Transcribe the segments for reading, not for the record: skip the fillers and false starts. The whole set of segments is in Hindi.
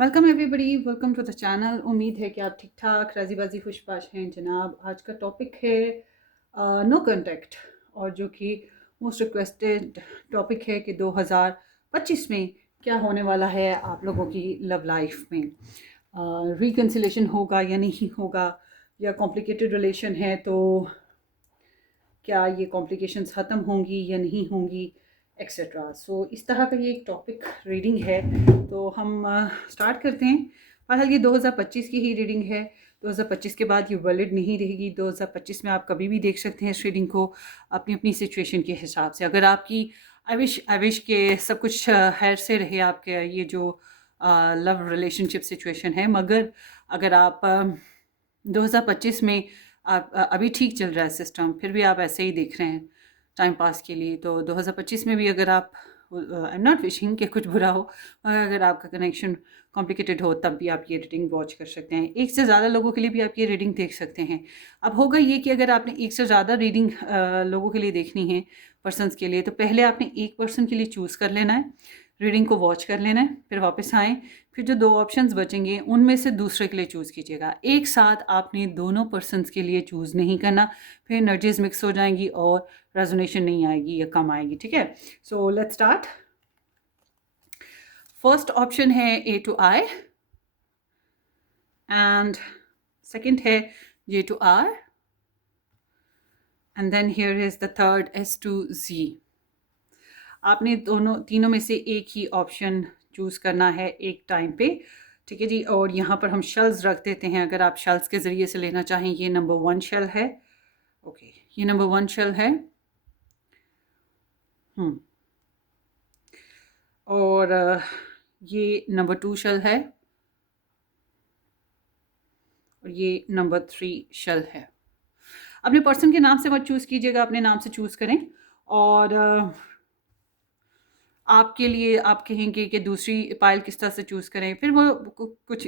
Welcome everybody, welcome to the channel. उम्मीद है कि आप ठीक ठाक राजी बाजी खुशबाश हैं जनाब। आज का टॉपिक है नो कांटेक्ट, और जो कि मोस्ट रिक्वेस्टेड टॉपिक है कि 2025 में क्या होने वाला है आप लोगों की लव लाइफ में। रिकन्सिलेशन होगा या नहीं होगा, या कॉम्प्लिकेटेड रिलेशन है तो क्या ये कॉम्प्लिकेशंस ख़त्म होंगी या नहीं होंगी, एक्सेट्रा। सो इस तरह का ये एक टॉपिक रीडिंग है, तो हम स्टार्ट करते हैं। बहरहाल ये 2025 की ही रीडिंग है। 2025 के बाद ये वैलिड नहीं रहेगी। 2025 में आप कभी भी देख सकते हैं इस रीडिंग को अपनी अपनी सिचुएशन के हिसाब से। अगर आपकी आई विश के सब कुछ खैर से रहे आपके ये जो लव रिलेशनशिप सिचुएशन है, मगर अगर आप 2025 में आप अभी ठीक चल रहा है सिस्टम, फिर भी आप ऐसे ही देख रहे हैं टाइम पास के लिए, तो 2025 में भी अगर आप, आई एम नॉट विशिंग कि कुछ बुरा हो, मगर अगर आपका कनेक्शन कॉम्प्लिकेटेड हो तब भी आप ये रीडिंग वॉच कर सकते हैं। एक से ज़्यादा लोगों के लिए भी आप ये रीडिंग देख सकते हैं। अब होगा ये कि अगर आपने एक से ज़्यादा रीडिंग लोगों के लिए देखनी है, पर्सनस के लिए, तो पहले आपने एक पर्सन के लिए चूज़ कर लेना है, रीडिंग को वॉच कर लेना है, फिर वापस आएँ, फिर जो 2 ऑप्शंस बचेंगे उनमें से दूसरे के लिए चूज़ कीजिएगा। एक साथ आपने दोनों पर्सन्स के लिए चूज़ नहीं करना, फिर एनर्जीज़ मिक्स हो जाएंगी और रेजोनेशन नहीं आएगी या कम आएगी, ठीक है। So let's start. First option है A to I, and second है J to R, and then here is the third S to Z. आपने तीनों में से एक ही ऑप्शन चूज़ करना है एक टाइम पे, ठीक है जी। और यहाँ पर हम शेल्स रख देते हैं। अगर आप शेल्स के ज़रिए से लेना चाहें, ये नंबर 1 शेल है, ओके, ये नंबर 1 शेल है। और ये नंबर 2 शेल है, और ये नंबर 3 शेल है। अपने पर्सन के नाम से मत चूज़ कीजिएगा, अपने नाम से चूज़ करें। और आपके लिए आप कहेंगे कि दूसरी पायल किस तरह से चूज़ करें, फिर वो कुछ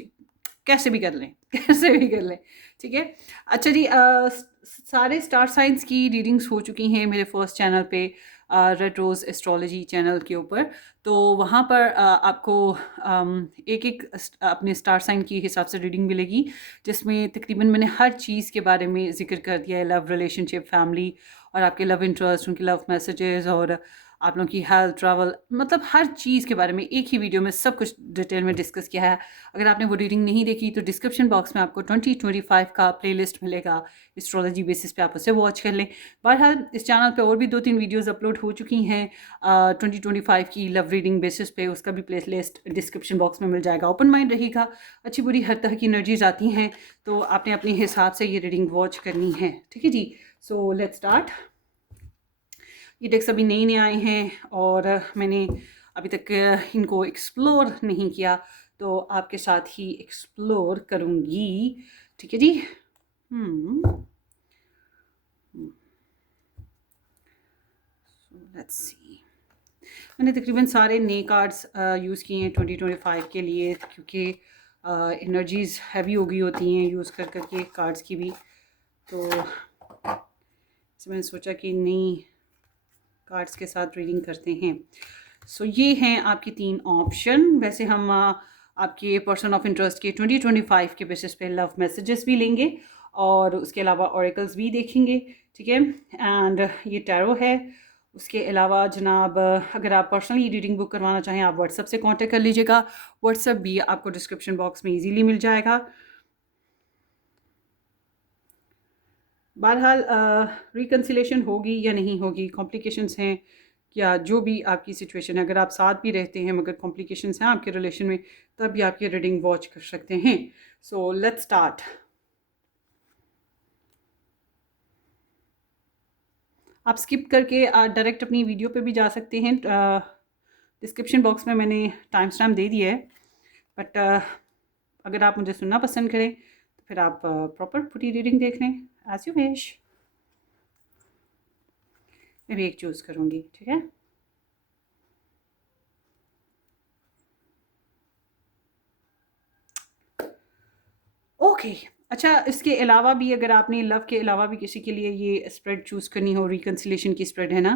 कैसे भी कर लें कैसे भी कर लें, ठीक है। अच्छा जी, सारे स्टार साइंस की रीडिंग्स हो चुकी हैं मेरे फर्स्ट चैनल पे, रेड रोज़ एस्ट्रोलॉजी चैनल के ऊपर। तो वहाँ पर आपको एक एक अपने स्टार साइन की हिसाब से रीडिंग मिलेगी, जिसमें तकरीबन मैंने हर चीज़ के बारे में ज़िक्र कर दिया है। लव रिलेशनशिप, फैमिली, और आपके लव इंटरेस्ट, उनके लव मैसेजेस, और आप लोगों की हेल्थ, ट्रैवल, मतलब हर चीज़ के बारे में एक ही वीडियो में सब कुछ डिटेल में डिस्कस किया है। अगर आपने वो रीडिंग नहीं देखी तो डिस्क्रिप्शन बॉक्स में आपको 2025 का प्लेलिस्ट मिलेगा, एस्ट्रोलॉजी बेसिस पे आप उसे वॉच कर लें। बहरहाल इस चैनल पे और भी 2-3 वीडियोस अपलोड हो चुकी हैं 2025 की लव रीडिंग बेसिस पे, उसका भी प्ले लिस्ट डिस्क्रिप्शन बॉक्स में मिल जाएगा। ओपन माइंड रहिएगा, अच्छी बुरी हर तरह की एनर्जीज आती हैं, तो आपने अपने हिसाब से ये रीडिंग वॉच करनी है, ठीक है जी। सो लेट्स स्टार्ट। ये डेक्स अभी नए नए आए हैं और मैंने अभी तक इनको एक्सप्लोर नहीं किया, तो आपके साथ ही एक्सप्लोर करूँगी, ठीक है जी। लेट्स सी, मैंने तकरीबन सारे नए कार्ड्स यूज़ किए हैं 2025 के लिए, क्योंकि एनर्जीज़ हैवी हो गई होती हैं यूज़ कर करके कार्ड्स की भी, तो मैंने सोचा कि नई कार्ड्स के साथ रीडिंग करते हैं। सो ये हैं आपके 3 ऑप्शन। वैसे हम आपके पर्सन ऑफ इंटरेस्ट के 2025 के बेसिस पे लव मैसेजेस भी लेंगे, और उसके अलावा ऑरेकल्स भी देखेंगे, ठीक है। एंड ये टैरो है। उसके अलावा जनाब, अगर आप पर्सनली रीडिंग बुक करवाना चाहें, आप व्हाट्सएप से कांटेक्ट कर लीजिएगा। व्हाट्सएप भी आपको डिस्क्रिप्शन बॉक्स में इजीली मिल जाएगा। बहरहाल रिकन्सिलेशन होगी या नहीं होगी, कॉम्प्लिकेशंस हैं या जो भी आपकी सिचुएशन है, अगर आप साथ भी रहते हैं मगर कॉम्प्लिकेशंस हैं आपके रिलेशन में, तब भी आप ये रीडिंग वॉच कर सकते हैं। सो लेट्स स्टार्ट। आप स्किप करके डायरेक्ट अपनी वीडियो पे भी जा सकते हैं। डिस्क्रिप्शन बॉक्स में मैंने टाइम स्टैम्प दे दिया है, बट अगर आप मुझे सुनना पसंद करें तो फिर आप प्रॉपर पूरी रीडिंग देख लें, एज यू विश। मैं भी एक चूज़ करूँगी, ठीक है। ओके, अच्छा, इसके अलावा भी अगर आपने लव के अलावा भी किसी के लिए ये स्प्रेड चूज़ करनी हो, रिकन्सिलेशन की स्प्रेड है ना,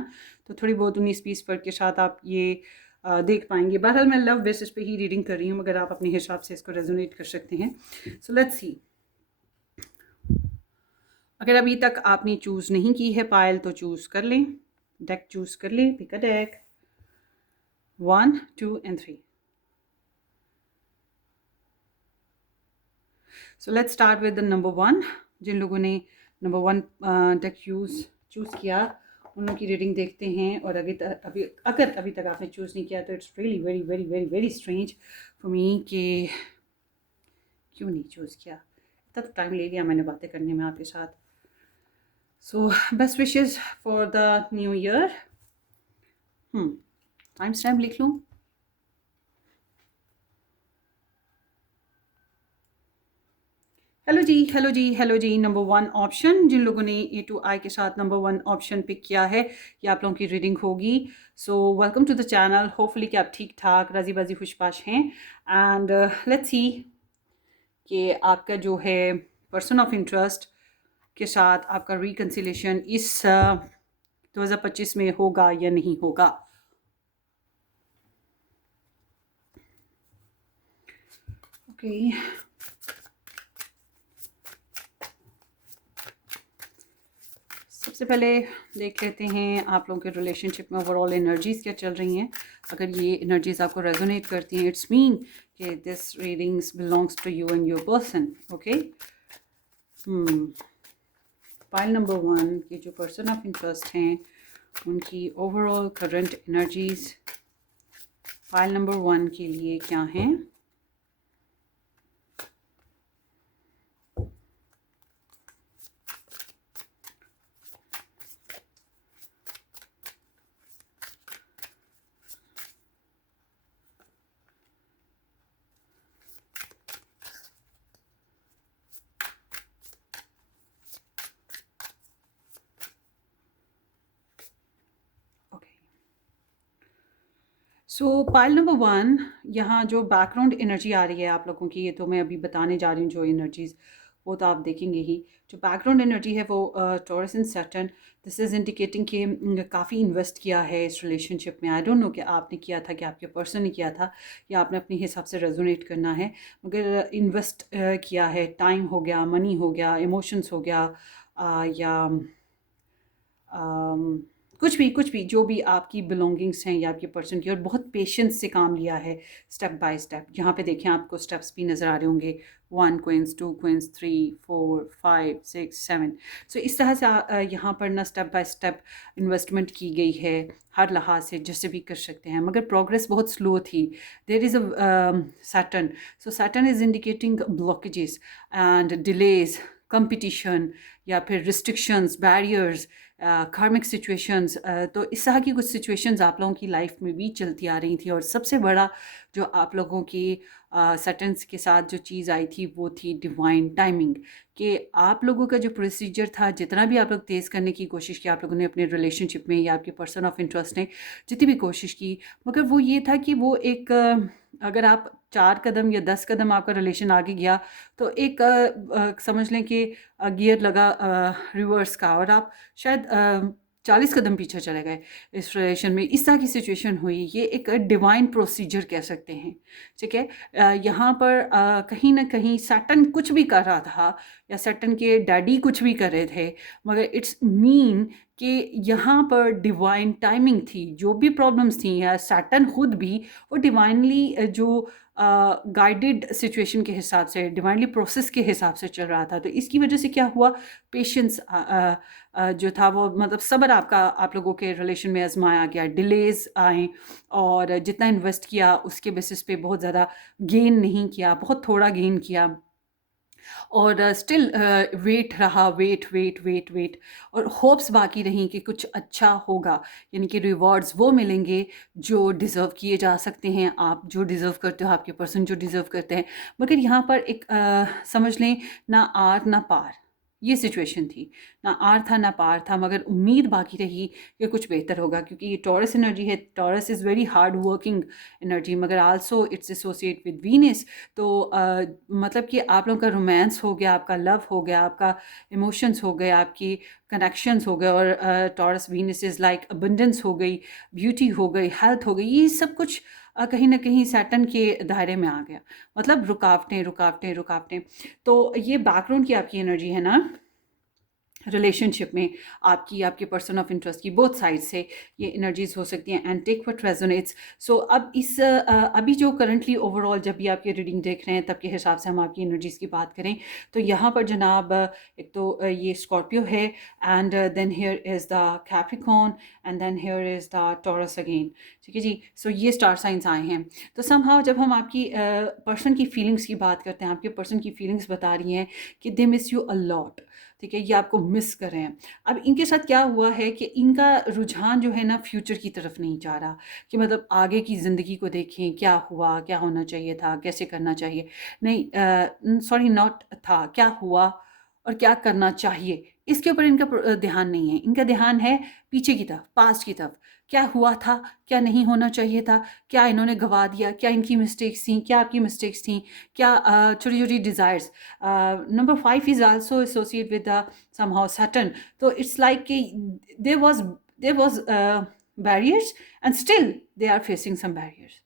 तो थोड़ी बहुत 19-20 वर्ड के साथ आप ये देख पाएंगे। बहरहाल मैं लव बेसिस पे ही रीडिंग कर रही हूँ, मगर आप अपने हिसाब से इसको रेजोनेट कर सकते हैं। सो लेट्स सी। अगर अभी तक आपने चूज़ नहीं की है पायल तो चूज़ कर लें, डेक चूज़ कर लें। Pick a deck 1, 2 and 3। So let's start with the number 1। जिन लोगों ने नंबर 1 डेक चूज़ किया उन लोगों की रीडिंग देखते हैं। और अगर अभी तक आपने चूज़ नहीं किया तो it's really very very very very strange for me कि क्यों नहीं चूज़ किया। इतना तो टाइम ले लिया मैंने बातें करने में आपके साथ। So best wishes for the new year. Time stamp लिख लूँ। हेलो जी, हेलो जी, हेलो जी। नंबर 1 ऑप्शन, जिन लोगों ने ए टू आई के साथ नंबर 1 ऑप्शन पिक किया है, ये आप लोगों की रीडिंग होगी। So welcome to the channel. Hopefully कि आप ठीक ठाक राजी बाजी खुशपाश हैं। एंड लेट्स सी कि आपका जो है पर्सन ऑफ इंटरेस्ट के साथ आपका रिकन्सिलेशन इस 2025 में होगा या नहीं होगा। ओके सबसे पहले देख लेते हैं आप लोगों के रिलेशनशिप में ओवरऑल एनर्जीज़ क्या चल रही हैं। अगर ये एनर्जीज़ आपको रेजोनेट करती हैं, इट्स मीन कि this readings belongs to you and your person. Okay pile number 1 के जो पर्सन ऑफ इंटरेस्ट हैं उनकी overall current energies pile number 1 के लिए क्या हैं। सो पाइल नंबर 1 यहाँ जो बैकग्राउंड एनर्जी आ रही है आप लोगों की, ये तो मैं अभी बताने जा रही हूँ जो एनर्जीज़, वो तो आप देखेंगे ही। जो बैकग्राउंड एनर्जी है वो taurus and Saturn, this is indicating कि काफ़ी इन्वेस्ट किया है इस रिलेशनशिप में। आई डोंट नो कि आपने किया था कि आपके पर्सन ने किया था या आपने अपने हिसाब से रेजोनेट करना है, मगर इन्वेस्ट किया है। टाइम हो गया, मनी हो गया, इमोशंस हो गया, या कुछ भी जो भी आपकी बिलोंगिंग्स हैं या आपके पर्सन की, और बहुत पेशेंस से काम लिया है स्टेप बाय स्टेप। यहाँ पे देखें आपको स्टेप्स भी नज़र आ रहे होंगे, 1 क्वींस, 2 क्वींस, 3 4 5 6 7। सो इस तरह से यहाँ पर ना स्टेप बाय स्टेप इन्वेस्टमेंट की गई है हर लिहाज से, जैसे भी कर सकते हैं, मगर प्रोग्रेस बहुत स्लो थी। There is a Saturn, so Saturn is indicating blockages and delays, competition या फिर रिस्ट्रिक्शंस, बैरियर्स, कार्मिक सिचुएशंस। तो इस तरह की कुछ सिचुएशंस आप लोगों की लाइफ में भी चलती आ रही थी। और सबसे बड़ा जो आप लोगों की सटन्स के साथ जो चीज़ आई थी वो थी डिवाइन टाइमिंग। कि आप लोगों का जो प्रोसीजर था, जितना भी आप लोग तेज़ करने की कोशिश की आप लोगों ने अपने रिलेशनशिप में या आपके पर्सन ऑफ इंटरेस्ट ने जितनी भी कोशिश की, मगर वो ये था कि वो एक अगर आप 4 कदम या 10 कदम आपका रिलेशन आगे गया तो एक समझ लें कि गियर लगा रिवर्स का, और आप शायद 40 कदम पीछे चले गए इस रिलेशन में। इस तरह की सिचुएशन हुई। ये एक डिवाइन प्रोसीजर कह सकते हैं, ठीक है। यहाँ पर कहीं ना कहीं सैटर्न कुछ भी कर रहा था या सैटर्न के डैडी कुछ भी कर रहे थे, मगर इट्स मीन कि यहाँ पर डिवाइन टाइमिंग थी। जो भी प्रॉब्लम्स थी या सैटर्न खुद भी वो डिवाइनली जो गाइडेड सिचुएशन के हिसाब से, डिवाइनली प्रोसेस के हिसाब से चल रहा था। तो इसकी वजह से क्या हुआ, पेशेंस जो था वो, मतलब सब्र आपका आप लोगों के रिलेशन में आजमाया गया। डिलेज आए और जितना इन्वेस्ट किया उसके बेसिस पे बहुत ज़्यादा गेन नहीं किया, बहुत थोड़ा गेन किया, और स्टिल वेट रहा, वेट और होप्स बाकी रहीं कि कुछ अच्छा होगा, यानी कि रिवॉर्ड्स वो मिलेंगे जो डिज़र्व किए जा सकते हैं। आप जो डिज़र्व करते हो, आपके पर्सन जो डिज़र्व करते हैं। मगर यहाँ पर एक समझ लें ना आर ना पार, ये सिचुएशन थी, ना आर था ना पार था, मगर उम्मीद बाकी रही कि कुछ बेहतर होगा, क्योंकि ये टॉरस एनर्जी है। Taurus is very hard working energy, मगर also it's associate with Venus. तो मतलब कि आप लोगों का रोमांस हो गया, आपका लव हो गया, आपका इमोशंस हो गए, आपकी कनेक्शंस हो गए, और taurus Venus is like abundance हो गई, ब्यूटी हो गई, हेल्थ हो गई, ये सब कुछ कहीं ना कहीं सैटर्न के दायरे में आ गया। मतलब रुकावटें रुकावटें रुकावटें। तो ये बैकग्राउंड की आपकी एनर्जी है ना रिलेशनशिप में, आपकी आपके पर्सन ऑफ इंटरेस्ट की बोथ साइड से ये एनर्जीज हो सकती हैं, एंड टेक व्हाट रेजोनेट्स। सो अब इस अभी जो करंटली ओवरऑल जब भी आपकी रीडिंग देख रहे हैं तब के हिसाब से हम आपकी एनर्जीज़ की बात करें तो यहाँ पर जनाब एक तो ये स्कॉर्पियो है, and then here is the Capricorn, and then here is the Taurus again. ठीक है जी। सो ये स्टार साइंस आए हैं। तो समहाउ जब हम आपकी पर्सन की फीलिंग्स की बात करते हैं, आपके पर्सन की फीलिंग्स बता रही हैं कि they miss you a lot. ठीक है, ये आपको मिस कर रहे हैं। अब इनके साथ क्या हुआ है कि इनका रुझान जो है ना फ्यूचर की तरफ नहीं जा रहा, कि मतलब आगे की ज़िंदगी को देखें, क्या हुआ, क्या होना चाहिए था, कैसे करना चाहिए, नहीं सॉरी नॉट था, क्या हुआ और क्या करना चाहिए, इसके ऊपर इनका ध्यान नहीं है। इनका ध्यान है पीछे की तरफ, पास्ट की तरफ, क्या हुआ था, क्या नहीं होना चाहिए था, क्या इन्होंने गवा दिया, क्या इनकी मिस्टेक्स थी, क्या आपकी मिस्टेक्स थी, क्या छोटी छोटी desires. Number 5 is also associate with the somehow Saturn. तो इट्स लाइक कि there was barriers, and still they are facing some barriers.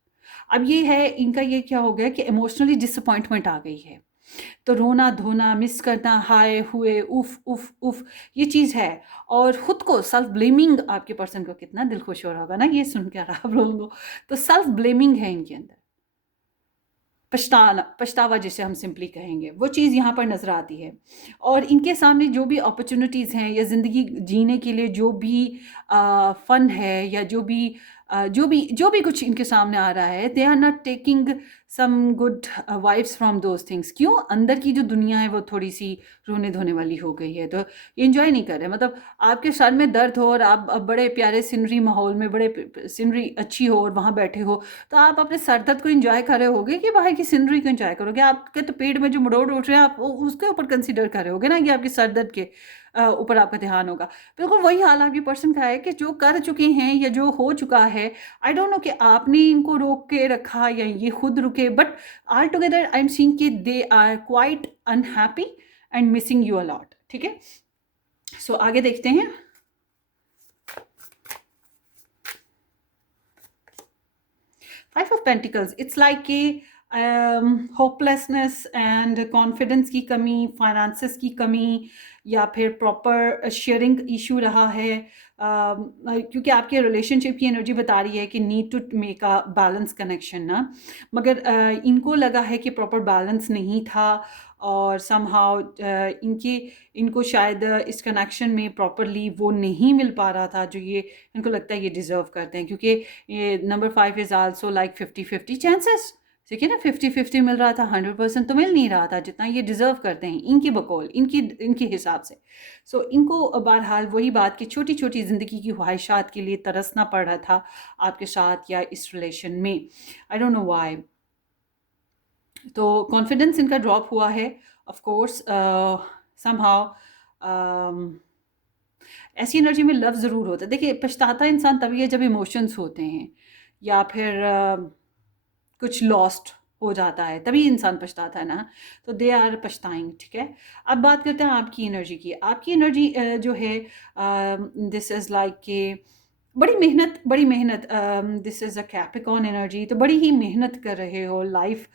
अब ये है इनका, ये क्या हो गया कि इमोशनली डिसअपॉइंटमेंट आ गई है। तो रोना धोना, मिस करना, हाय हुए, उफ उफ उफ, ये चीज़ है। और ख़ुद को सेल्फ ब्लेमिंग, आपके पर्सन को कितना दिल खुश हो रहा होगा ना ये सुन कर आप लोगों को। तो सेल्फ ब्लेमिंग है इनके अंदर, पछताना, पछतावा जिसे हम सिंपली कहेंगे, वो चीज़ यहाँ पर नज़र आती है। और इनके सामने जो भी अपॉर्चुनिटीज़ हैं या ज़िंदगी जीने के लिए जो भी फ़न है, या जो भी कुछ इनके सामने आ रहा है, they are not taking some good vibes from those things. क्यों? अंदर की जो दुनिया है वो थोड़ी सी रोने धोने वाली हो गई है, तो ये इन्जॉय नहीं कर रहे। मतलब आपके सर में दर्द हो और आप अब बड़े प्यारे सीनरी माहौल में, बड़े सीनरी अच्छी हो और वहाँ बैठे हो, तो आप अपने सर दर्द को एंजॉय कर रहे होगे कि बाहर की सीनरी को एंजॉय करोगे? आपके तो पेट में जो मरोड़ उठ रहे हैं, आप उसके ऊपर कंसिडर कर रहे होगे ना, कि आपके सर दर्द के ऊपर आपका ध्यान होगा। बिल्कुल वही हाल आपकी पर्सन का है कि जो कर चुके हैं या जो हो चुका है, आई डोंट नो कि आपने इनको रोक के रखा या ये खुद रुके, but all together I am seeing कि they are quite unhappy and missing you a lot. ठीक है, सो आगे देखते हैं। 5 ऑफ पेंटिकल्स, इट्स लाइक कि होपलेसनेस एंड कॉन्फिडेंस की कमी, फाइनेंसेस की कमी, या फिर प्रॉपर शेयरिंग इशू रहा है। क्योंकि आपके रिलेशनशिप की एनर्जी बता रही है कि need to make a balance connection ना, मगर इनको लगा है कि प्रॉपर बैलेंस नहीं था, और समहाउ इनकी इनको शायद इस कनेक्शन में प्रॉपरली वो नहीं मिल पा रहा था जो ये इनको लगता है ये डिज़र्व करते हैं। क्योंकि ये number 5 is also like 50-50 chances. ठीक है ना, 50-50 मिल रहा था, 100% तो मिल नहीं रहा था जितना ये डिज़र्व करते हैं इनकी बकौल, इनके हिसाब से। सो इनको बहरहाल वही बात कि छोटी छोटी ज़िंदगी की ख्वाहिशात के लिए तरसना पड़ रहा था आपके साथ या इस रिलेशन में। आई डोंट नो व्हाई। तो कॉन्फिडेंस इनका ड्रॉप हुआ है, ऑफ कोर्स समहाउ। ऐसी एनर्जी में लव ज़रूर होता है। देखिए, पछताता इंसान तभी है जब इमोशंस होते हैं, या फिर कुछ लॉस्ट हो जाता है, तभी इंसान पछताता है ना। तो दे आर पछताएंगे। ठीक है, अब बात करते हैं आपकी एनर्जी की। आपकी एनर्जी जो है, दिस इज़ लाइक के बड़ी मेहनत, this is a Capricorn energy. तो बड़ी ही मेहनत कर रहे हो, life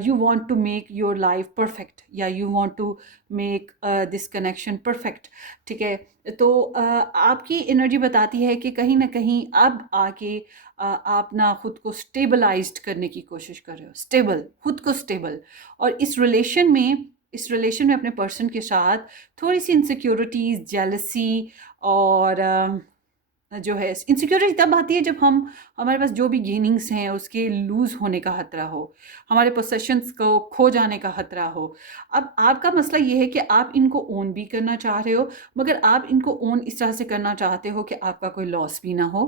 you want to make your life perfect, या you want to make this connection perfect. ठीक है, तो आपकी एनर्जी बताती है कि कहीं ना कहीं अब आके आप ना खुद को स्टेबलाइज्ड करने की कोशिश कर रहे हो, स्टेबल, खुद को स्टेबल। और इस रिलेशन में अपने पर्सन के साथ थोड़ी सी इनसिक्योरिटीज़, जेलसी, और जो है इनसिक्योरिटी तब आती है जब हमारे पास जो भी गेनिंग्स हैं उसके लूज़ होने का खतरा हो, हमारे पोसेशंस को खो जाने का खतरा हो। अब आपका मसला ये है कि आप इनको ओन भी करना चाह रहे हो, मगर आप इनको ओन इस तरह से करना चाहते हो कि आपका कोई लॉस भी ना हो,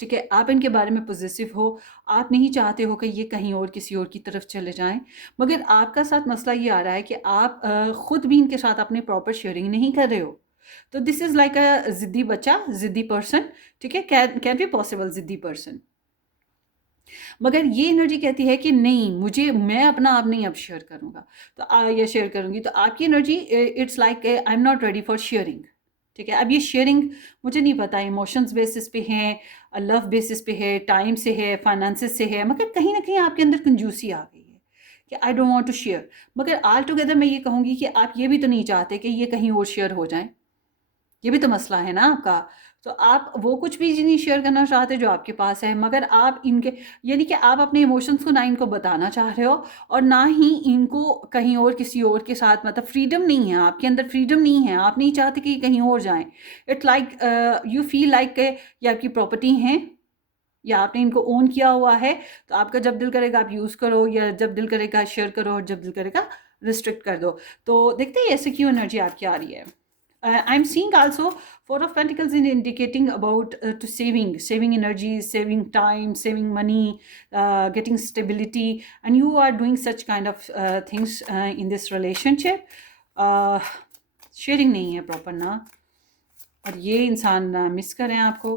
ठीक है, आप इनके बारे में पॉजिटिव हो, आप नहीं चाहते हो कि ये कहीं और किसी और की तरफ चले जाएं, मगर आपका साथ मसला ये आ रहा है कि आप खुद भी इनके साथ अपनी प्रॉपर शेयरिंग नहीं कर रहे हो। तो दिस इज़ लाइक अ ज़िद्दी बच्चा, ज़िद्दी पर्सन, ठीक है, कैन बी पॉसिबल ज़िद्दी पर्सन। मगर ये एनर्जी कहती है कि नहीं, मुझे, मैं अपना आप नहीं अब शेयर करूँगा, तो या शेयर करूँगी, तो आपकी energy it's like I am not ready for sharing. ठीक है, अब ये शेयरिंग मुझे नहीं पता इमोशंस बेसिस पे है, लव बेसिस पे है, टाइम से है, फाइनेंसेस से है, मगर कहीं ना कहीं आपके अंदर कंजूसी आ गई है कि I don't want to share. मगर ऑल टुगेदर मैं ये कहूँगी कि आप ये भी तो नहीं चाहते कि ये कहीं और शेयर हो जाए, ये भी तो मसला है ना आपका। तो आप वो कुछ भी नहीं शेयर करना चाहते जो आपके पास है, मगर आप इनके, यानी कि आप अपने इमोशंस को ना इनको बताना चाह रहे हो और ना ही इनको कहीं और किसी और के साथ, मतलब फ्रीडम नहीं है आपके अंदर, फ्रीडम नहीं है, आप नहीं चाहते कि कहीं और जाएं। It's like you feel like ये आपकी प्रॉपर्टी हैं या आपने इनको ओन किया हुआ है, तो आपका जब दिल करेगा आप यूज़ करो, या जब दिल करेगा शेयर करो, और जब दिल करेगा रिस्ट्रिक्ट कर दो। तो देखते हैं ऐसे क्यों एनर्जी आपकी आ रही है। I'm seeing also Four of Pentacles in indicating about to saving energy, saving time, saving money, getting stability, and you are doing such kind of things in this relationship. Sharing नहीं है proper ना, और ये इंसान मिस करें आपको।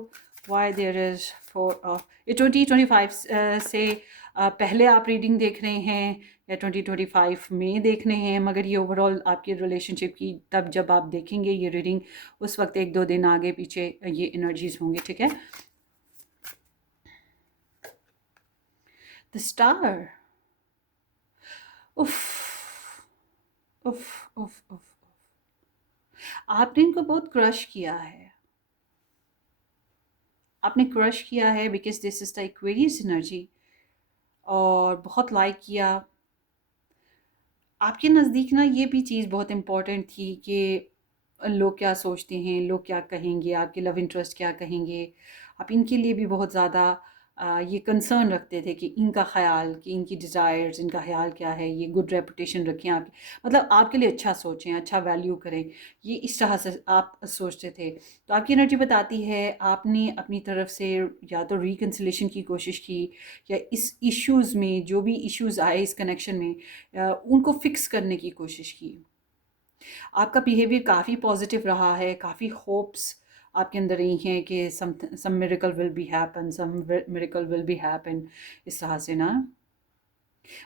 वाई देयर इज़ फॉर ये 2025 से पहले आप रीडिंग देख रहे हैं या 2025 में देख रहे हैं, मगर ये ओवरऑल आपकी रिलेशनशिप की तब जब आप देखेंगे ये रीडिंग, उस वक्त 1-2 दिन आगे पीछे ये एनर्जीज होंगे। ठीक है, द स्टार, उफ उफ उफ उफ, आपने इनको बहुत क्रश किया है, आपने क्रश किया है, because this is the Aquarius energy, और बहुत लाइक किया। आपके नज़दीक ना ये भी चीज़ बहुत इम्पॉर्टेंट थी कि लोग क्या सोचते हैं, लोग क्या कहेंगे, आपके लव इंटरेस्ट क्या कहेंगे। आप इनके लिए भी बहुत ज़्यादा ये कंसर्न रखते थे कि इनका ख़्याल, कि इनकी डिज़ायर्स, इनका ख़्याल क्या है, ये गुड रेपुटेशन रखें आप, मतलब आपके लिए अच्छा सोचें, अच्छा वैल्यू करें, ये इस तरह से आप सोचते थे। तो आपकी एनर्जी बताती है आपने अपनी तरफ से या तो रिकन्सिलेशन की कोशिश की, या इस इश्यूज़ में जो भी इश्यूज़ आए इस कनेक्शन में उनको फिक्स करने की कोशिश की। आपका बिहेवियर काफ़ी पॉजिटिव रहा है, काफ़ी होप्स आपके अंदर रही हैं कि some miracle will be happen, some miracle will be happen, इस तरह से ना।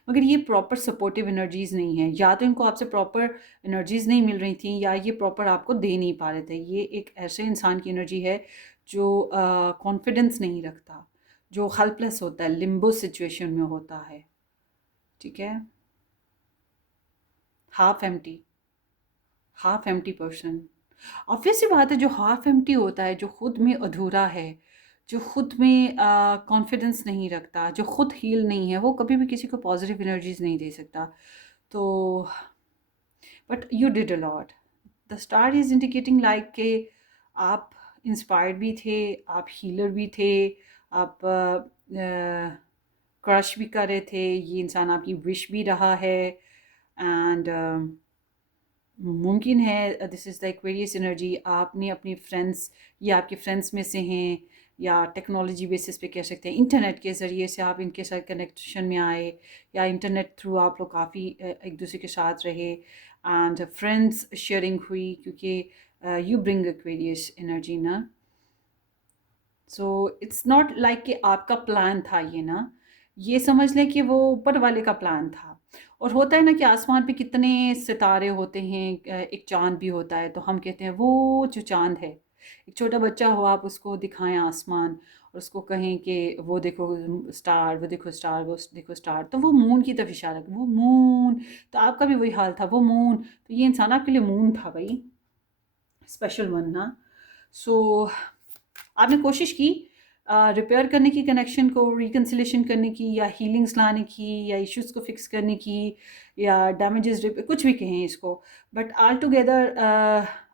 मगर ये प्रॉपर सपोर्टिव एनर्जीज़ नहीं है, या तो इनको आपसे प्रॉपर एनर्जीज़ नहीं मिल रही थी, या ये प्रॉपर आपको दे नहीं पा रहे थे। ये एक ऐसे इंसान की एनर्जी है जो कॉन्फिडेंस नहीं रखता, जो हेल्पलेस होता है, लिम्बो सिचुएशन में होता है। ठीक है, हाफ एम्प्टी पर्सन। ऑब्वियस सी बात है, जो हाफ एम्प्टी होता है, जो खुद में अधूरा है, जो खुद में कॉन्फिडेंस नहीं रखता, जो खुद हील नहीं है, वो कभी भी किसी को पॉजिटिव एनर्जीज नहीं दे सकता। तो but you did a lot, the star is indicating like के आप इंस्पायर्ड भी थे, आप हीलर भी थे, आप क्रश भी कर रहे थे, ये इंसान आपकी विश भी रहा है। एंड मुमकिन है this is the Aquarius energy, आपने अपनी फ्रेंड्स या आपके फ्रेंड्स में से हैं, या टेक्नोलॉजी बेसिस पे कह सकते हैं, इंटरनेट के ज़रिए से आप इनके साथ कनेक्शन में आए, या इंटरनेट थ्रू आप लोग काफ़ी एक दूसरे के साथ रहे, एंड फ्रेंड्स शेयरिंग हुई, क्योंकि यू ब्रिंग एक्वेरियस एनर्जी ना। सो इट्स नॉट लाइक कि आपका प्लान था ये ना, ये समझ लें कि वो ऊपर वाले का प्लान था। और होता है ना कि आसमान पे कितने सितारे होते हैं, एक चाँद भी होता है, तो हम कहते हैं वो जो चाँद है, एक छोटा बच्चा हो, आप उसको दिखाएं आसमान और उसको कहें कि वो देखो स्टार, वो देखो स्टार, वो देखो स्टार, तो वो मून की तरफ इशारा करे, वो मून। तो आपका भी वही हाल था, वो मून, तो ये इंसान आपके लिए मून था भाई, स्पेशल वन ना। सो आपने कोशिश की रिपेयर करने की, कनेक्शन को रिकन्सिलेशन करने की, या हीलिंग्स लाने की, या इश्यूज़ को फिक्स करने की, या डैमेजेस कुछ भी कहें इसको, बट ऑल टुगेदर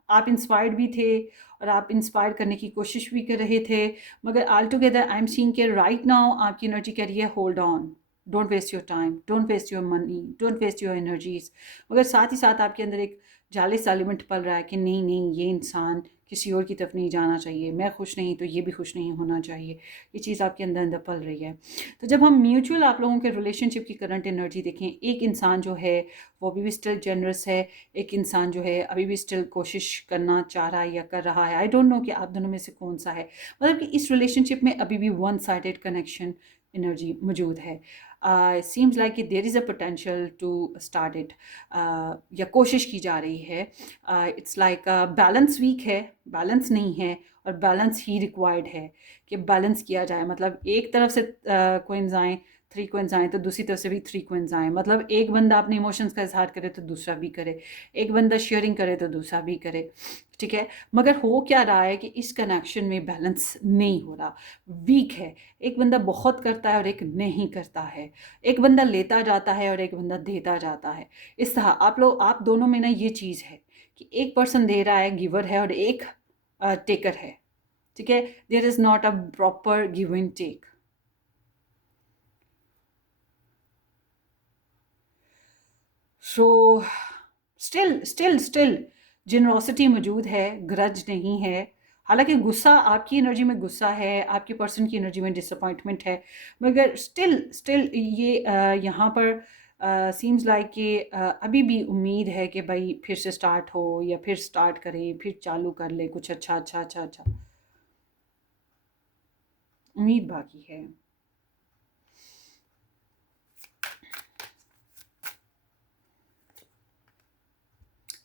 आप इंस्पायर्ड भी थे, और आप इंस्पायर करने की कोशिश भी कर रहे थे। मगर all together I am seeing के राइट नाउ आपकी एनर्जी कह रही है hold on, don't waste your time, don't waste your money, don't waste your energies. मगर साथ ही साथ आपके अंदर एक जालिस एलिमेंट पल रहा है कि नहीं नहीं, ये इंसान किसी और की तरफ नहीं जाना चाहिए, मैं खुश नहीं तो ये भी खुश नहीं होना चाहिए, ये चीज़ आपके अंदर अंदर पल रही है। तो जब हम म्यूचुअल आप लोगों के रिलेशनशिप की करंट एनर्जी देखें, एक इंसान जो है वो अभी भी स्टिल जेनरस है, एक इंसान जो है अभी भी स्टिल कोशिश करना चाह रहा है या कर रहा है। आई डोंट नो कि आप दोनों में से कौन सा है, मतलब कि इस रिलेशनशिप में अभी भी वन साइडेड कनेक्शन एनर्जी मौजूद है। सीम्स लाइक कि there is a potential to start it, या कोशिश की जा रही है। इट्स लाइक बैलेंस वीक है, बैलेंस नहीं है, और बैलेंस ही रिक्वायर्ड है कि बैलेंस किया जाए। मतलब एक तरफ से कोइंस आएँ, थ्री कोइंस आएँ तो दूसरी तरफ से भी थ्री कोइंस आएँ। मतलब एक बंदा अपने इमोशंस का इजहार करे तो दूसरा भी करे, एक बंदा शेयरिंग करे तो दूसरा भी करे, ठीक है। मगर हो क्या रहा है कि इस कनेक्शन में बैलेंस नहीं हो रहा, वीक है। एक बंदा बहुत करता है और एक नहीं करता है, एक बंदा लेता जाता है और एक बंदा देता जाता है। इस तरह आप दोनों में ना ये चीज़ है कि एक पर्सन दे रहा है, गिवर है, और एक टेकर है, ठीक है। There is not a proper give and take. So still generosity मौजूद है, ग्रज नहीं है। हालांकि गुस्सा, आपकी एनर्जी में गुस्सा है, आपकी पर्सन की एनर्जी में डिसअपॉइंटमेंट है, मगर स्टिल ये यहाँ पर सीम्स लाइक कि अभी भी उम्मीद है कि भाई फिर से स्टार्ट हो, या फिर स्टार्ट करे, फिर चालू कर ले कुछ अच्छा अच्छा अच्छा अच्छा, उम्मीद बाकी है।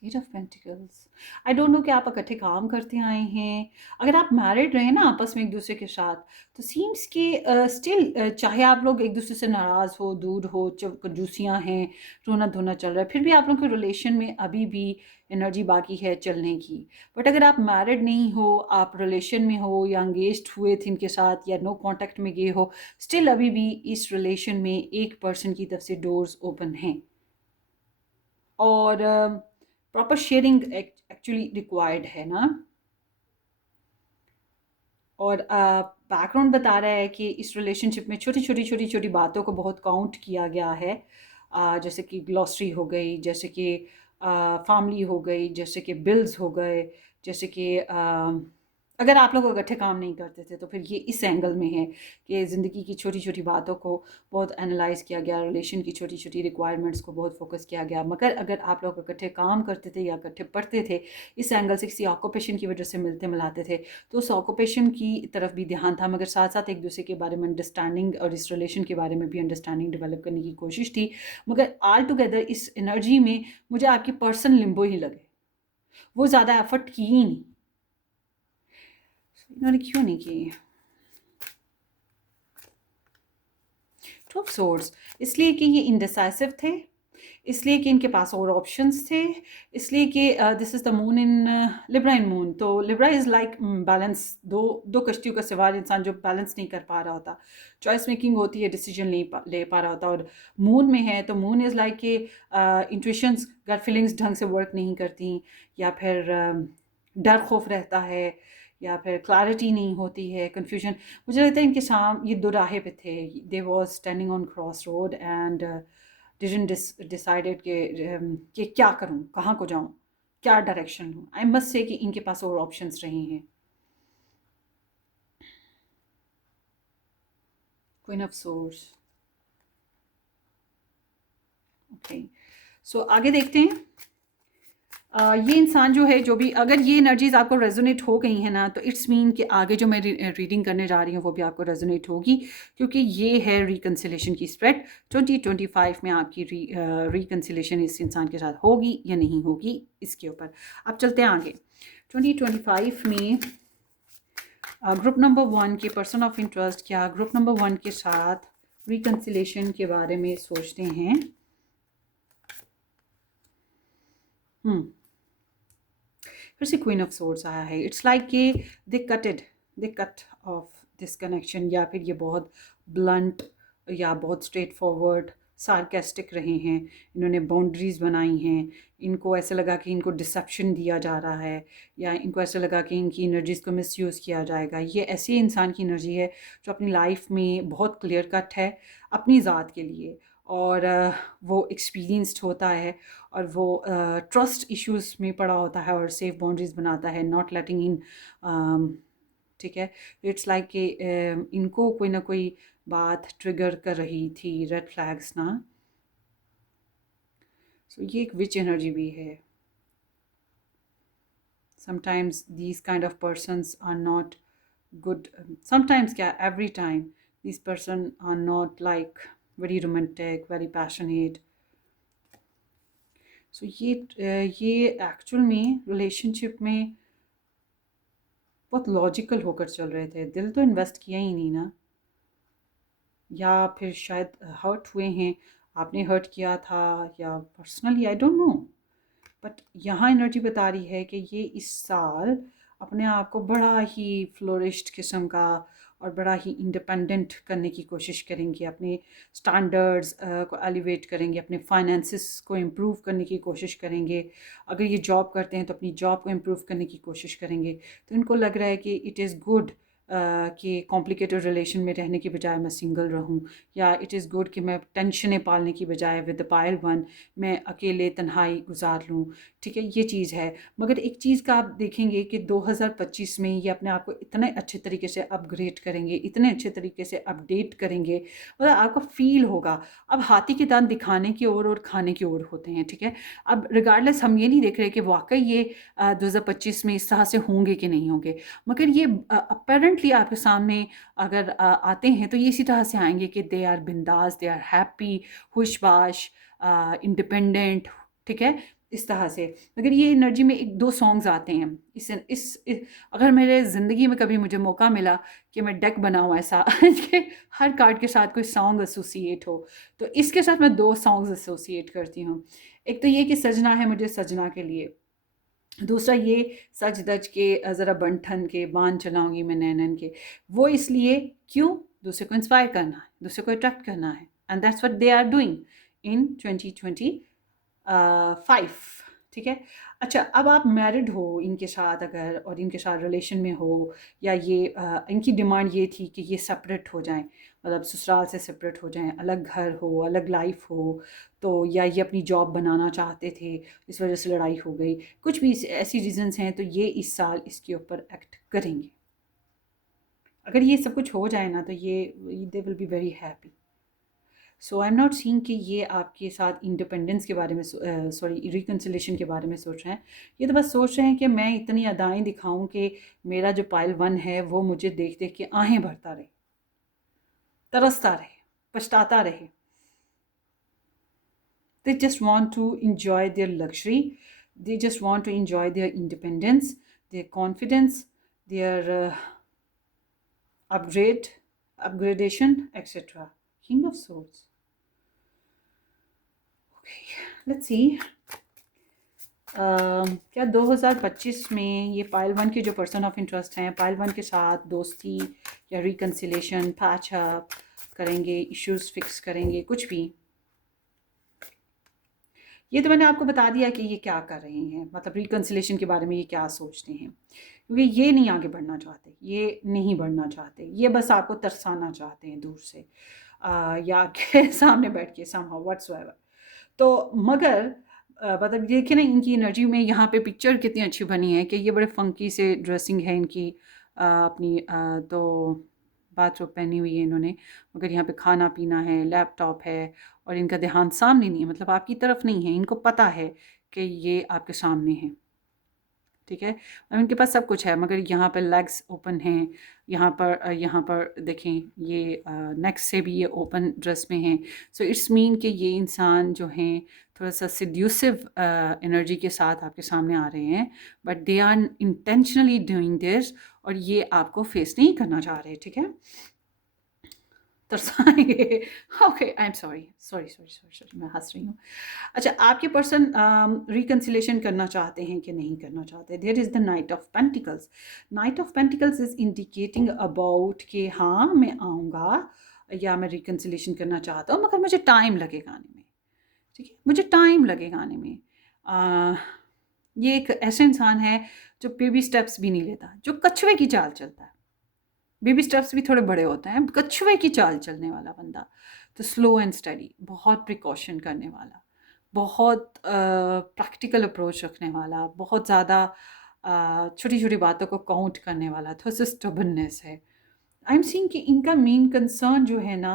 Eight of pentacles, I don't know कि आप इकट्ठे काम करते आए हैं। अगर आप मैरिड रहे ना आपस में एक दूसरे के साथ, तो सीम्स कि स्टिल चाहे आप लोग एक दूसरे से नाराज़ हो, दूर हो, कंजूसियाँ हैं, रोना धोना चल रहा है, फिर भी आप लोगों के रिलेशन में अभी भी एनर्जी बाकी है चलने की। बट अगर आप मैरिड नहीं हो, आप रिलेशन में हो, या इंगेज्ड हुए थे इनके साथ, या नो कांटेक्ट में गए हो, स्टिल अभी भी इस रिलेशन में एक पर्सन की तरफ से डोर्स ओपन हैं, और प्रॉपर शेयरिंग एक्चुअली रिक्वायर्ड है ना। और बैकग्राउंड बता रहा है कि इस रिलेशनशिप में छोटी छोटी बातों को बहुत काउंट किया गया है। जैसे कि ग्लॉसरी हो गई, जैसे कि फैमिली हो गई, जैसे कि बिल्स हो गए, जैसे कि अगर आप लोग इकट्ठे काम नहीं करते थे, तो फिर ये इस एंगल में है कि ज़िंदगी की छोटी छोटी बातों को बहुत एनालाइज किया गया, रिलेशन की छोटी छोटी रिक्वायरमेंट्स को बहुत फोकस किया गया। मगर अगर आप लोग इकट्ठे काम करते थे या इकट्ठे पढ़ते थे, इस एंगल से किसी ऑक्यूपेशन की वजह से मिलते मिलाते थे, तो उस ऑक्यूपेशन की तरफ भी ध्यान था, मगर साथ साथ एक दूसरे के बारे में अंडरस्टैंडिंग, और इस रिलेशन के बारे में भी अंडरस्टैंडिंग डेवलप करने की कोशिश थी। मगर ऑल टुगेदर इस एनर्जी में मुझे आपकी पर्सन लिम्बो ही लगे, वो ज़्यादा एफर्ट की ही नहीं। इन्होंने क्यों नहीं की? टू ऑफ सोर्ड्स, इसलिए कि ये इंडिसाइसिव थे, इसलिए कि इनके पास और ऑप्शंस थे, इसलिए कि this is the moon in Libra in moon. तो लिब्रा इज़ लाइक बैलेंस, दो दो कश्तियों का सवार इंसान जो बैलेंस नहीं कर पा रहा होता, चॉइस मेकिंग होती है, डिसीजन नहीं ले पा रहा होता। और मून में है तो मून इज़ लाइक कि इंट्यूशंस, गट फीलिंग्स ढंग से वर्क नहीं करती, या फिर डर खौफ रहता है, या फिर क्लैरिटी नहीं होती है, कन्फ्यूजन। मुझे लगता है इनके साम ये दो राहे पे थे, they was standing on cross road and didn't decided कि क्या करूं, कहाँ को जाऊं, क्या डायरेक्शन लूं। आई मस्ट से कि इनके पास और ऑप्शंस रहे हैं। Queen of swords, okay. So आगे देखते हैं। ये इंसान जो है, जो भी, अगर ये एनर्जीज आपको रेजोनेट हो गई हैं ना, तो इट्स मीन कि आगे जो मैं रीडिंग करने जा रही हूँ वो भी आपको रेजोनेट होगी, क्योंकि ये है रिकन्सिलेशन की स्प्रेड। 2025 में आपकी रिकन्सिलेशन इस इंसान के साथ होगी या नहीं होगी, इसके ऊपर। अब चलते हैं आगे। 2025 में ग्रुप नंबर 1 के पर्सन ऑफ इंटरेस्ट क्या ग्रुप नंबर 1 के साथ रिकन्सिलेशन के बारे में सोचते हैं? फिर से क्वीन ऑफ सोर्ड्स आया है। इट्स लाइक कि दे कट ऑफ दिस कनेक्शन, या फिर ये बहुत ब्लंट या बहुत स्ट्रेट फॉरवर्ड सार्केस्टिक रहे हैं। इन्होंने बाउंड्रीज बनाई हैं, इनको ऐसा लगा कि इनको डिसेप्शन दिया जा रहा है, या इनको ऐसा लगा कि इनकी एनर्जीज़ को मिसयूज़ किया जाएगा। ये ऐसे इंसान की एनर्जी है जो अपनी लाइफ में बहुत क्लियर कट है अपनी ज़ात के लिए, और वो एक्सपीरियंस्ड होता है और वो ट्रस्ट इश्यूज़ में पड़ा होता है और सेफ बाउंड्रीज बनाता है, नॉट लेटिंग इन, ठीक है। इट्स लाइक कि इनको कोई ना कोई बात ट्रिगर कर रही थी, रेड फ्लैग्स ना। सो ये एक विच एनर्जी भी है। Sometimes these kind of persons are not good. Sometimes क्या, every time these person are not like very romantic, very passionate. So ये एक्चुअल में रिलेशनशिप में बहुत लॉजिकल होकर चल रहे थे। दिल तो इन्वेस्ट किया ही नहीं ना, या फिर शायद हर्ट हुए हैं, आपने हर्ट किया था, या personally I don't no. But यहाँ एनर्जी बता रही है कि ये इस साल अपने आप को बड़ा ही फ्लोरिश्ड किस्म का और बड़ा ही इंडिपेंडेंट करने की कोशिश करेंगे, अपने स्टैंडर्ड्स को एलिवेट करेंगे, अपने फाइनेंसिस को इम्प्रूव करने की कोशिश करेंगे। अगर ये जॉब करते हैं तो अपनी जॉब को इम्प्रूव करने की कोशिश करेंगे। तो इनको लग रहा है कि इट इज़ गुड कि कॉम्प्लिकेटेड रिलेशन में रहने की बजाय मैं सिंगल रहूं, या इट इज़ गुड कि मैं टेंशनें पालने की बजाय विद द पायल वन मैं अकेले तन्हाई गुजार लूं। ठीक है, ये चीज़ है। मगर एक चीज़ का आप देखेंगे कि 2025 में ये अपने आप को इतने अच्छे तरीके से अपग्रेड करेंगे, इतने अच्छे तरीके से अपडेट करेंगे, मतलब आपको फील होगा। अब हाथी के दांत दिखाने की ओर और खाने की ओर होते हैं, ठीक है। अब रिगार्डलेस हम ये नहीं देख रहे कि वाकई ये 2025 में इस तरह से होंगे कि नहीं होंगे, मगर ये अपेरेंटली आपके सामने अगर आते हैं तो ये इसी तरह से आएंगे कि दे आर बिंदास, दे आर हैप्पी, खुशबाश, इंडिपेंडेंट, ठीक है, इस तरह से। मगर ये एनर्जी में एक दो सॉन्ग्स आते हैं इस अगर मेरे ज़िंदगी में कभी मुझे मौका मिला कि मैं डेक बनाऊँ ऐसा कि हर कार्ड के साथ कोई सॉन्ग एसोसिएट हो, तो इसके साथ मैं दो सॉन्ग्स एसोसिएट करती हूँ। एक तो ये कि सजना है मुझे सजना के लिए, दूसरा ये सच धज के ज़रा बन ठन के बांध चलाऊंगी मैं नैनन के। वो इसलिए क्यों, दूसरे को इंस्पायर करना है, दूसरे को अट्रैक्ट करना है, and that's what they are doing in 2025, ठीक है। अच्छा, अब आप मैरिड हो इनके साथ अगर, और इनके साथ रिलेशन में हो, या ये इनकी डिमांड ये थी कि ये सेपरेट हो जाएं, मतलब ससुराल से सेपरेट हो जाएं, अलग घर हो, अलग लाइफ हो, तो या ये अपनी जॉब बनाना चाहते थे, इस वजह से लड़ाई हो गई, कुछ भी ऐसी रीजंस हैं, तो ये इस साल इसके ऊपर एक्ट करेंगे। अगर ये सब कुछ हो जाए ना तो ये they will be very happy. So I am not seeing कि ये आपके साथ इंडिपेंडेंस के बारे में, सॉरी रिकन्सिलेशन के बारे में सोच रहे हैं। ये तो बस सोच रहे हैं कि मैं इतनी अदाएँ दिखाऊं कि मेरा जो पायल वन है वो मुझे देख देख के आहें भरता रहे, तरसता रहे, पछताता रहे। They just want to enjoy their luxury. They just want to enjoy their independence, their confidence, their upgradation, etc. King of Swords. Okay, let's see. क्या 2025 में ये पायल वन के जो पर्सन ऑफ इंटरेस्ट हैं, पायल वन के साथ दोस्ती या रिकन्सिलेशन, पैच अप करेंगे, इश्यूज फिक्स करेंगे, कुछ भी। ये तो मैंने आपको बता दिया कि ये क्या कर रहे हैं, मतलब रिकन्सिलेशन के बारे में ये क्या सोचते हैं, क्योंकि ये नहीं आगे बढ़ना चाहते, ये नहीं बढ़ना चाहते, ये बस आपको तरसाना चाहते हैं दूर से, या के सामने बैठ के समहाउ व्हाट्सएवर। तो मगर मतलब देखिए ना, इनकी एनर्जी में यहाँ पे पिक्चर कितनी अच्छी बनी है कि ये बड़े फंकी से ड्रेसिंग है इनकी, अपनी तो बाथरोब पहनी हुई है इन्होंने, मगर यहाँ पे खाना पीना है, लैपटॉप है, और इनका ध्यान सामने नहीं है, मतलब आपकी तरफ नहीं है, इनको पता है कि ये आपके सामने है, ठीक है। और इनके पास सब कुछ है, मगर यहाँ पर लेग्स ओपन हैं, यहाँ पर देखें ये नेक्स्ट से भी ये ओपन ड्रेस में हैं। सो इट्स मीन कि ये इंसान जो हैं थोड़ा सा सिड्यूसिव एनर्जी के साथ आपके सामने आ रहे हैं, but they are intentionally doing this, और ये आपको फेस नहीं करना चाह रहे, ठीक है, तरसाएंगे। Okay, I am sorry sorry sorry sorry sorry, मैं हंस रही हूँ। अच्छा, आपके पर्सन रिकन्सिलेशन करना चाहते हैं कि नहीं करना चाहते? There is the knight of pentacles. Knight of pentacles is indicating about कि हाँ मैं आऊँगा या मैं रिकन्सिलेशन करना चाहता हूँ, मगर मुझे टाइम लगेगा आने में, ठीक है, मुझे टाइम लगेगा आने में। ये एक ऐसा इंसान है जो बेबी स्टेप्स भी नहीं लेता, जो कछुए की चाल चलता है। बेबी स्टेप्स भी थोड़े बड़े होते हैं, कछुए की चाल चलने वाला बंदा। तो स्लो एंड स्टडी, बहुत प्रिकॉशन करने वाला, बहुत प्रैक्टिकल अप्रोच रखने वाला, बहुत ज़्यादा छोटी छोटी बातों को काउंट करने वाला, थोड़ा सा स्टबननेस है। आई एम सीइंग कि इनका मेन कंसर्न जो है ना,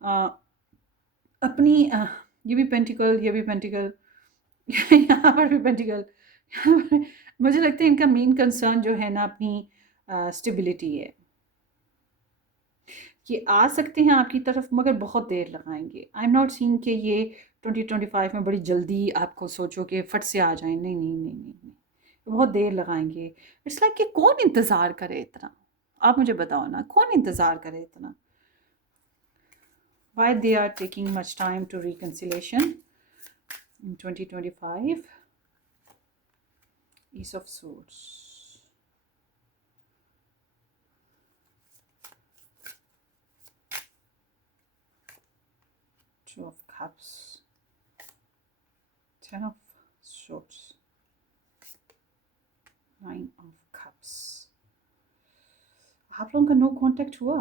अ, अपनी ये भी पेंटिकल, ये भी पेंटिकल, यहाँ पर भी पेंटिकल, यहाँ पर मुझे लगता है इनका मेन कंसर्न जो है ना अपनी स्टेबिलिटी है। ये आ सकते हैं आपकी तरफ मगर बहुत देर लगाएंगे। आई एम नॉट सीइंग कि ये 2025 में बड़ी जल्दी आपको सोचो कि फट से आ जाए, नहीं नहीं नहीं नहीं नहीं, बहुत देर लगाएंगे। इट्स लाइक कि कौन इंतज़ार करे इतना, आप मुझे बताओ ना, कौन इंतज़ार करे इतना। Why they are taking much time to reconciliation in 2025? Ace of Swords, Two of Cups, Ten of Swords, Nine of Cups. आप लोगों का नो कांटेक्ट हुआ,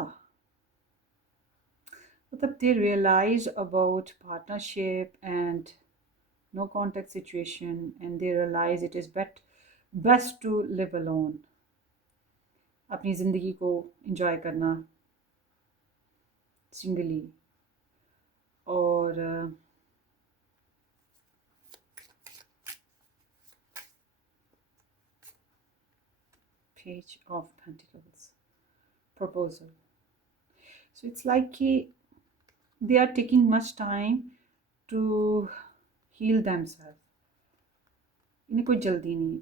मतलब they realize about partnership and no contact situation, and they realize it is best to live alone, अपनी ज़िंदगी को enjoy करना सिंगली। और Page of Pentacles, proposal. So it's like कि they are taking much time to heal themselves. इन्हें कोई जल्दी नहीं,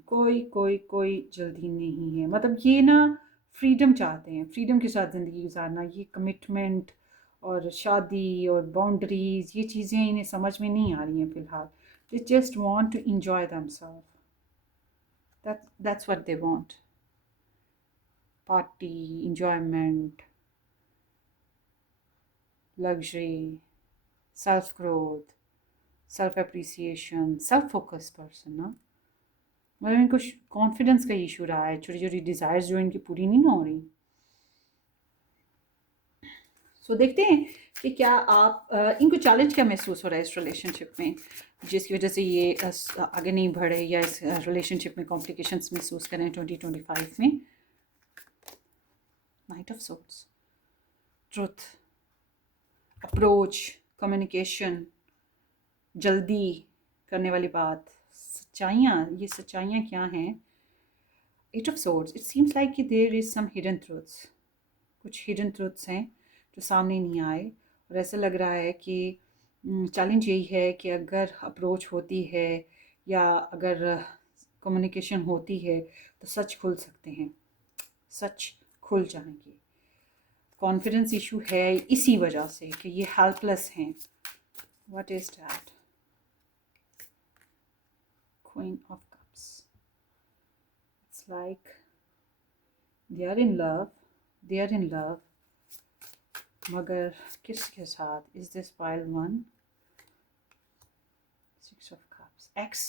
कोई जल्दी नहीं है। मतलब ये ना फ्रीडम चाहते हैं, फ्रीडम के साथ ज़िंदगी गुजारना। ये कमिटमेंट और शादी और बाउंड्रीज, ये चीज़ें इन्हें समझ में नहीं आ रही हैं फ़िलहाल। They just want to enjoy themself, that's what they want. Party, enjoyment, luxury, self growth, self appreciation, self focused person ना। मतलब इनको कॉन्फिडेंस का इशू रहा है, छोटी छोटी डिज़ायर्स जो इनकी पूरी नहीं ना हो रही। सो देखते हैं कि क्या आप इनको चैलेंज क्या महसूस हो रहा है इस रिलेशनशिप में, जिसकी वजह से ये आगे नहीं बढ़े या इस रिलेशनशिप में कॉम्प्लिकेशंस महसूस करें 2025 में। Knight of swords, truth, approach, communication, जल्दी करने वाली बात, सच्चाइयाँ, ये सच्चाइयाँ क्या हैं। Eight of swords, it seems like कि there is some hidden truths, कुछ हिडन ट्रूथ्स हैं जो सामने नहीं आए। और ऐसा लग रहा है कि चैलेंज यही है कि अगर अप्रोच होती है या अगर कम्युनिकेशन होती है तो सच खुल सकते हैं, सच खुल जाएंगे। कॉन्फिडेंस इशू है इसी वजह से कि ये हेल्पलेस हैं। What is that? Queen of Cups. It's like they are in love, they are in love, मगर किसके साथ? Is this pile one? Six of Cups. X.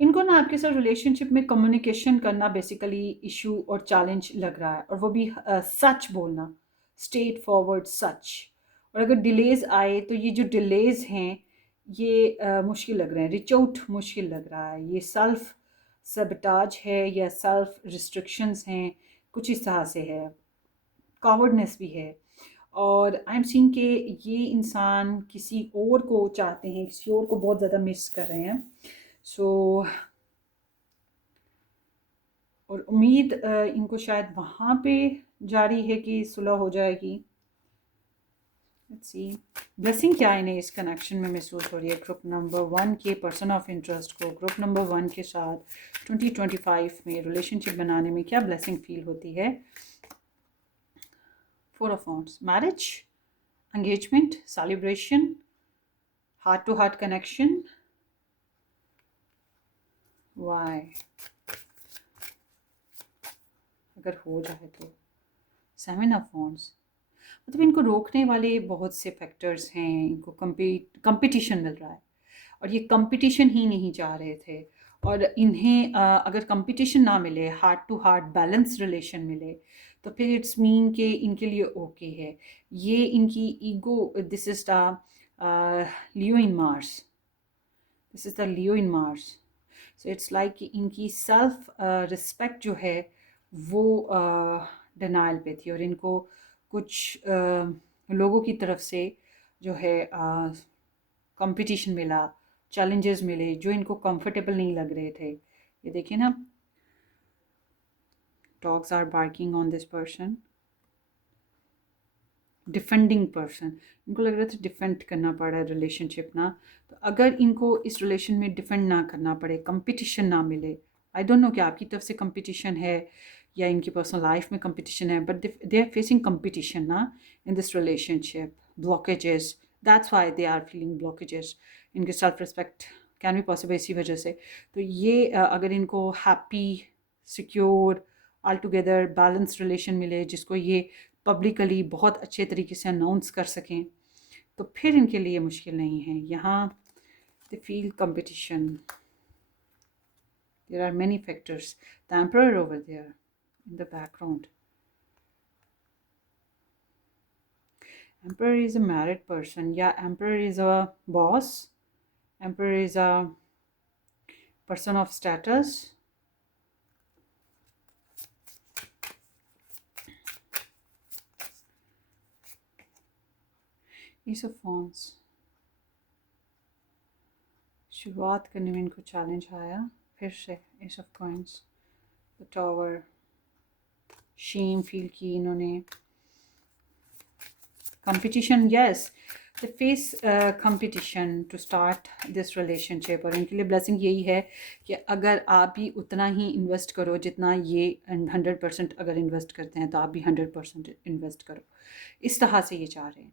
इनको ना आपके साथ रिलेशनशिप में कम्युनिकेशन करना बेसिकली इशू और चैलेंज लग रहा है, और वो भी सच बोलना, स्ट्रेट फॉरवर्ड सच। और अगर डिलेज आए तो ये जो डिलेज हैं ये मुश्किल लग रहे हैं, रिच आउट मुश्किल लग रहा है। ये सेल्फ सबटाज है या सेल्फ रिस्ट्रिक्शंस हैं, कुछ इस तरह से है, कॉवर्डनेस भी है। और आई एम सीइंग कि ये इंसान किसी और को चाहते हैं, किसी और को बहुत ज़्यादा मिस कर रहे हैं। सो और उम्मीद इनको शायद वहाँ पे जारी है कि सुलह हो जाएगी। लेट्स सी ब्लेसिंग क्या इन्हें इस कनेक्शन में महसूस हो रही है। ग्रुप नंबर 1 के पर्सन ऑफ इंटरेस्ट को ग्रुप नंबर 1 के साथ 2025 में रिलेशनशिप बनाने में क्या ब्लेसिंग फील होती है। 4 of wands, marriage, engagement, celebration, heart to heart connection. Why, अगर हो जाए तो 7 ऑफ वांड्स, मतलब इनको रोकने वाले बहुत से फैक्टर्स हैं। इनको कंपटीशन मिल रहा है और ये कंपटीशन ही नहीं चाह रहे थे। और इन्हें अगर कंपटीशन ना मिले, heart to heart balance relation मिले, तो फिर इट्स मीन कि इनके लिए ओके है। ये इनकी ego, this is the Leo in Mars, this is the Leo in Mars. So it's like कि इनकी सेल्फ रिस्पेक्ट जो है वो डिनाइल पे थी, और इनको कुछ लोगों की तरफ से जो है कंपटीशन मिला, चैलेंजेस मिले जो इनको कंफर्टेबल नहीं लग रहे थे। ये देखिए ना, dogs are barking on this person, defending person. इनको लग रहा था डिफेंड करना पड़ा है रिलेशनशिप ना। तो अगर इनको इस रिलेशन में डिफेंड ना करना पड़े, कंपटीशन ना मिले, आई डोंट नो कि आपकी तरफ से कंपटीशन है या इनकी पर्सनल लाइफ में कंपटीशन है, but they are facing competition ना in this relationship, blockages, that's why they are feeling blockages. इनके self respect can be possible इसी वजह से। तो ये अगर इनको happy, secure, all together balance relation मिले जिसको ये पब्लिकली बहुत अच्छे तरीके से अनाउंस कर सकें, तो फिर इनके लिए मुश्किल नहीं है। यहाँ they feel competition, there are many factors, the emperor over there in the background. Emperor is a married person. Yeah, Emperor is a boss. Emperor is a person of status. Ace of Wands. शुरुआत करने में इनको चैलेंज आया, फिर से ace of coins, the tower, shame feel की इन्होंने, competition, yes they face competition to start this relationship. और इनके लिए ब्लेसिंग यही है कि अगर आप भी उतना ही इन्वेस्ट करो जितना ये 100% अगर इन्वेस्ट करते हैं, तो आप भी 100% इन्वेस्ट करो, इस तरह से ये चाह रहे हैं।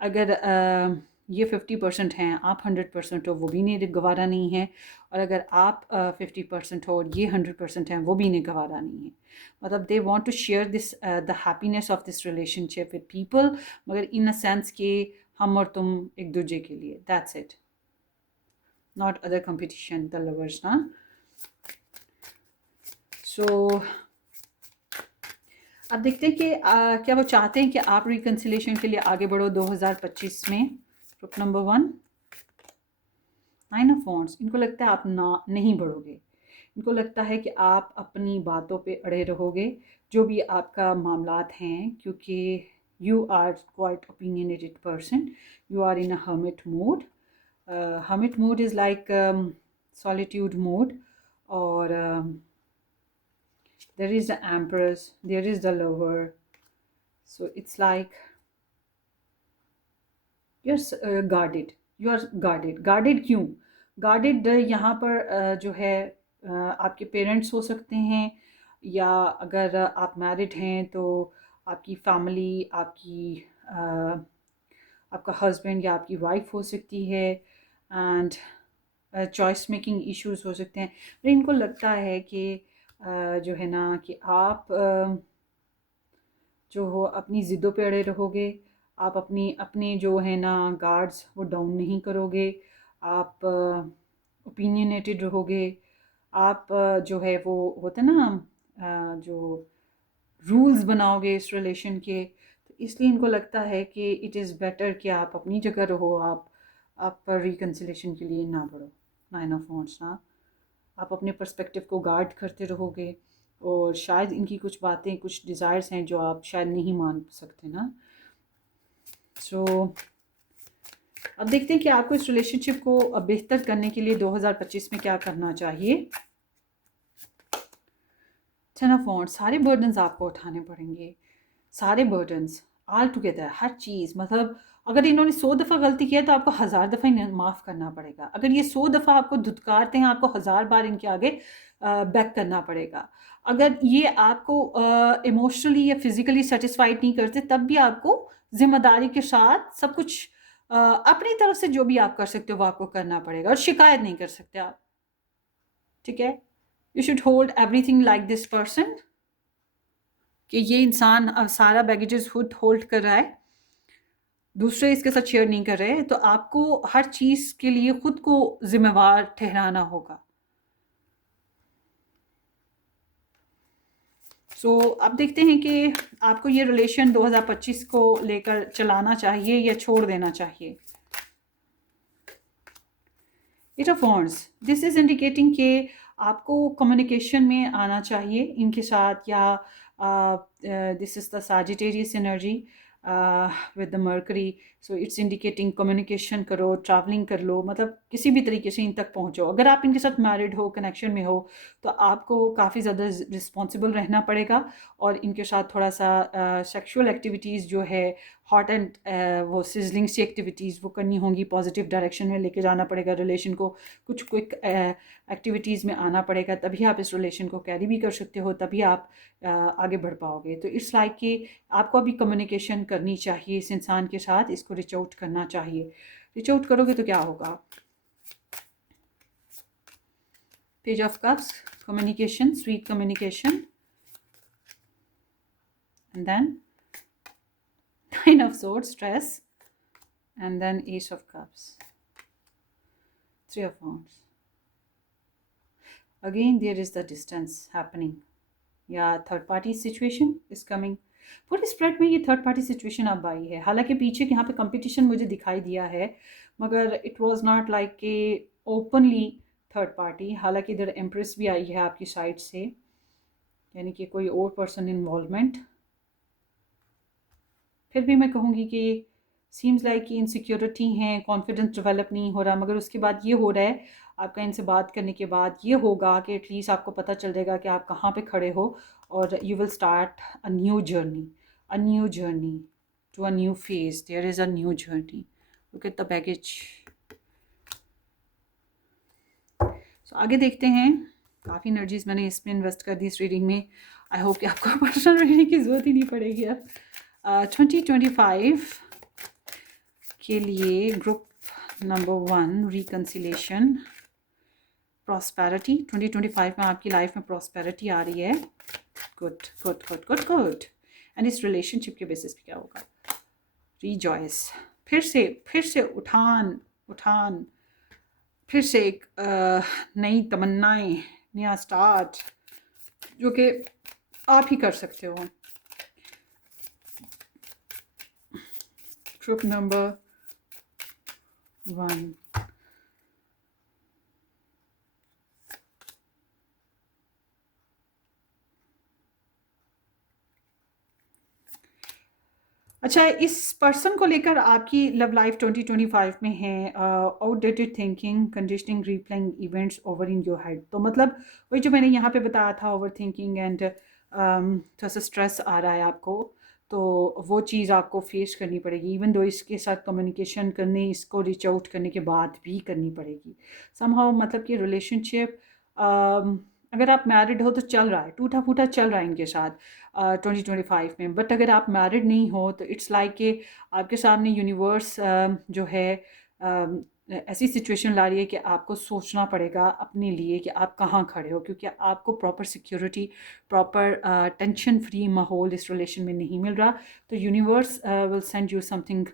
अगर ये 50% हैं, आप 100% हो, वो भी इन्हें गवारा नहीं है। और अगर आप 50% हो और ये 100% हैं, वो भी इन्हें गवारा नहीं है। मतलब they want to share this the happiness of this relationship with people, मगर इन अ सेंस कि हम और तुम एक दूसरे के लिए, that's it, not other competition, the lovers ना। सो अब देखते हैं कि क्या वो चाहते हैं कि आप रिकन्सिलेशन के लिए आगे बढ़ो 2025 में। Group number 1, 9 of wands. इनको लगता है आप नहीं बढ़ोगे। इनको लगता है कि आप अपनी बातों पे अड़े रहोगे जो भी आपका मामलात हैं, क्योंकि you are quite opinionated person, you are in a hermit mode. Hermit mode is like solitude mode, और there is the empress, there is the lover, so it's like you're guarded, you are guarded क्यों guarded? यहाँ पर जो है आपके पेरेंट्स हो सकते हैं, या अगर आप मैरिड हैं तो आपकी फैमिली, आपका हस्बैंड या आपकी वाइफ हो सकती है, एंड चॉइस मेकिंग इश्यूज हो सकते हैं। पर इनको लगता है कि जो है ना कि आप जो हो अपनी ज़िद्दों पे अड़े रहोगे, आप अपने जो है ना गार्ड्स वो डाउन नहीं करोगे, आप ओपिनियनेटेड रहोगे, आप जो है वो होता है ना जो रूल्स बनाओगे इस रिलेशन के। तो इसलिए इनको लगता है कि इट इज़ बेटर कि आप अपनी जगह रहो, आप रिकन्सिलेशन के लिए ना बढ़ो। 9 ऑफ वॉन्ड्स ना, आप अपने पर्सपेक्टिव को गार्ड करते रहोगे, और शायद इनकी कुछ बातें, कुछ डिज़ायर्स हैं जो आप शायद नहीं मान सकते ना। सो अब देखते हैं कि आपको इस रिलेशनशिप को बेहतर करने के लिए 2025 में क्या करना चाहिए। 10 ऑफ वॉन्ड्स, सारे बर्डन्स आपको उठाने पड़ेंगे, सारे बर्डन्स ऑल टुगेदर, हर चीज़। मतलब अगर इन्होंने 100 दफ़ा गलती किया तो आपको 1000 दफ़ा इन्हें माफ़ करना पड़ेगा। अगर ये 100 दफ़ा आपको धुतकारते हैं, आपको 1000 बार इनके आगे बैक करना पड़ेगा। अगर ये आपको इमोशनली या फिज़िकली सेटिस्फाइड नहीं करते, तब भी आपको ज़िम्मेदारी के साथ सब कुछ अपनी तरफ से जो भी आप कर सकते हो वो आपको करना पड़ेगा, और शिकायत नहीं कर सकते आप, ठीक है। You should hold everything like this person, कि ये इंसान सारा बैगेजेस खुद होल्ड कर रहा है, दूसरे इसके साथ शेयर नहीं कर रहे, तो आपको हर चीज़ के लिए खुद को जिम्मेवार ठहराना होगा। सो अब देखते हैं कि आपको ये रिलेशन 2025 को लेकर चलाना चाहिए या छोड़ देना चाहिए। It of wands, this is indicating कि आपको कम्युनिकेशन में आना चाहिए इनके साथ, या this is the Sagittarius energy with the mercury. So it's indicating communication करो, ट्रैवलिंग कर लो, मतलब किसी भी तरीके से इन तक पहुँचो। अगर आप इनके साथ मैरिड हो, कनेक्शन में हो, तो आपको काफ़ी ज़्यादा रिस्पॉन्सिबल रहना पड़ेगा और इनके साथ थोड़ा सा सेक्शुअल एक्टिविटीज़ जो है, हॉट एंड वो सिजलिंग सी एक्टिविटीज़ वो करनी होंगी, पॉजिटिव डायरेक्शन में लेके जाना पड़ेगा रिलेशन को, कुछ क्विक एक्टिविटीज़ में आना पड़ेगा, तभी आप इस रिलेशन को कैरी भी कर सकते हो, तभी आप आगे बढ़ पाओगे। तो इट्स लाइक कि आपको अभी कम्युनिकेशन करनी चाहिए इस इंसान के साथ, इसको रिच आउट करना चाहिए। रिच आउट करोगे तो क्या होगा? Page of cups, communication, sweet communication, and then Nine of Swords, stress, and then Ace of Cups, Three of Wands. Again, there is the distance happening. Yeah, third party situation is coming. पूरे स्प्रेड में ये थर्ड पार्टी सिचुएशन अब आई है। हालांकि पीछे यहाँ पे कंपटीशन मुझे दिखाई दिया है, मगर इट वाज नॉट लाइक के ओपनली थर्ड पार्टी। हालांकि इधर एम्प्रेस भी आई है आपकी साइड से, यानी कि कोई और पर्सन इन्वॉल्वमेंट। फिर भी मैं कहूँगी कि सीम्स लाइक कि इनसिक्योरिटी हैं, कॉन्फिडेंस डेवलप नहीं हो रहा, मगर उसके बाद ये हो रहा है, आपका इनसे बात करने के बाद ये होगा कि एटलीस्ट आपको पता चल जाएगा कि आप कहाँ पे खड़े हो, और you will start a new journey, a new journey to a new phase. There is a new journey. Look at the baggage. So आगे देखते हैं। काफ़ी एनर्जीज मैंने इसमें इन्वेस्ट कर दी इस रीडिंग में। आई होप कि आपको पर्सनल रीडिंग की ज़रूरत ही नहीं पड़ेगी अब। 2025 के लिए ग्रुप नंबर 1, रिकन्सिलेशन, प्रॉस्पेरिटी। 2025 में आपकी लाइफ में प्रॉस्पेरिटी आ रही है। Good good good good good. And इस रिलेशनशिप के बेसिस पे क्या होगा? रीजॉयस, फिर से उठान उठान, फिर से एक नई तमन्नाएं, नया स्टार्ट, जो कि आप ही कर सकते हो। ग्रुप नंबर 1, अच्छा, इस पर्सन को लेकर आपकी लव लाइफ 2025 में है outdated thinking, conditioning, replaying events over in your head. तो मतलब वही जो मैंने यहाँ पे बताया था, ओवर थिंकिंग एंड थोड़ा सा स्ट्रेस आ रहा है आपको, तो वो चीज़ आपको फेस करनी पड़ेगी। इवन दो इसके साथ कम्युनिकेशन करने, इसको रीच आउट करने के बाद भी करनी पड़ेगी समहाउ। मतलब कि रिलेशनशिप, अगर आप मैरिड हो तो चल रहा है, टूटा फूटा चल रहा है इनके साथ 2025 में। बट अगर आप मैरिड नहीं हो तो इट्स लाइक कि आपके सामने यूनिवर्स जो है ऐसी सिचुएशन ला रही है कि आपको सोचना पड़ेगा अपने लिए कि आप कहाँ खड़े हो, क्योंकि आपको proper security, proper tension free माहौल इस रिलेशन में नहीं मिल रहा। तो universe will send you something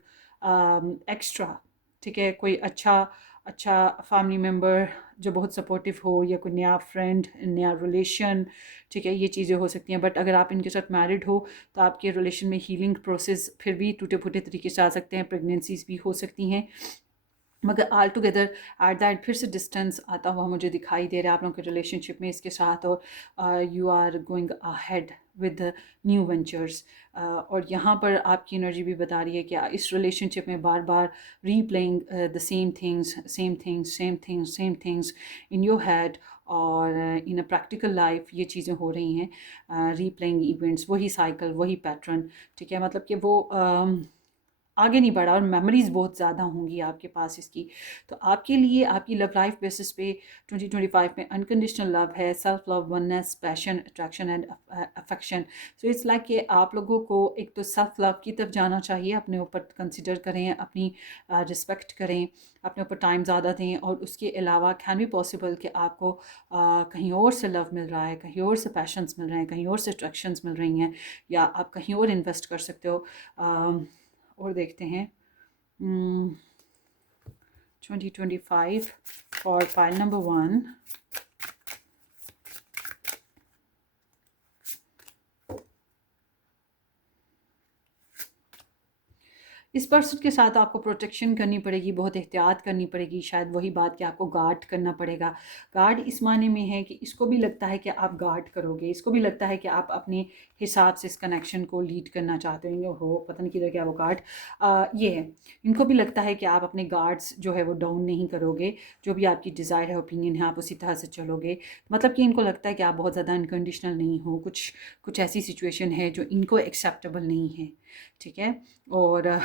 extra, ठीक है? कोई अच्छा फैमिली मेम्बर जो बहुत सपोर्टिव हो, या कोई नया फ्रेंड, नया रिलेशन, ठीक है? ये चीज़ें हो सकती हैं। बट अगर आप इनके साथ मैरिड हो तो आपके रिलेशन में हीलिंग प्रोसेस फिर भी टूटे फूटे तरीके से आ सकते हैं, प्रेगनेंसीज भी हो सकती हैं, मगर आल टुगेदर एट दैट फिर से डिस्टेंस आता हुआ मुझे दिखाई दे रहा है आप लोगों के रिलेशनशिप में इसके साथ। और you are going ahead with new ventures. और यहाँ पर आपकी एनर्जी भी बता रही है कि इस रिलेशनशिप में बार बार replaying the same things, same things, same things, same things in your head, और इन अ प्रैक्टिकल लाइफ ये चीज़ें हो रही हैं, रीप्लेइंग इवेंट्स, वही साइकिल, वही पैटर्न, ठीक है? मतलब कि वो आगे नहीं बढ़ा, और मेमोरीज़ बहुत ज़्यादा होंगी आपके पास इसकी। तो आपके लिए आपकी लव लाइफ बेसिस पे 2025 में अनकंडीशनल लव है, self love, oneness, passion, attraction and affection. So it's like कि आप लोगों को एक तो सेल्फ लव की तरफ जाना चाहिए, अपने ऊपर कंसिडर करें, अपनी रिस्पेक्ट करें, अपने ऊपर टाइम ज़्यादा दें। और उसके अलावा कैन भी पॉसिबल कि आपको कहीं और से लव मिल रहा है, कहीं और से पैशंस मिल रहे हैं, कहीं और से अट्रैक्शंस मिल रही हैं, या आप कहीं और इन्वेस्ट कर सकते हो। और देखते हैं 2025 फॉर पाइल नंबर 1, इस पर्सन के साथ आपको प्रोटेक्शन करनी पड़ेगी, बहुत एहतियात करनी पड़ेगी। शायद वही बात कि आपको गार्ड करना पड़ेगा। गार्ड इस माने में है कि इसको भी लगता है कि आप गार्ड करोगे, इसको भी लगता है कि आप अपने हिसाब से इस कनेक्शन को लीड करना चाहते हो। पता नहीं किधर क्या वो गार्ड ये है। इनको भी लगता है कि आप अपने गार्ड्स जो है वो डाउन नहीं करोगे, जो भी आपकी डिज़ायर है, ओपिनियन है, आप उसी तरह से चलोगे। मतलब कि इनको लगता है कि आप बहुत ज़्यादा अनकंडीशनल नहीं हो। कुछ कुछ ऐसी सिचुएशन है जो इनको एक्सेप्टेबल नहीं है, ठीक है। और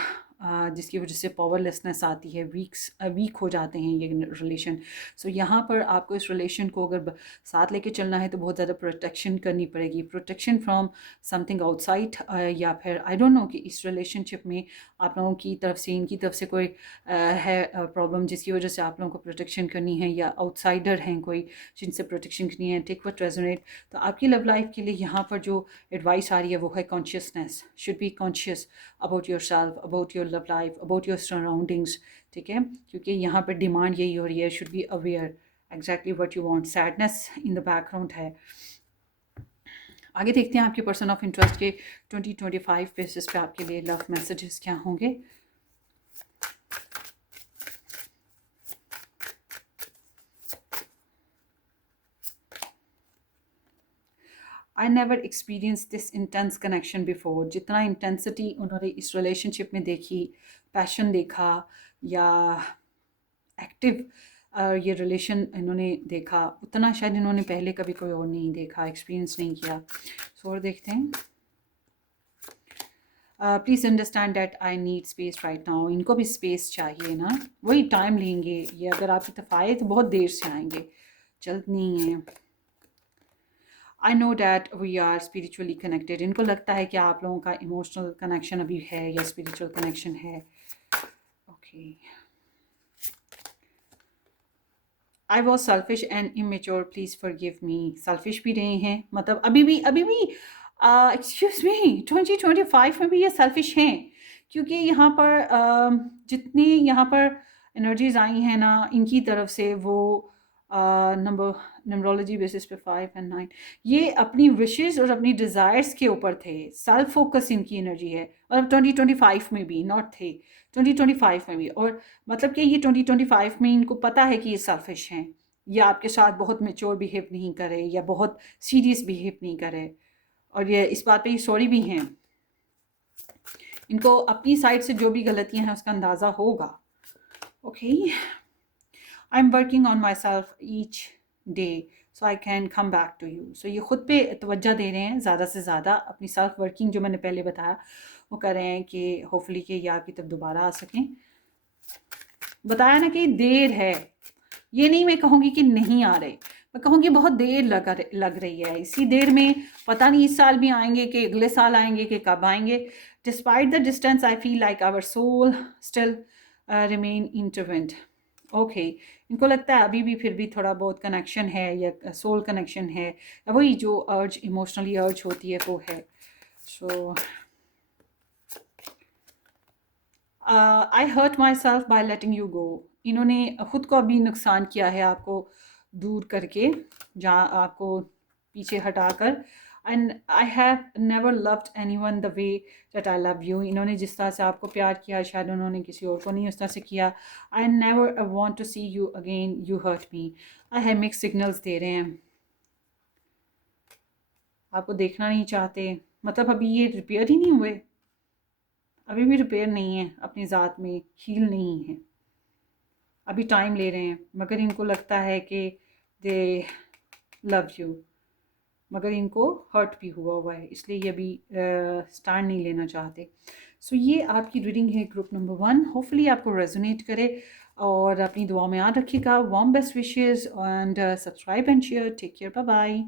जिसकी वजह से पावरलेसनेस आती है, वीक हो जाते हैं ये रिलेशन। सो यहाँ पर आपको इस रिलेशन को अगर साथ लेके चलना है तो बहुत ज़्यादा प्रोटेक्शन करनी पड़ेगी, प्रोटेक्शन फ्रॉम समथिंग आउटसाइड, या फिर आई डोंट नो कि इस रिलेशनशिप में आप लोगों की तरफ से, इनकी तरफ से कोई है प्रॉब्लम जिसकी वजह से आप लोगों को प्रोटेक्शन करनी है, या आउटसाइडर हैं कोई जिनसे प्रोटेक्शन करनी है। Take what resonate. तो आपकी लव लाइफ के लिए यहाँ पर जो एडवाइस आ रही है वो है consciousness, should be conscious about your self, about your love life, about your surroundings, ठीक है। क्योंकि यहाँ पर डिमांड यही हो रही है, should be aware exactly what you want. Sadness in the background है। आगे देखते हैं आपके पर्सन ऑफ इंटरेस्ट के 2025 बेसिस पे आपके लिए लव मैसेजेस क्या होंगे। I never experience this intense connection before. जितना इंटेंसिटी उन्होंने इस रिलेशनशिप में देखी, पैशन देखा, या एक्टिव ये रिलेशन इन्होंने देखा, उतना शायद इन्होंने पहले कभी कोई और नहीं देखा, एक्सपीरियंस नहीं किया। सो और देखते हैं। Please understand that I need space right now. इनको भी स्पेस चाहिए ना, वही टाइम लेंगे। ये अगर आपकी तफ़ायत तो बहुत देर से आएंगे, जल्द नहीं है। I know that we are spiritually connected. इनको लगता है कि आप लोगों का इमोशनल कनेक्शन अभी है या स्पिरिचुअल कनेक्शन है। Okay. I was selfish and immature, please forgive me. Selfish भी रहे हैं, मतलब अभी भी एक्सक्यूज मी 2025 में भी ये सेल्फिश हैं। क्योंकि यहाँ पर जितनी यहाँ पर एनर्जीज आई हैं ना इनकी तरफ से, वो नंबर न्यूमरोलॉजी बेसिस पे 5 और 9, ये अपनी विशेस और अपनी डिज़ायर्स के ऊपर थे। सेल्फ फोकस इनकी एनर्जी है, और अब 2025 में भी नॉट थे, 2025 में भी। और मतलब कि ये 2025 में इनको पता है कि ये सेल्फिश हैं, या आपके साथ बहुत मेच्योर बिहेव नहीं करे, या बहुत सीरियस बिहेव नहीं करे, और ये इस बात पे ये सॉरी भी हैं। इनको अपनी साइड से जो भी गलतियां हैं उसका अंदाज़ा होगा। ओके। I am working on myself each day so I can come back to you. So ये खुद पे तवज्जो दे रहे हैं ज़्यादा से ज़्यादा, अपनी सेल्फ वर्किंग जो मैंने पहले बताया वो कर रहे हैं कि होपफुली कि ये आपकी तरफ दोबारा आ सकें। बताया ना कि देर है, ये नहीं मैं कहूँगी कि नहीं आ रहे, मैं कहूँगी बहुत देर लग रही है। इसी देर में पता नहीं इस साल भी आएंगे कि अगले साल आएंगे कि कब आएंगे। Despite the distance I feel like our soul still remain intertwined. Okay. इनको लगता है अभी भी फिर भी थोड़ा बहुत कनेक्शन है, या सोल कनेक्शन है, या वही जो अर्ज इमोशनली अर्ज होती है वो है। So I hurt myself by letting you go. इन्होंने ख़ुद को अभी नुकसान किया है आपको दूर करके, जहाँ आपको पीछे हटाकर। And I have never loved any one the way that I love you. इन्होंने जिस तरह से आपको प्यार किया शायद उन्होंने किसी और को नहीं उस तरह से किया। I never want to see you again, you hurt me. I have mix signals दे रहे हैं, आपको देखना नहीं चाहते। मतलब अभी ये रिपेयर ही नहीं हुए, अभी भी रिपेयर नहीं है, अपनी ज़ात में हील नहीं है, अभी टाइम ले रहे हैं। मगर इनको लगता है कि दे लव यू, मगर इनको हर्ट भी हुआ है, इसलिए ये अभी स्टैंड नहीं लेना चाहते। सो ये आपकी रीडिंग है ग्रुप नंबर 1। होपफुली आपको रेजोनेट करे, और अपनी दुआ में याद रखिएगा। Warm best wishes and subscribe and share. Take care, bye bye.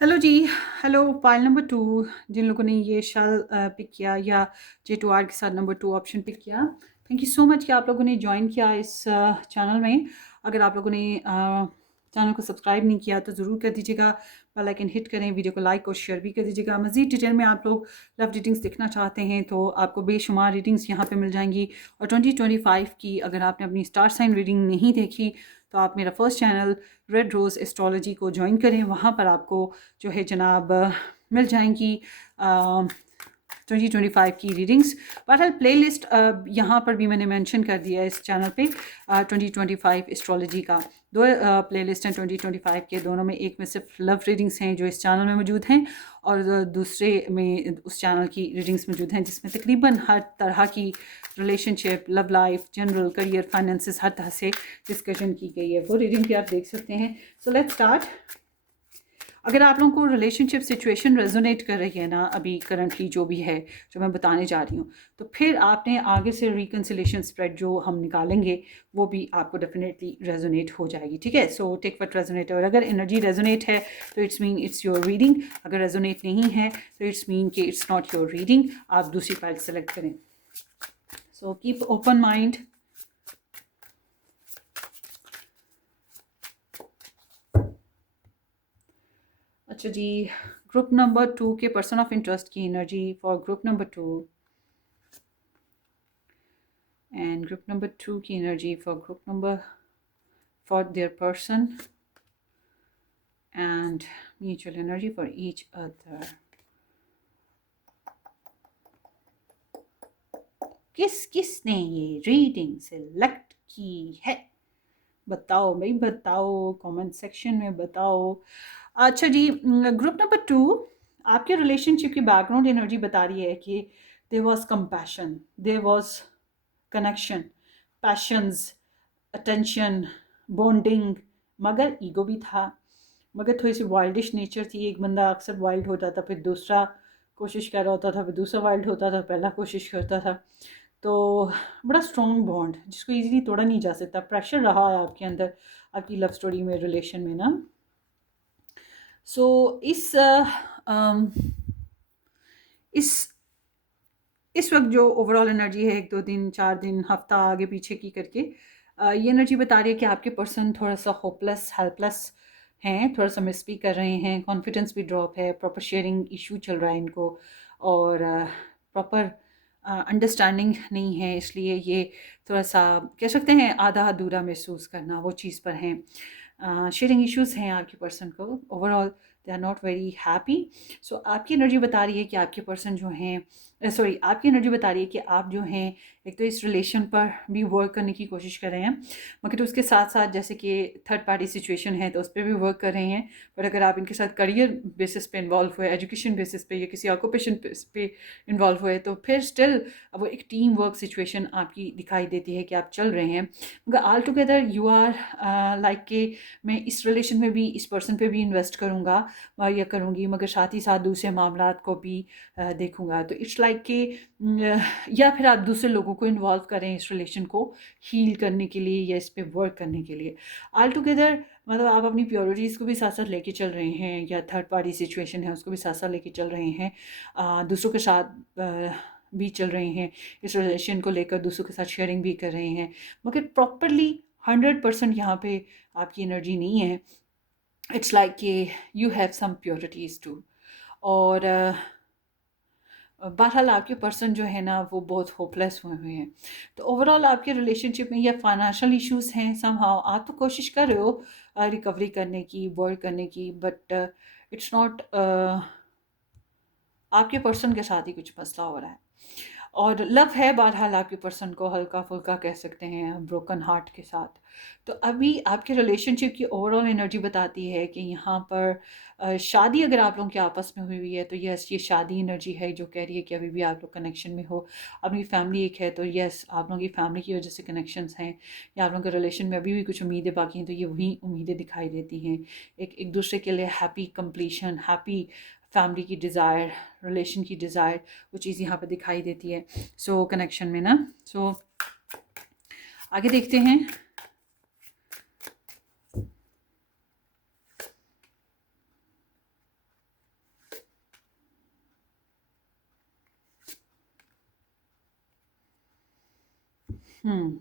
Hello जी। हेलो पाइल नंबर 2, जिन लोगों ने ये शल पिक किया या J2R के साथ नंबर 2 ऑप्शन पिक किया, थैंक यू सो मच कि आप लोगों ने ज्वाइन किया इस चैनल में। अगर आप लोगों ने चैनल को सब्सक्राइब नहीं किया तो ज़रूर कर दीजिएगा, बेल आइकन हिट करें, वीडियो को लाइक और शेयर भी कर दीजिएगा। मज़ीद डिटेल में आप लोग लव रीडिंग्स देखना चाहते हैं तो आपको बेशुमार रीडिंग्स यहाँ पे मिल जाएंगी। और 2025 की अगर आपने अपनी स्टार साइन रीडिंग नहीं देखी तो आप मेरा first channel red rose astrology को ज्वाइन करें, वहाँ पर आपको जो है जनाब मिल जाएंगी 2025 की रीडिंग्स। बहरहाल प्ले लिस्ट यहाँ पर भी मैंने मेंशन कर दिया है इस चैनल पे। 2025 एस्ट्रोलॉजी का दो प्ले लिस्ट हैं 2025 के, दोनों में एक में सिर्फ लव रीडिंग्स हैं जो इस चैनल में मौजूद हैं, और दूसरे में उस चैनल की रीडिंग्स मौजूद हैं जिसमें तकरीबन हर तरह की relationship, love life, general career, finances, हर तरह से डिस्कशन की गई है। वो रीडिंग भी आप देख सकते हैं। सो लेट्स स्टार्ट। अगर आप लोगों को रिलेशनशिप सिचुएशन रेजोनेट कर रही है ना अभी करंटली जो भी है जो मैं बताने जा रही हूँ, तो फिर आपने आगे से रिकन्सिलेशन स्प्रेड जो हम निकालेंगे वो भी आपको डेफिनेटली रेजोनेट हो जाएगी। ठीक है, सो टेक व्हाट रेजोनेट। और अगर एनर्जी रेजोनेट है तो it's mean it's your reading, अगर रेजोनेट नहीं है तो इट्स मीन कि इट्स नॉट योर रीडिंग। आप दूसरी फाइल सेलेक्ट करें। So keep open mind. अच्छा जी, ग्रुप नंबर 2 के पर्सन ऑफ इंटरेस्ट की energy for group number 2, and group number 2 की energy for group number for their person, and mutual energy for each other. किस किसने ये रीडिंग सेलेक्ट की है बताओ भाई, बताओ कमेंट सेक्शन में बताओ। अच्छा जी, ग्रुप नंबर 2, आपके रिलेशनशिप की बैकग्राउंड एनर्जी बता रही है कि there was compassion, there was connection, passions, attention, bonding, मगर ईगो भी था, मगर थोड़ी सी वाइल्डिश नेचर थी। एक बंदा अक्सर वाइल्ड होता था, फिर दूसरा कोशिश कर रहा होता था, फिर दूसरा वाइल्ड होता था, पहला कोशिश करता था। तो बड़ा स्ट्रॉन्ग बॉन्ड जिसको इजीली तोड़ा नहीं जा सकता। प्रेशर रहा है आपके अंदर आपकी लव स्टोरी में, रिलेशन में ना। सो इस इस वक्त जो ओवरऑल एनर्जी है, 1 2 दिन 4 दिन हफ्ता आगे पीछे की करके, ये एनर्जी बता रही है कि आपके पर्सन थोड़ा सा होपलेस हेल्पलेस हैं, थोड़ा सा मिस भी कर रहे हैं, कॉन्फिडेंस भी ड्रॉप है, प्रॉपर शेयरिंग इशू चल रहा है इनको, और प्रॉपर अंडरस्टैंडिंग नहीं है, इसलिए ये थोड़ा सा कह सकते हैं आधा अधूरा महसूस करना वो चीज़ पर हैं। शेयरिंग इश्यूज़ हैं आपके पर्सन को। Overall they are not very happy. So आपकी एनर्जी बता रही है कि आपके पर्सन जो हैं, सॉरी, आपकी एनर्जी बता रही है कि आप जो हैं एक तो इस रिलेशन पर भी वर्क करने की कोशिश कर रहे हैं, मगर उसके साथ साथ जैसे कि थर्ड पार्टी सिचुएशन है तो उस पर भी वर्क कर रहे हैं। पर अगर आप इनके साथ करियर बेसिस पे इन्वॉल्व हुए, एजुकेशन बेसिस पे या किसी ऑक्यूपेशन पे इन्वॉल्व हुए, तो फिर स्टिल वो एक टीम वर्क सिचुएशन आपकी दिखाई देती है कि आप चल रहे हैं। मगर all together you are like के मैं इस रिलेशन में भी इस पर्सन पे भी इन्वेस्ट करूँगा या करूँगी, मगर साथ ही साथ दूसरे मामला को भी देखूँगा। तो इट्स लाइक कि या फिर आप दूसरे लोगों को इन्वॉल्व करें इस रिलेशन को हील करने के लिए या इस पर वर्क करने के लिए। ऑल टुगेदर मतलब आप अपनी प्योरिटीज़ को भी साथ साथ लेके चल रहे हैं, या थर्ड पार्टी सिचुएशन है उसको भी साथ साथ लेके चल रहे हैं, दूसरों के साथ भी चल रहे हैं, इस रिलेशन को लेकर दूसरों के साथ शेयरिंग भी कर रहे हैं, मगर प्रॉपरली 100% यहाँ पे आपकी एनर्जी नहीं है। इट्स लाइक कि यू हैव सम प्योरिटीज़ टू। और बहरहाल आपके पर्सन जो है ना वो बहुत होपलेस हुए हुए हैं। तो ओवरऑल आपके रिलेशनशिप में या फाइनेंशियल इश्यूज हैं समहाउ। आप तो कोशिश कर रहे हो रिकवरी करने की, वर्क करने की, बट इट्स नॉट, आपके पर्सन के साथ ही कुछ मसला हो रहा है। और लव है बहरहाल आपके पर्सन को हल्का फुल्का कह सकते हैं ब्रोकन हार्ट के साथ। तो अभी आपके रिलेशनशिप की ओवरऑल एनर्जी बताती है कि यहाँ पर शादी अगर आप लोगों के आपस में हुई हुई है तो यस ये शादी एनर्जी है जो कह रही है कि अभी भी आप लोग कनेक्शन में हो। अपनी फैमिली एक है तो यस आप लोगों की फैमिली की वजह से कनेक्शंस हैं, या आप लोगों के रिलेशन में अभी भी कुछ उम्मीदें बाकी हैं तो ये वही उम्मीदें दिखाई देती हैं। एक एक दूसरे के लिए हैप्पी कंप्लीशन, हैप्पी फैमिली की डिज़ायर, रिलेशन की डिज़ायर, वो चीज़ यहाँ पे दिखाई देती है। सो कनेक्शन में ना। सो आगे देखते हैं। हम्म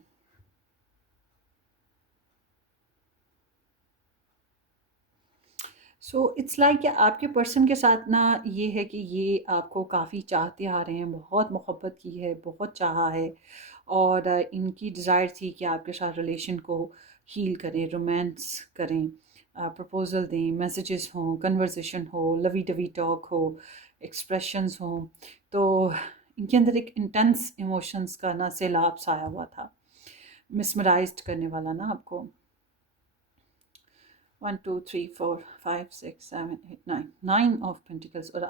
सो इट्स लाइक कि आपके पर्सन के साथ ना ये है कि ये आपको काफ़ी चाहते आ रहे हैं, बहुत मोहब्बत की है, बहुत चाहा है। और इनकी डिज़ायर थी कि आपके साथ रिलेशन को हील करें, रोमांस करें, प्रपोज़ल दें, मैसेजेस हों, कन्वर्सेशन हो, लवी डवी टॉक हो, एक्सप्रेशंस हों। तो इनके अंदर एक इंटेंस इमोशंस का ना सैलाब सा आया हुआ था, मिसमराइज्ड करने वाला ना आपको। 1 2 3 4 5 6 7 8 9, 9 ऑफ पेंटिकल्स। और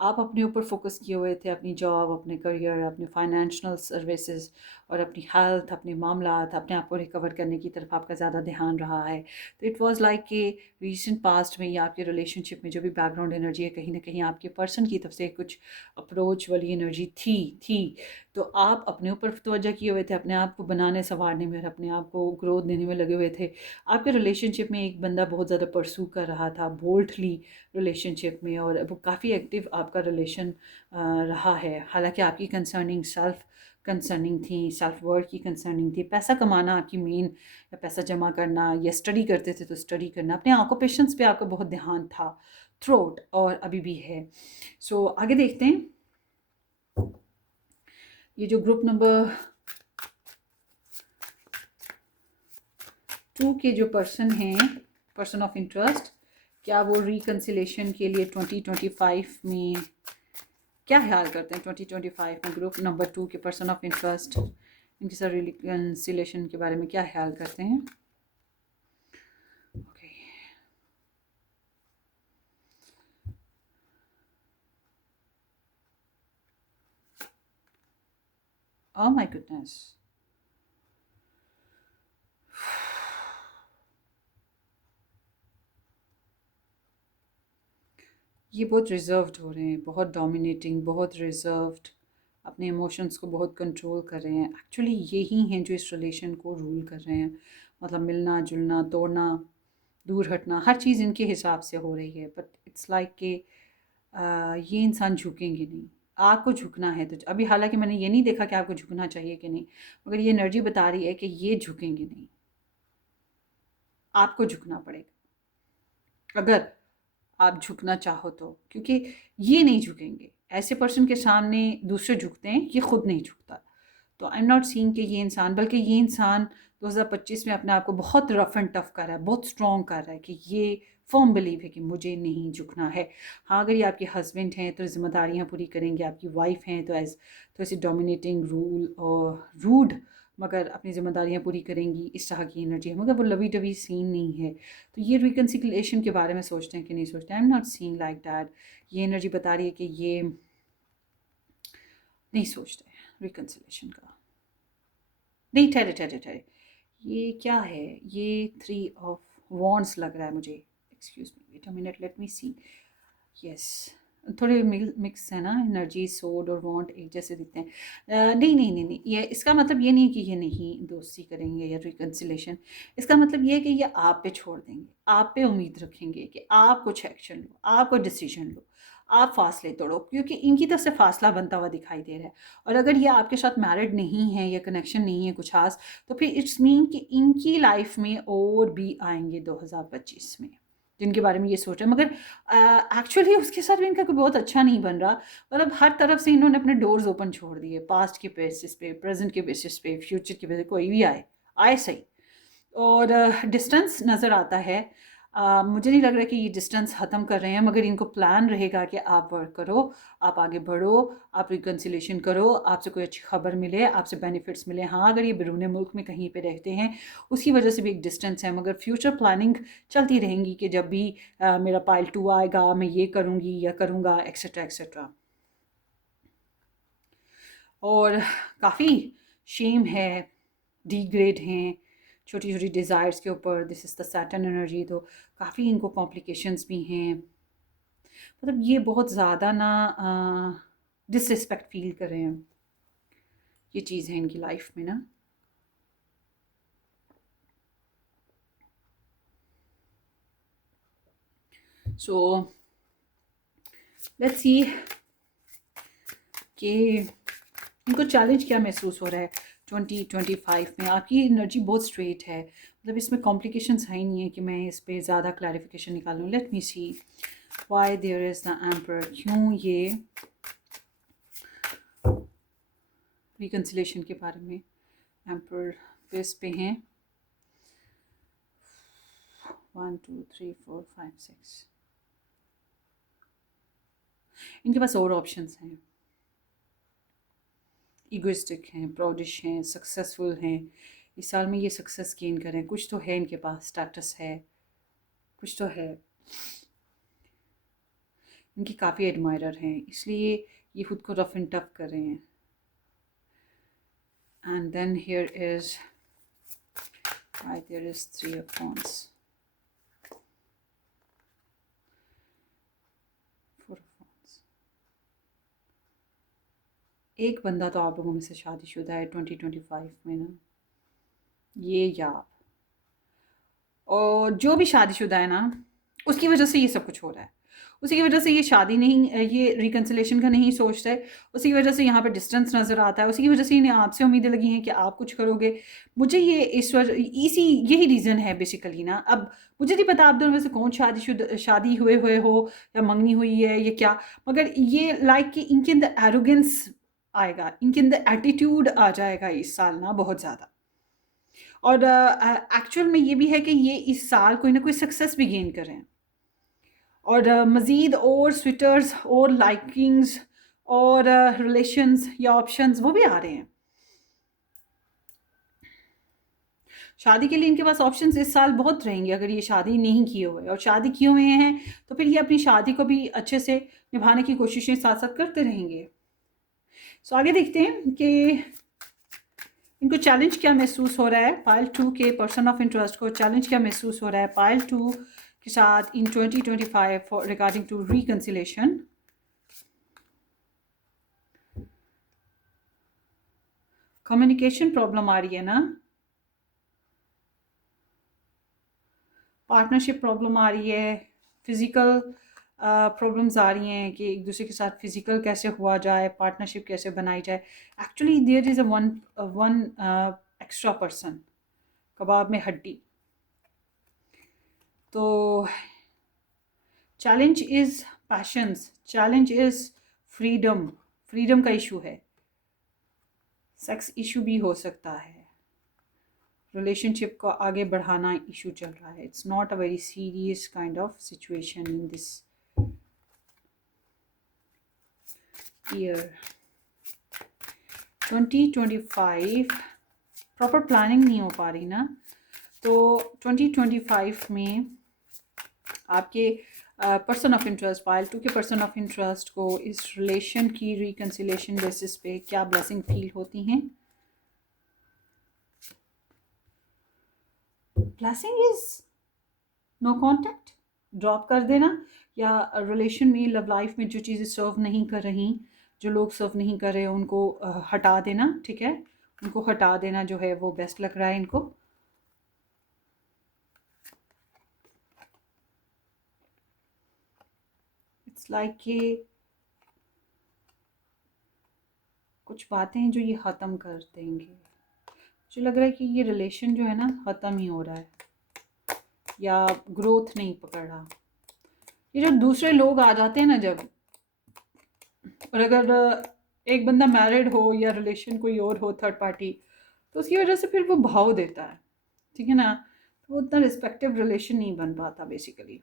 आप अपने ऊपर फोकस किए हुए थे, अपनी जॉब, अपने करियर, अपने फाइनेंशियल सर्विसेज और अपनी हेल्थ, अपने मामलात, अपने आप को रिकवर करने की तरफ आपका ज़्यादा ध्यान रहा है। तो इट वाज लाइक कि रीसेंट पास्ट में या आपके रिलेशनशिप में जो भी बैकग्राउंड एनर्जी है, कहीं ना कहीं आपके पर्सन की तरफ से कुछ अप्रोच वाली एनर्जी थी। तो आप अपने ऊपर तवज्जो किए हुए थे, अपने आप को बनाने संवारने में और अपने आप को ग्रोथ देने में लगे हुए थे। आपके रिलेशनशिप में एक बंदा बहुत ज़्यादा परसू कर रहा था बोल्डली रिलेशनशिप में, और वो काफ़ी एक्टिव आपका रिलेशन रहा है। हालांकि आपकी कंसर्निंग सेल्फ कंसर्निंग थी, सेल्फ वर्थ की कंसर्निंग थी, पैसा कमाना आपकी मेन, या पैसा जमा करना, या स्टडी करते थे तो स्टडी करना, अपने ऑक्यूपेशंस पे आपका बहुत ध्यान था थ्रोट, और अभी भी है। सो आगे देखते हैं। ये जो ग्रुप नंबर 2 के जो पर्सन हैं, पर्सन ऑफ इंटरेस्ट, क्या वो रिकन्सिलेशन के लिए 2025 में क्या ख्याल करते हैं? 2025 में ग्रुप नंबर 2 के पर्सन ऑफ इंटरेस्ट इनके साथ रिकन्सिलेशन के बारे में क्या ख्याल करते हैं? Okay, oh my goodness. ये बहुत रिजर्व्ड हो रहे हैं, बहुत डोमिनेटिंग, बहुत रिजर्व्ड, अपने इमोशंस को बहुत कंट्रोल कर रहे हैं। एक्चुअली यही हैं जो इस रिलेशन को रूल कर रहे हैं। मतलब मिलना जुलना, तोड़ना, दूर हटना, हर चीज़ इनके हिसाब से हो रही है। बट इट्स लाइक कि ये इंसान झुकेंगे नहीं। आपको झुकना है तो अभी, हालांकि मैंने ये नहीं देखा कि आपको झुकना चाहिए कि नहीं, मगर ये एनर्जी बता रही है कि ये झुकेंगे नहीं, आपको झुकना पड़ेगा अगर आप झुकना चाहो तो। क्योंकि ये नहीं झुकेंगे, ऐसे पर्सन के सामने दूसरे झुकते हैं, ये खुद नहीं झुकता। तो आई एम नॉट सीइंग कि ये इंसान, बल्कि ये इंसान 2025 में अपने आप को बहुत रफ एंड टफ कर रहा है, बहुत स्ट्रॉन्ग कर रहा है कि ये फर्म बिलीव है कि मुझे नहीं झुकना है। हाँ, अगर ये आपके हस्बैंड हैं तो जिम्मेदारियाँ पूरी करेंगे, आपकी वाइफ हैं तो एज थोड़ी सी डोमिनेटिंग, रूल और रूड, मगर अपनी जिम्मेदारियाँ पूरी करेंगी, इस तरह की एनर्जी है। मगर वो लवी डवी सीन नहीं है। तो ये रिकन्सिलेशन के बारे में सोचते हैं कि नहीं सोचते? आई am not seeing like that. ये एनर्जी बता रही है कि ये नहीं सोचते रिकन्सिलेशन का। नहीं, ठहरे ठहरे ठहरे, ये क्या है? ये 3 ऑफ वॉन्ड्स लग रहा है मुझे। Excuse me, wait a minute, let me see. Yes, थोड़े मिक्स है ना एनर्जी, सोड और वॉन्ट एक जैसे दिखते हैं। नहीं नहीं नहीं नहीं, ये इसका मतलब ये नहीं कि ये नहीं दोस्ती करेंगे या रिकन्सिलेशन। इसका मतलब ये है कि ये आप पे छोड़ देंगे, आप पे उम्मीद रखेंगे कि आप कुछ एक्शन लो, आप कोई डिसीजन लो, आप फासले तोड़ो, क्योंकि इनकी तरफ से फासला बनता हुआ दिखाई दे रहा है। और अगर ये आपके साथ मैरिड नहीं है या कनेक्शन नहीं है कुछ खास, तो फिर इट्स मीन कि इनकी लाइफ में और भी आएंगे 2025 में जिनके बारे में ये सोच रहे हैं। मगर एक्चुअली उसके साथ भी इनका कोई बहुत अच्छा नहीं बन रहा। मतलब हर तरफ से इन्होंने अपने डोर्स ओपन छोड़ दिए, पास्ट के बेसिस पे, प्रेजेंट के बेसिस पे, फ्यूचर के बेसिस, कोई भी आए आए सही। और डिस्टेंस नज़र आता है। मुझे नहीं लग रहा कि ये डिस्टेंस ख़त्म कर रहे हैं, मगर इनको प्लान रहेगा कि आप वर्क करो, आप आगे बढ़ो, आप रिकन्सिलेशन करो, आपसे कोई अच्छी खबर मिले, आपसे बेनिफिट्स मिले। हाँ, अगर ये बैरून मुल्क में कहीं पे रहते हैं, उसकी वजह से भी एक डिस्टेंस है, मगर फ्यूचर प्लानिंग चलती रहेंगी कि जब भी मेरा पाइल 2 आएगा, मैं ये करूँगी या करूँगा, एक्सेट्रा एक्सेट्रा। और काफ़ी शेम है, डिग्रेड हैं छोटी छोटी डिज़ायर्स के ऊपर। This is the Saturn energy, तो काफ़ी इनको कॉम्प्लिकेशंस भी हैं। मतलब ये बहुत ज़्यादा ना डिसरिस्पेक्ट फील कर रहे हैं, ये चीज़ है इनकी लाइफ में ना। सो लेट्स सी कि इनको चैलेंज क्या महसूस हो रहा है 2025 में आपकी एनर्जी बहुत स्ट्रेट है, मतलब इसमें कॉम्प्लिकेशंस है ही नहीं है कि मैं इस पे ज़्यादा क्लैरिफिकेशन निकालूँ। Let me see why there is the emperor, क्यों ये रिकन्सिलेशन के बारे में एम्पर बेस पे हैं। 1 2 3 4 5 6 इनके पास और ऑप्शंस हैं, ईगोइस्टिक हैं, प्राउडिश हैं, सक्सेसफुल हैं, इस साल में ये सक्सेस गेन करें, कुछ तो है इनके पास, स्टेटस है, कुछ तो है, इनकी काफ़ी एडमायरर हैं, इसलिए ये खुद को रफ एंड टफ कर रहे हैं। And then here is why there is 3 of wands, 4 of wands। एक बंदा तो आप लोगों में से शादीशुदा है 2025 में ना, ये या और जो भी शादीशुदा है ना, उसकी वजह से ये सब कुछ हो रहा है, उसी की वजह से ये शादी नहीं, ये रिकन्सिलेशन का नहीं सोचता है, उसी की वजह से यहाँ पर डिस्टेंस नज़र आता है, उसी की वजह से इन्हें आपसे उम्मीदें लगी हैं कि आप कुछ करोगे। मुझे ये इस वजह इसी यही रीज़न है बेसिकली ना। अब मुझे नहीं पता आप दोनों में से कौन शादी हुए हो या मंगनी हुई है या क्या, मगर ये लाइक कि इनके अंदर एरोगेंस आएगा, इनके अंदर एटीट्यूड आ जाएगा इस साल ना बहुत ज़्यादा। और एक्चुअल में ये भी है कि ये इस साल कोई ना कोई सक्सेस भी गेन कर रहे हैं, और मज़ीद और स्विटर्स और लाइकिंग्स और रिलेशंस या ऑप्शंस वो भी आ रहे हैं। शादी के लिए इनके पास ऑप्शंस इस साल बहुत रहेंगे अगर ये शादी नहीं किए हुए, और शादी किए हुए हैं तो फिर ये अपनी शादी को भी अच्छे से निभाने की कोशिशें साथ साथ करते रहेंगे। सो आगे देखते हैं कि इनको चैलेंज क्या महसूस हो रहा है। पाइल 2 के पर्सन ऑफ इंटरेस्ट को चैलेंज क्या महसूस हो रहा है पाइल 2 के साथ in 2025 regarding to reconciliation. Communication problem आ रही है ना, पार्टनरशिप प्रॉब्लम आ रही है, फिज़िकल प्रॉब्लम्स आ रही हैं कि एक दूसरे के साथ फिज़िकल कैसे हुआ जाए, पार्टनरशिप कैसे बनाई जाए। Actually there is a one extra person, कबाब में हड्डी। तो challenge is patience, challenge is freedom, freedom का इशू है, सेक्स इशू भी हो सकता है, रिलेशनशिप को आगे बढ़ाना इशू चल रहा है। It's not a very serious kind of situation in this year 2025। Proper planning नहीं हो पा रही ना, तो 2025 में आपके पर्सन ऑफ इंटरेस्ट, पाइल 2 के पर्सन ऑफ इंटरेस्ट को इस रिलेशन की रिकन्सिलेशन बेसिस पे क्या ब्लेसिंग फील होती हैं। Blessing is no contact, drop कर देना, या रिलेशन में लव लाइफ में जो चीज़ें सर्व नहीं कर रही, जो लोग सर्व नहीं कर रहे उनको हटा देना, ठीक है, उनको हटा देना जो है वो बेस्ट लग रहा है इनको। इट्स लाइक कि कुछ बातें हैं जो ये ख़त्म कर देंगे, मुझे लग रहा है कि ये रिलेशन जो है ना ख़त्म ही हो रहा है या ग्रोथ नहीं पकड़ रहा। ये जो दूसरे लोग आ जाते हैं ना जब, और अगर एक बंदा मैरिड हो या रिलेशन कोई और हो थर्ड पार्टी, तो उसकी वजह से फिर वो भाव देता है, ठीक है ना, तो वो उतना रिस्पेक्टिव रिलेशन नहीं बन पाता बेसिकली।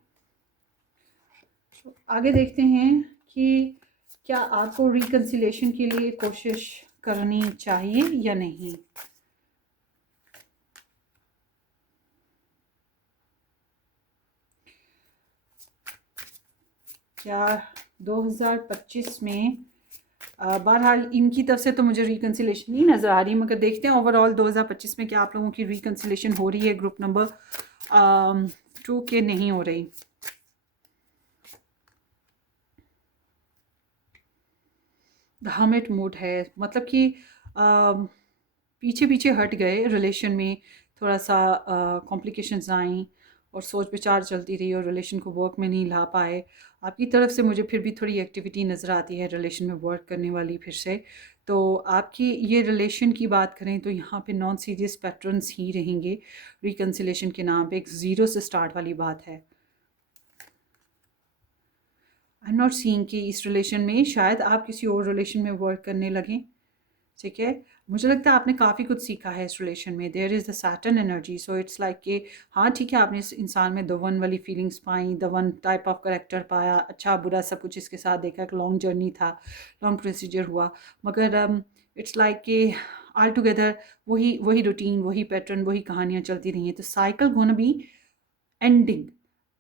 आगे देखते हैं कि क्या आपको रिकन्सिलेशन के लिए कोशिश करनी चाहिए या नहीं। क्या 2025 में बहरहाल इनकी तरफ से तो मुझे रिकन्सिलेशन नहीं नज़र आ रही, मगर देखते हैं ओवरऑल 2025 में क्या आप लोगों की रिकन्सिलेशन हो रही है ग्रुप नंबर 2 के नहीं हो रही। द हर्मिट मूड है, मतलब कि पीछे पीछे हट गए रिलेशन में, थोड़ा सा कॉम्प्लिकेशंस आई और सोच विचार चलती रही और रिलेशन को वर्क में नहीं ला पाए। आपकी तरफ से मुझे फिर भी थोड़ी एक्टिविटी नज़र आती है रिलेशन में वर्क करने वाली फिर से, तो आपकी ये रिलेशन की बात करें तो यहाँ पे नॉन सीरियस पैटर्न्स ही रहेंगे। रिकन्सिलेशन के नाम पे एक ज़ीरो से स्टार्ट वाली बात है। आई एम नॉट सीइंग कि इस रिलेशन में शायद आप किसी और रिलेशन में वर्क करने लगें, ठीक है। मुझे लगता है आपने काफ़ी कुछ सीखा है इस रिलेशन में। There is the Saturn energy, so it's like कि हाँ ठीक है, आपने इस इंसान में द वन वाली फीलिंग्स पाई, the one type of character पाया, अच्छा बुरा सब कुछ इसके साथ देखा, एक लॉन्ग जर्नी था, लॉन्ग प्रोसीजर हुआ, मगर इट्स लाइक कि ऑल टुगेदर वही वही रूटीन, वही पैटर्न, वही कहानियाँ चलती रही हैं। तो cycle gonna be ending,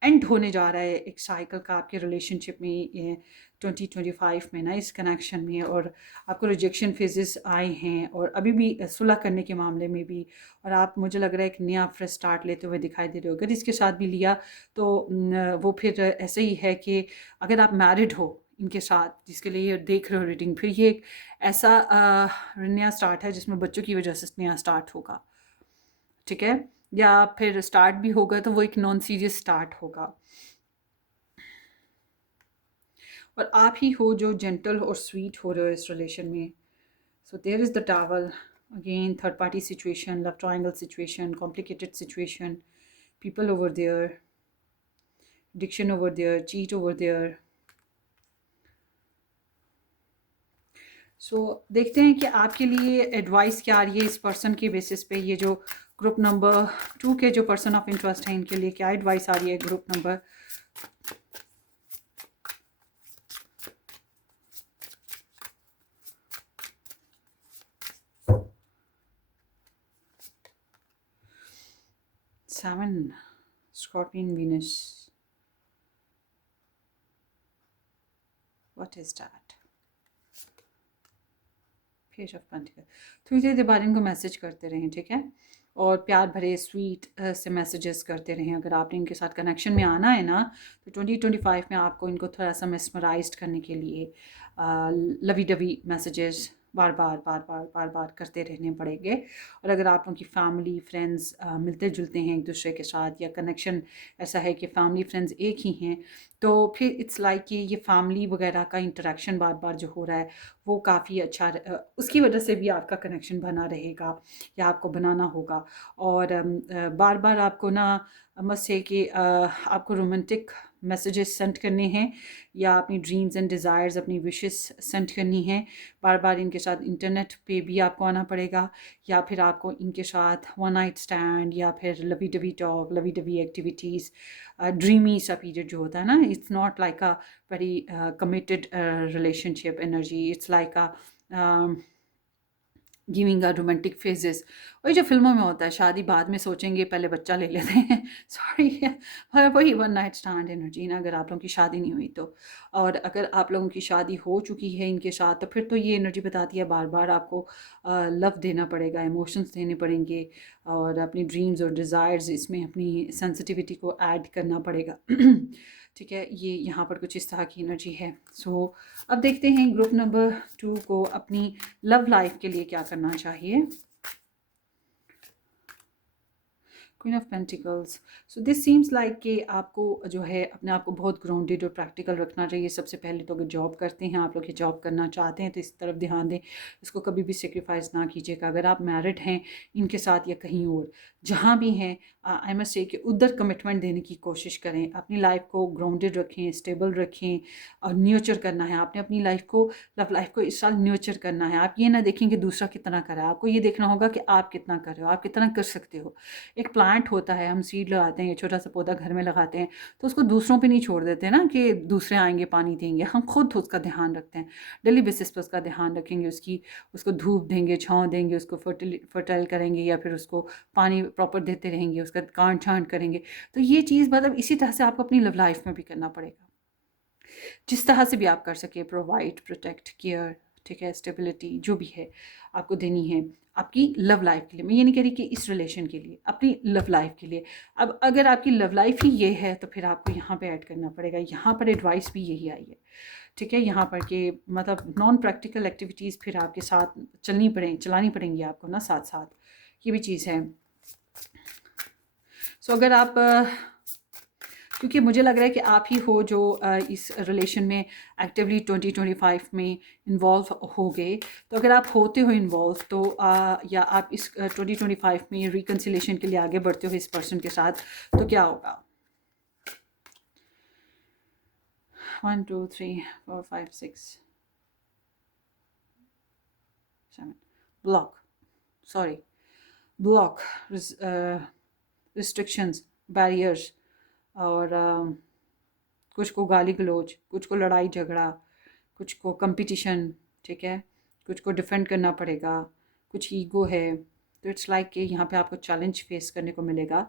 and होने जा रहा है एक साइकिल का आपके रिलेशनशिप में 2025 में ना, इस कनेक्शन में। और आपको रिजेक्शन फेजेस आए हैं और अभी भी सुलह करने के मामले में भी, और आप मुझे लग रहा है एक नया फ्रेश स्टार्ट लेते हुए दिखाई दे रहे हो। अगर इसके साथ भी लिया तो वो फिर ऐसे ही है कि अगर आप मैरिड हो इनके साथ, जिसके लिए ये देख रहे हो रीडिंग, फिर ये एक ऐसा नया स्टार्ट है जिसमें बच्चों की वजह से नया स्टार्ट होगा, ठीक है। या फिर स्टार्ट भी होगा तो वो एक नॉन सीरियस स्टार्ट होगा। और आप ही हो जो जेंटल और स्वीट हो रहे हो इस रिलेशन में। So there is the tower again, third party situation, love triangle situation, complicated situation, people over there, addiction over there, cheat over there. So देखते हैं कि आपके लिए एडवाइस क्या आ रही है इस पर्सन के बेसिस पे। ये जो ग्रुप नंबर 2 के जो पर्सन ऑफ इंटरेस्ट हैं, इनके लिए क्या एडवाइस आ रही है group number 7, Scorpion Venus. What is that? Page of pentacle. थोड़ी देर बाद इनको मैसेज करते रहें, ठीक है, और प्यार भरे स्वीट से मैसेजेस करते रहें। अगर आपने इनके साथ कनेक्शन में आना है ना, तो 2025 में आपको इनको थोड़ा सा मेस्मराइज्ड करने के लिए लवी डवी मैसेजेस बार बार बार बार बार बार करते रहने पड़ेंगे। और अगर आप उनकी फैमिली फ्रेंड्स मिलते जुलते हैं एक दूसरे के साथ, या कनेक्शन ऐसा है कि फैमिली फ्रेंड्स एक ही हैं, तो फिर इट्स लाइक कि ये फैमिली वगैरह का इंटरेक्शन बार बार जो हो रहा है वो काफ़ी अच्छा, उसकी वजह से भी आपका कनेक्शन बना रहेगा या आपको बनाना होगा। और बार बार आपको ना मस्ट से कि आपको रोमांटिक मैसेजेस सेंड करने हैं, या अपनी ड्रीम्स एंड डिज़ायर्स, अपनी विशेस सेंड करनी है। बार बार इनके साथ इंटरनेट पे भी आपको आना पड़ेगा, या फिर आपको इनके साथ वन नाइट स्टैंड, या फिर lovey dovey talk, lovey dovey activities, dreamy सा पीरियड जो होता है ना। It's not like a very committed relationship energy, it's like a giving a romantic phases. वही जो फिल्मों में होता है, शादी बाद में सोचेंगे, पहले बच्चा ले लेते हैं सॉरी, वही वन नाइट स्टैंड एनर्जी ना, अगर आप लोगों की शादी नहीं हुई तो। और अगर आप लोगों की शादी हो चुकी है इनके साथ, तो फिर तो ये एनर्जी बताती है बार बार आपको लव देना पड़ेगा, इमोशंस देने पड़ेंगे, और अपनी ड्रीम्स और डिज़ायर्स इसमें अपनी सेंसिटिविटी को ऐड करना पड़ेगा ठीक है। ये यहाँ पर कुछ इस तरह की एनर्जी है। सो अब देखते हैं ग्रुप नंबर 2 को अपनी लव लाइफ के लिए क्या करना चाहिए। Queen of pentacles. So this seems like कि आपको जो है अपने आप को बहुत ग्राउंडेड और प्रैक्टिकल रखना चाहिए। सबसे पहले तो अगर जॉब करते हैं आप लोग, ये जॉब करना चाहते हैं, तो इस तरफ ध्यान दें, इसको कभी भी सेक्रीफाइस ना कीजिएगा। अगर आप मैरिड हैं इनके साथ या कहीं और जहाँ भी हैं, आई मस्ट से कि उधर कमिटमेंट देने की कोशिश करें। अपनी लाइफ को ग्राउंडेड रखें, स्टेबल रखें, और न्यूचर करना है आपने अपनी लाइफ को, लव लाइफ को इस साल न्यूचर करना है। आप ये ना देखें कि दूसरा कितना कर रहा है, आपको ये देखना होगा कि आप कितना कर रहे हो, आप कितना कर सकते हो। एक प्लांट होता है, हम सीड लगाते हैं, छोटा सा पौधा घर में लगाते हैं, तो उसको दूसरों पे नहीं छोड़ देते ना कि दूसरे आएंगे पानी देंगे। हम खुद उसका ध्यान रखते हैं, डेली बेसिस पर उसका ध्यान रखेंगे, उसको धूप देंगे, छाँव देंगे, उसको फर्टाइल करेंगे, या फिर उसको पानी प्रॉपर देते रहेंगे, उसका काट छांट करेंगे। तो ये चीज़ मतलब इसी तरह से आपको अपनी लव लाइफ में भी करना पड़ेगा, जिस तरह से भी आप कर सके, प्रोवाइड, प्रोटेक्ट, केयर, ठीक है, स्टेबिलिटी जो भी है आपको देनी है आपकी लव लाइफ के लिए। मैं ये नहीं कह रही कि इस रिलेशन के लिए, अपनी लव लाइफ के लिए। अब अगर आपकी लव लाइफ ही ये है, तो फिर आपको यहाँ पे ऐड करना पड़ेगा। यहाँ पर एडवाइस भी यही आई है, ठीक है, यहाँ पर कि मतलब नॉन प्रैक्टिकल एक्टिविटीज़ फिर आपके साथ चलानी पड़ेंगी आपको ना, साथ साथ, ये भी चीज़ है। सो अगर आप क्योंकि मुझे लग रहा है कि आप ही हो जो इस रिलेशन में एक्टिवली 2025 में इन्वॉल्व हो गए। तो अगर आप होते हो इन्वॉल्व तो या आप इस 2025 में रिकन्सिलेशन के लिए आगे बढ़ते हो इस पर्सन के साथ, तो क्या होगा? 1 2 3 4 5 6 7 block, sorry, block, restrictions, barriers, और कुछ को गाली गलौज, कुछ को लड़ाई झगड़ा, कुछ को कंपटीशन, ठीक है, कुछ को डिफेंड करना पड़ेगा, कुछ ईगो है। तो इट्स लाइक कि यहाँ पे आपको चैलेंज फेस करने को मिलेगा,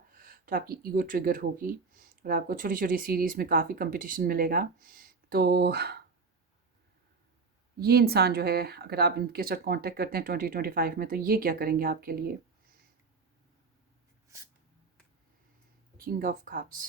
तो आपकी ईगो ट्रिगर होगी और आपको छोटी छोटी सीरीज़ में काफ़ी कंपटीशन मिलेगा। तो ये इंसान जो है, अगर आप इनके साथ कांटेक्ट करते हैं 2025 में, तो ये क्या करेंगे आपके लिए? King of cups.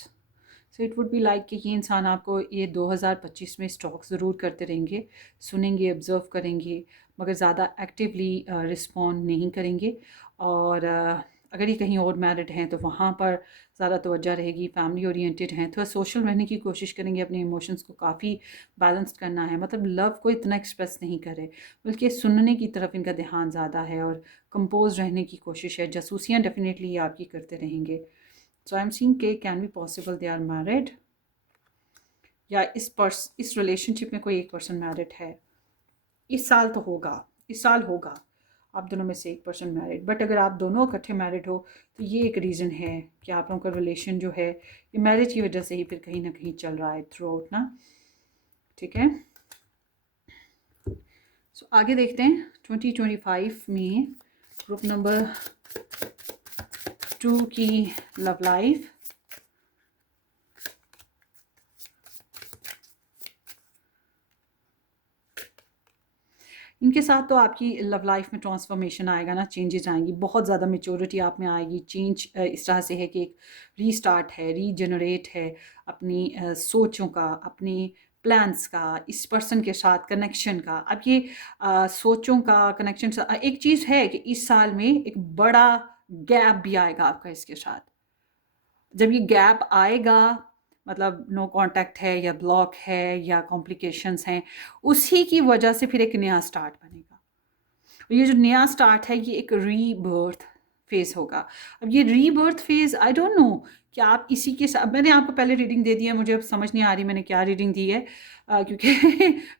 So it would be like कि ये इंसान आपको ये 2025 में स्टॉक ज़रूर करते रहेंगे, सुनेंगे, ऑब्ज़र्व करेंगे, मगर ज़्यादा एक्टिवली रिस्पॉन्ड नहीं करेंगे। और अगर ये कहीं और मैरिड हैं तो वहाँ पर ज़्यादा तवज्जो रहेगी, फैमिली ओरिएंटेड हैं, थोड़ा सोशल रहने की कोशिश करेंगे, अपने इमोशंस को काफ़ी बैलेंस्ड करना है, मतलब लव को इतना एक्सप्रेस नहीं करे, बल्कि सुनने की तरफ इनका ध्यान ज़्यादा है और कंपोज रहने की कोशिश है। जासूसियाँ डेफिनेटली ये आपकी करते रहेंगे। So I'm seeing K can be possible they are married, या इस रिलेशनशिप में कोई एक पर्सन मैरिड है। इस साल तो होगा, इस साल होगा आप दोनों में से एक पर्सन मैरिड। बट अगर आप दोनों इकट्ठे मैरिड हो तो ये एक रीज़न है कि आप लोगों का रिलेशन जो है ये मैरिज की वजह से ही फिर कहीं ना कहीं चल रहा है थ्रू आउट ना, ठीक है। सो आगे देखते हैं 2025 में ग्रुप नंबर 2 की लव लाइफ। इनके साथ तो आपकी लव लाइफ में ट्रांसफॉर्मेशन आएगा ना, चेंजेस आएंगी, बहुत ज़्यादा मेच्योरिटी आप में आएगी। चेंज इस तरह से है कि एक रीस्टार्ट है, रीजनरेट है अपनी सोचों का, अपनी प्लान्स का, इस पर्सन के साथ कनेक्शन का। अब ये सोचों का कनेक्शन, एक चीज़ है कि इस साल में एक बड़ा गैप भी आएगा आपका इसके साथ। जब ये गैप आएगा, मतलब नो कांटेक्ट है या ब्लॉक है या कॉम्प्लिकेशंस हैं, उसी की वजह से फिर एक नया स्टार्ट बनेगा। ये जो नया स्टार्ट है ये एक रीबर्थ फेज होगा। अब ये rebirth phase I don't know कि आप इसी के साथ, मैंने आपको पहले रीडिंग दे दी है, मुझे अब समझ नहीं आ रही मैंने क्या रीडिंग दी है, क्योंकि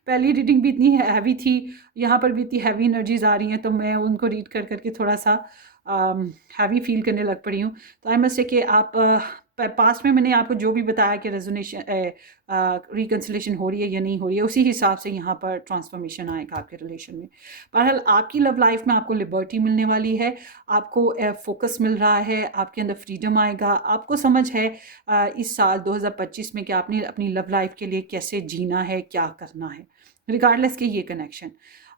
पहली रीडिंग भी इतनी हैवी थी, यहाँ पर भी इतनी हैवी एनर्जीज आ रही हैं, तो मैं उनको रीड कर करके थोड़ा सा हैवी फील करने लग पड़ी हूँ। तो आई मस्ट से कि आप पास्ट में मैंने आपको जो भी बताया कि रेजोनेशन रिकन्सिलेशन हो रही है या नहीं हो रही है, उसी हिसाब से यहाँ पर ट्रांसफॉर्मेशन आएगा आपके रिलेशन में। बहरहाल आपकी लव लाइफ में आपको लिबर्टी मिलने वाली है, आपको फोकस मिल रहा है, आपके अंदर फ्रीडम आएगा, आपको समझ है इस साल 2025 में कि आपने अपनी लव लाइफ के लिए कैसे जीना है, क्या करना है, रिगार्डलेस के ये कनेक्शन,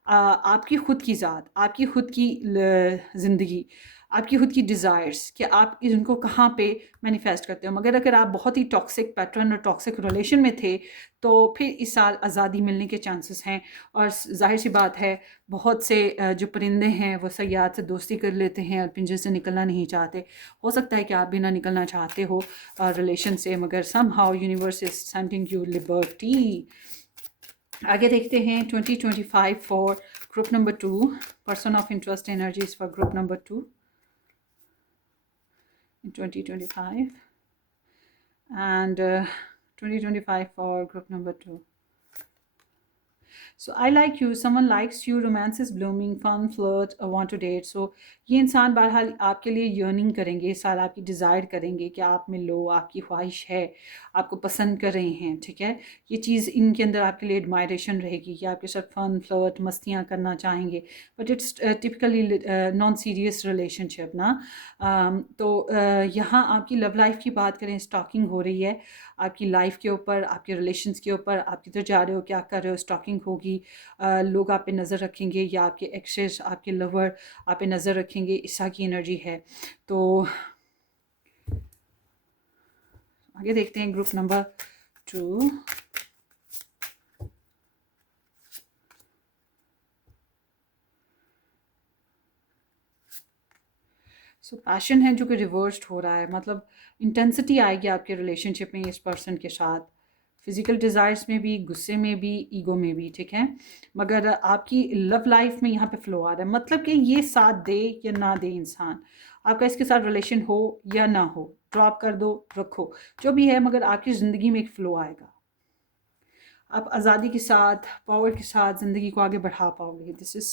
आपकी ख़ुद की ज़ात, आपकी ख़ुद की ज़िंदगी, आपकी खुद की डिज़ायर्स कि आप इनको कहाँ पे मैनिफेस्ट करते हो। मगर अगर आप बहुत ही टॉक्सिक पैटर्न और टॉक्सिक रिलेशन में थे तो फिर इस साल आज़ादी मिलने के चांसेस हैं। और जाहिर सी बात है, बहुत से जो परिंदे हैं वो सयाद से दोस्ती कर लेते हैं और पिंजरे से निकलना नहीं चाहते। हो सकता है कि आप भी ना निकलना चाहते हो रिलेशन से, मगर somehow universe is sending you liberty. आगे देखते हैं 2025 for group number 2, person of interest energies for group number 2 in 2025, and 2025 for group number 2. So I like you, someone likes you, romance is blooming, fun, flirt, want to date. So ये इंसान बहरहाल आपके लिए yearning करेंगे, इस साल आपकी डिज़ायर करेंगे कि आप में लो, आपकी ख्वाहिश है, आपको पसंद कर रहे हैं, ठीक है। ये चीज़ इनके अंदर आपके लिए एडमायरेशन रहेगी कि आपके साथ फन, फ्लर्ट, मस्तियाँ करना चाहेंगे। But it's typically non serious relationship ना। तो यहाँ आपकी लव लाइफ की बात करें, स्टॉकिंग हो रही है आपकी लाइफ के ऊपर, आपके रिलेशंस के ऊपर, आप किधर जा रहे हो, क्या कर रहे हो, स्टॉकिंग होगी। लोग आप पे नज़र रखेंगे या आपके एक्सेस, आपके लवर आप पे नज़र रखेंगे, ईसा की एनर्जी है। तो आगे देखते हैं ग्रुप नंबर 2। सो पैशन है जो कि रिवर्स्ड हो रहा है, मतलब इंटेंसिटी आएगी आपके रिलेशनशिप में इस पर्सन के साथ, फिज़िकल डिज़ायर्स में भी, गुस्से में भी, ईगो में भी, ठीक है। मगर आपकी लव लाइफ में यहाँ पे फ्लो आ रहा है, मतलब कि ये साथ दे या ना दे इंसान, आपका इसके साथ रिलेशन हो या ना हो, ड्रॉप कर दो, रखो, जो भी है, मगर आपकी ज़िंदगी में एक फ़्लो आएगा। आप आज़ादी के साथ, पावर के साथ ज़िंदगी को आगे बढ़ा पाओगे। दिस इज़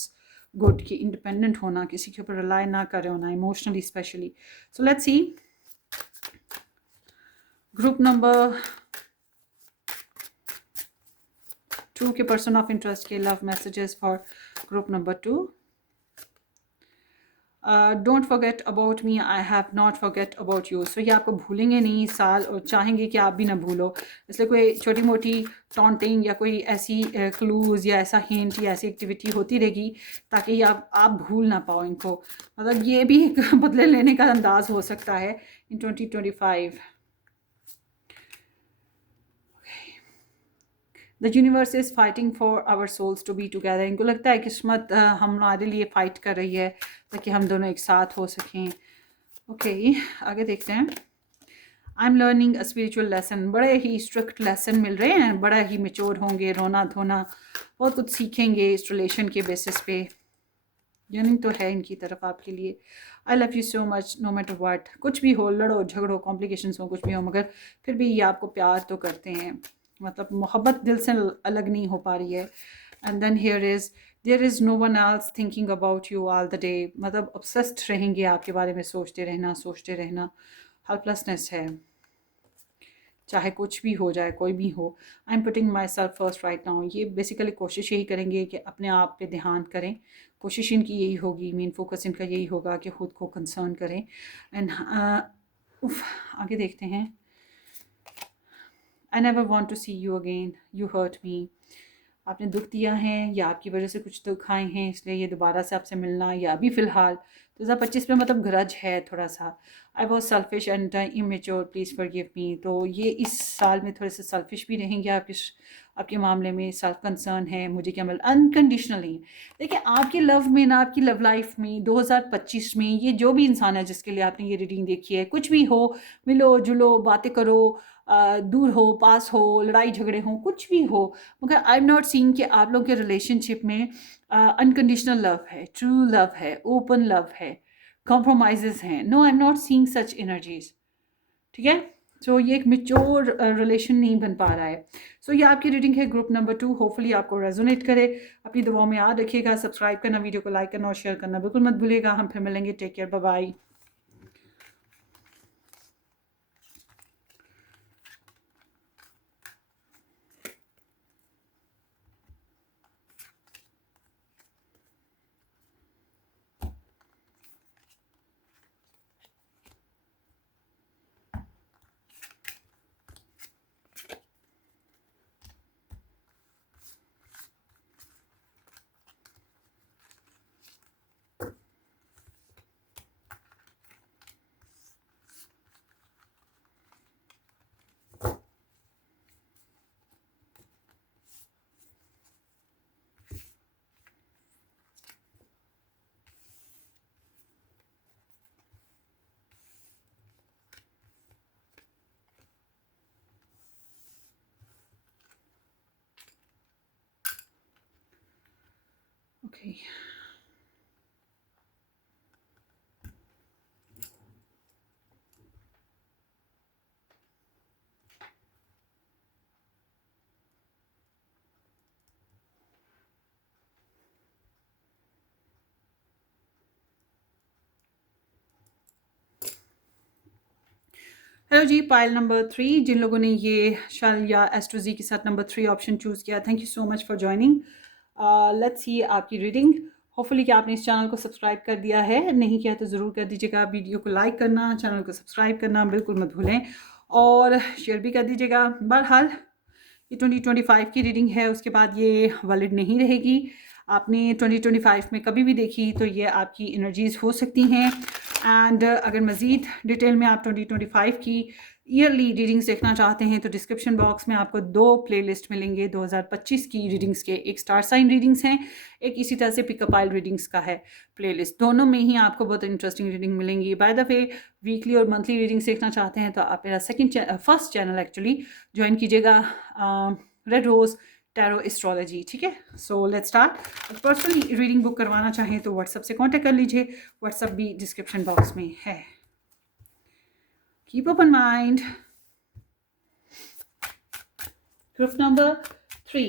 गुड कि इंडिपेंडेंट होना, किसी के ऊपर रिलाई ना करे होना, emotionally specially. So let's see group number 2 के पर्सन ऑफ इंटरेस्ट के love messages for group number 2। Don't forget about me, I have not forget about you. So ये आपको भूलेंगे नहीं इस साल और चाहेंगे कि आप भी ना भूलो, इसलिए कोई छोटी मोटी टॉन्टिंग या कोई ऐसी क्लूज़ या ऐसा हिंट या ऐसी एक्टिविटी होती रहेगी ताकि आप भूल ना पाओ इनको। मतलब ये भी एक बदले लेने का अंदाज़ हो सकता है in 2025। The universe is fighting for our souls to be together. इनको लगता है किस्मत हमारे लिए फ़ाइट कर रही है ताकि हम दोनों एक साथ हो सकें। ओके, आगे देखते हैं। I am learning a spiritual lesson. बड़े ही स्ट्रिक्ट लेसन मिल रहे हैं, बड़ा ही मेच्योर होंगे, रोना धोना, बहुत कुछ सीखेंगे इस रिलेशन के बेसिस पे। यर्निंग तो है इनकी तरफ आपके लिए। I love you so much no matter what. कुछ भी हो, लड़ो झगड़ो, कॉम्प्लिकेशंस हो, कुछ भी हो, मगर फिर भी ये आपको प्यार तो करते हैं, मतलब मोहब्बत दिल से अलग नहीं हो पा रही है। And then there is no one else thinking about you all the day. मतलब ऑब्सेस्ड रहेंगे आपके बारे में, सोचते रहना। हेल्पलेसनेस है, चाहे कुछ भी हो जाए, कोई भी हो। I am putting my self first right now. ये बेसिकली कोशिश यही करेंगे कि अपने आप पे ध्यान करें। कोशिश इनकी यही होगी, मेन फोकस इनका यही होगा कि ख़ुद को कंसर्न करें। एंड आगे देखते हैं। I never want to see you again, you hurt me. आपने दुख दिया है या आपकी वजह से कुछ दुख आए हैं, इसलिए ये दोबारा से आपसे मिलना, या अभी फ़िलहाल 2025 में मतलब ग्रज है थोड़ा सा। I was selfish and immature, please forgive me. तो ये इस साल में थोड़े से सेल्फिश भी रहेंगे आपके मामले में। सेल्फ कंसर्न है, मुझे क्या मिल, अनकंडीशनली। देखिए आपकी लव में ना, आपकी लव लाइफ में 2025 में ये जो भी इंसान है जिसके लिए आपने ये रीडिंग देखी है, कुछ भी हो, मिलो जुलो, बातें करो, दूर हो, पास हो, लड़ाई झगड़े हों, कुछ भी हो, मगर आई एम नॉट सीइंग कि आप लोगों के रिलेशनशिप में अनकंडीशनल लव है, ट्रू लव है, ओपन लव है, कॉम्प्रोमाइज़ हैं। No, I am not seeing such energies, ठीक है। सो ये एक मेच्योर रिलेशन नहीं बन पा रहा है। सो ये आपकी रीडिंग है ग्रुप नंबर 2। होपफुली आपको रेजोनेट करे। अपनी दुआओं में याद रखिएगा, सब्सक्राइब करना, वीडियो को लाइक करना और शेयर करना बिल्कुल मत भूलिएगा। हम फिर मिलेंगे। Take care, bye bye. Okay, hello जी, पाइल नंबर 3। जिन लोगों ने ये शल या एस्ट्रोजी के साथ नंबर 3 ऑप्शन चूज़ किया, thank you so much for joining. Let's see आपकी रीडिंग। होपफुली कि आपने इस चैनल को सब्सक्राइब कर दिया है, नहीं किया तो ज़रूर कर दीजिएगा। वीडियो को लाइक करना, चैनल को सब्सक्राइब करना बिल्कुल मत भूलें, और शेयर भी कर दीजिएगा। बहरहाल ये 2025 की रीडिंग है, उसके बाद ये वैलिड नहीं रहेगी। आपने 2025 में कभी भी देखी तो ये आपकी एनर्जीज़ हो सकती हैं। एंड अगर मज़ीद डिटेल में आप 2025 की ईयरली रीडिंग्स देखना चाहते हैं तो डिस्क्रिप्शन बॉक्स में आपको 2 प्लेलिस्ट मिलेंगे 2025 की रीडिंग्स के। एक स्टार साइन रीडिंग्स हैं, एक इसी तरह से पिकअप आइल रीडिंग्स का है प्लेलिस्ट। दोनों में ही आपको बहुत इंटरेस्टिंग रीडिंग मिलेंगी। बाय द वे, वीकली और मंथली रीडिंग्स देखना चाहते हैं तो आप मेरा फर्स्ट चैनल एक्चुअली ज्वाइन कीजिएगा, रेड रोज़ टैरो एस्ट्रोलॉजी। ठीक है, so let's start. Personally reading book करवाना चाहें तो व्हाट्सएप से कांटेक्ट कर लीजिए, व्हाट्सएप भी डिस्क्रिप्शन बॉक्स में है। Keep open mind. Group number 3।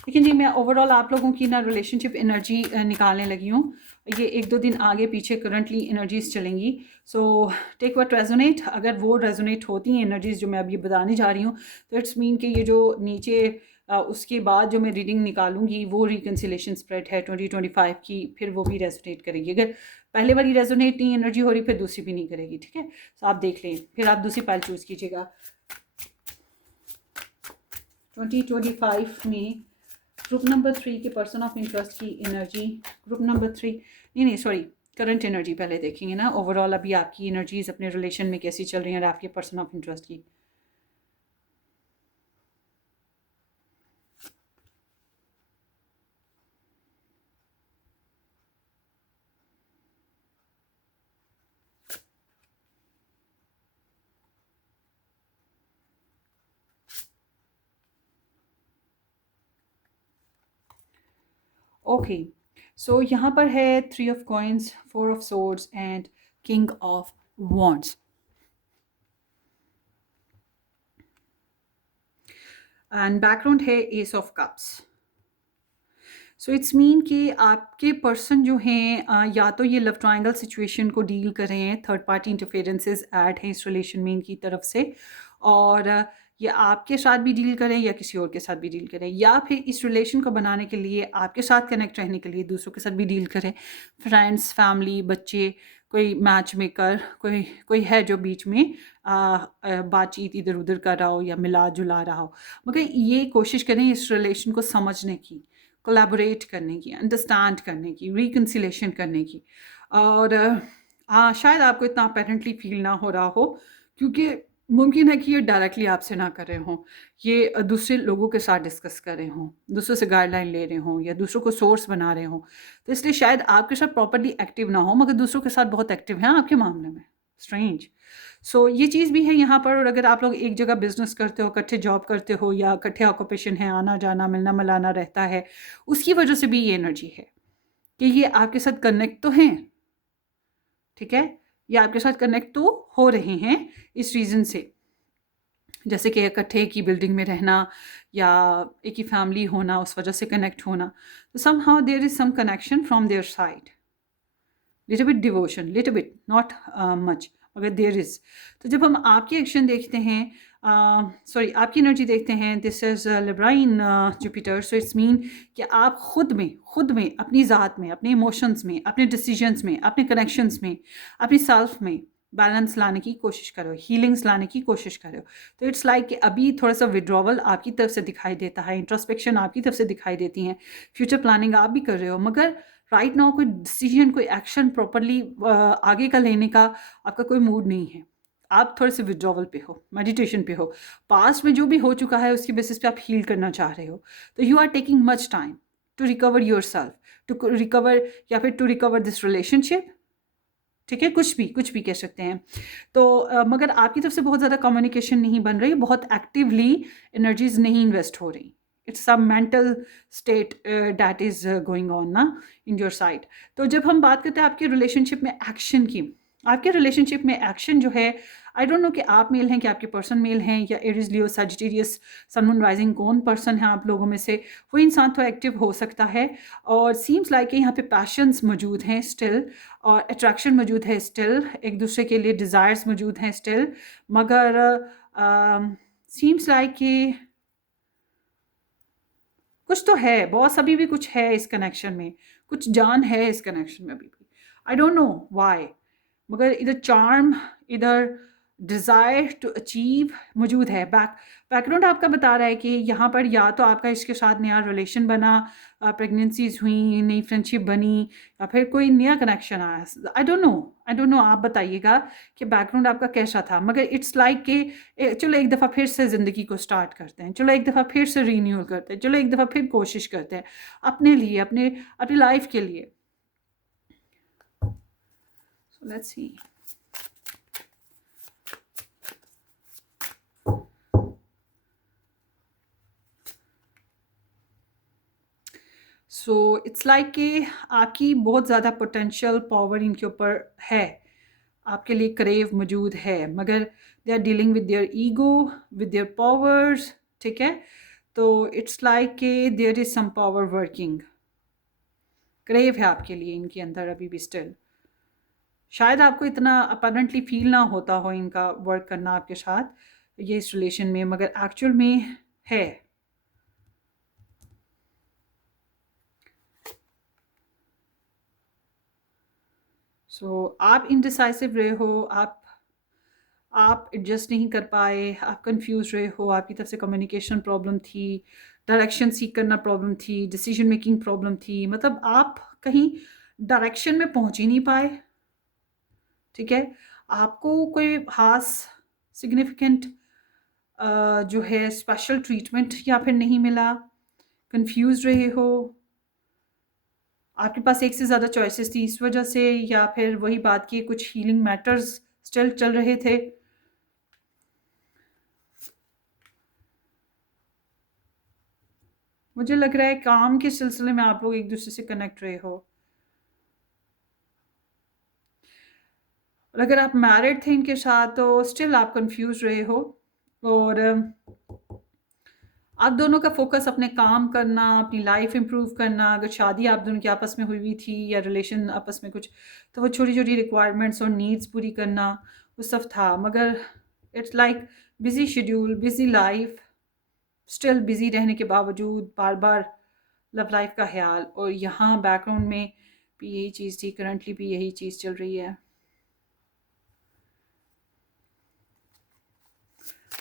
लेकिन जी, मैं ओवरऑल आप लोगों की ना रिलेशनशिप एनर्जी निकालने लगी हूँ। ये 1-2 दिन आगे पीछे करंटली एनर्जीज चलेंगी। So take what resonate. अगर वो रेजोनेट होती हैं एनर्जीज जो मैं अभी बताने जा रही हूँ तो इट्स मीन कि ये जो नीचे उसके बाद जो मैं रीडिंग निकालूंगी वो रिकन्सिलेशन स्प्रेड है 2025 की, फिर वो भी रेजोनेट करेगी। अगर पहले वाली रेजोनेट नहीं एनर्जी हो रही फिर दूसरी भी नहीं करेगी। ठीक है, तो आप देख लें, फिर आप दूसरी पाइल चूज़ कीजिएगा। 2025 में ग्रुप नंबर 3 के पर्सन ऑफ इंटरेस्ट की एनर्जी। ग्रुप नंबर 3 नहीं सॉरी, करंट एनर्जी पहले देखेंगे ना। ओवरऑल अभी आपकी एनर्जीज अपने रिलेशन में कैसी चल रही हैं और आपके पर्सन ऑफ इंटरेस्ट की। ओके, सो यहाँ पर है 3 of coins, 4 of swords and king of wands. And background है ace of cups. So it's mean कि आपके पर्सन जो हैं या तो ये लव ट्रायंगल सिचुएशन को डील कर रहे हैं, थर्ड पार्टी इंटरफेरेंसेस ऐड हैं इस रिलेशन में इनकी तरफ से, और ये आपके साथ भी डील करें या किसी और के साथ भी डील करें, या फिर इस रिलेशन को बनाने के लिए आपके साथ कनेक्ट रहने के लिए दूसरों के साथ भी डील करें। फ्रेंड्स, फैमिली, बच्चे, कोई मैच मेकर, कोई कोई है जो बीच में बातचीत इधर उधर कर रहा हो या मिला जुला रहा हो, मगर ये कोशिश करें इस रिलेशन को समझने की, कोलैबोरेट करने की, अंडरस्टैंड करने की, रिकन्सिलेशन करने की। और शायद आपको इतना अपेरेंटली फील ना हो रहा हो क्योंकि मुमकिन है कि ये डायरेक्टली आपसे ना कर रहे हों, ये दूसरे लोगों के साथ डिस्कस कर रहे हों, दूसरों से गाइडलाइन ले रहे हों या दूसरों को सोर्स बना रहे हों। तो इसलिए शायद आपके साथ प्रॉपर्ली एक्टिव ना हो मगर दूसरों के साथ बहुत एक्टिव हैं आपके मामले में। स्ट्रेंज। सो ये चीज़ भी है यहाँ पर। और अगर आप लोग एक जगह बिजनेस करते हो, इकट्ठे जॉब करते हो या इकट्ठे ऑक्यूपेशन है, आना जाना मिलना मिलाना रहता है, उसकी वजह से भी ये एनर्जी है कि ये आपके साथ कनेक्ट तो हैं। ठीक है, ये आपके साथ कनेक्ट तो हो रहे हैं इस रीज़न से, जैसे कि इकट्ठे की बिल्डिंग में रहना या एक ही फैमिली होना, उस वजह से कनेक्ट होना। तो somehow there is some connection from their side, little bit devotion, little bit, not much, मगर देयर इज़। तो जब हम आपकी एक्शन देखते हैं, सॉरी आपकी एनर्जी देखते हैं, this is Libran Jupiter. So it's mean कि आप खुद में अपनी ज़ात में, अपने इमोशंस में, अपने डिसीजंस में, अपने कनेक्शंस में, अपनी सेल्फ में बैलेंस लाने की कोशिश करो, हीलिंग्स लाने की कोशिश करो। तो इट्स लाइक कि अभी थोड़ा सा विड्रॉवल आपकी तरफ से दिखाई देता है, इंट्रोस्पेक्शन आपकी तरफ से दिखाई देती हैं, फ्यूचर प्लानिंग आप भी कर रहे हो, मगर राइट नाउ कोई डिसीजन, कोई एक्शन प्रॉपरली आगे का लेने का आपका कोई मूड नहीं है। आप थोड़े से विड्रॉवल पे हो, मेडिटेशन पे हो, पास्ट में जो भी हो चुका है उसकी बेसिस पे आप हील करना चाह रहे हो। तो you are taking much time to recover yourself, to recover, या फिर टू रिकवर दिस रिलेशनशिप। ठीक है, कुछ भी कह सकते हैं। तो मगर आपकी तरफ से बहुत ज़्यादा कम्युनिकेशन नहीं बन रही, बहुत एक्टिवली एनर्जीज नहीं इन्वेस्ट हो रही। It's a mental state that is going on ना इन योर साइड। तो जब हम बात करते हैं आपके रिलेशनशिप में एक्शन की, आपके रिलेशनशिप में एक्शन जो है, आई डोंट नो कि आप मेल हैं कि आपके पर्सन मेल हैं या Aries Leo Sagittarius sun moon rising कौन पर्सन है आप लोगों में से, वो इंसान तो एक्टिव हो सकता है। और सीम्स लाइक यहाँ पे पैशंस मौजूद हैं स्टिल, और अट्रैक्शन मौजूद है स्टिल, एक दूसरे के लिए डिज़ायर्स मौजूद हैं स्टिल, मगर सीम्स लाइक कि कुछ तो है बॉस, अभी भी कुछ है इस कनेक्शन में, कुछ जान है इस कनेक्शन में अभी भी। आई डोंट नो वाई, मगर इधर चार्म, इधर डिज़ायर टू अचीव मौजूद है। बैकग्राउंड आपका बता रहा है कि यहाँ पर या तो आपका इसके साथ नया रिलेशन बना, प्रेगनेंसीज हुई, नई फ्रेंडशिप बनी, या फिर कोई नया कनेक्शन आया। आई डोंट नो, आप बताइएगा कि बैकग्राउंड आपका कैसा था। मगर इट्स लाइक कि चलो एक दफ़ा फिर से ज़िंदगी को स्टार्ट करते हैं, चलो एक दफ़ा फिर से रीन्यूअल करते हैं, चलो एक दफ़ा फिर कोशिश करते हैं अपने लिए, अपने अपनी लाइफ के लिए। सो let's C. So it's like कि आपकी बहुत ज़्यादा पोटेंशियल पावर इनके ऊपर है, आपके लिए क्रेव मौजूद है, मगर they are dealing with their ego, with their powers. ठीक है, तो इट्स लाइक कि there is some power working, crave है आपके लिए इनके अंदर अभी भी स्टिल। शायद आपको इतना अपरेंटली फील ना होता हो इनका वर्क करना आपके साथ ये इस रिलेशन में, मगर एक्चुअल में है। सो आप इनडिसाइसिव रहे हो, आप एडजस्ट नहीं कर पाए, आप कंफ्यूज रहे हो, आपकी तरफ से कम्युनिकेशन प्रॉब्लम थी, डायरेक्शन सीख करना प्रॉब्लम थी, डिसीजन मेकिंग प्रॉब्लम थी, मतलब आप कहीं डायरेक्शन में पहुंच ही नहीं पाए। ठीक है, आपको कोई खास सिग्निफिकेंट जो है स्पेशल ट्रीटमेंट या फिर नहीं मिला, कंफ्यूज रहे हो, आपके पास एक से ज़्यादा चॉइसेस थी इस वजह से, या फिर वही बात की कुछ हीलिंग मैटर्स स्टिल चल रहे थे। मुझे लग रहा है काम के सिलसिले में आप लोग एक दूसरे से कनेक्ट रहे हो, और अगर आप मैरिड थे इनके साथ तो स्टिल आप कंफ्यूज रहे हो, और आप दोनों का फोकस अपने काम करना, अपनी लाइफ इम्प्रूव करना। अगर शादी आप दोनों की आपस में हुई हुई थी या रिलेशन आपस में कुछ, तो वो छोटी छोटी रिक्वायरमेंट्स और नीड्स पूरी करना वो सब था। मगर it's like busy schedule, busy life, still busy रहने के बावजूद बार बार लव लाइफ का ख्याल, और यहाँ बैकग्राउंड में भी यही चीज़ थी, करंटली भी यही चीज़ चल रही है।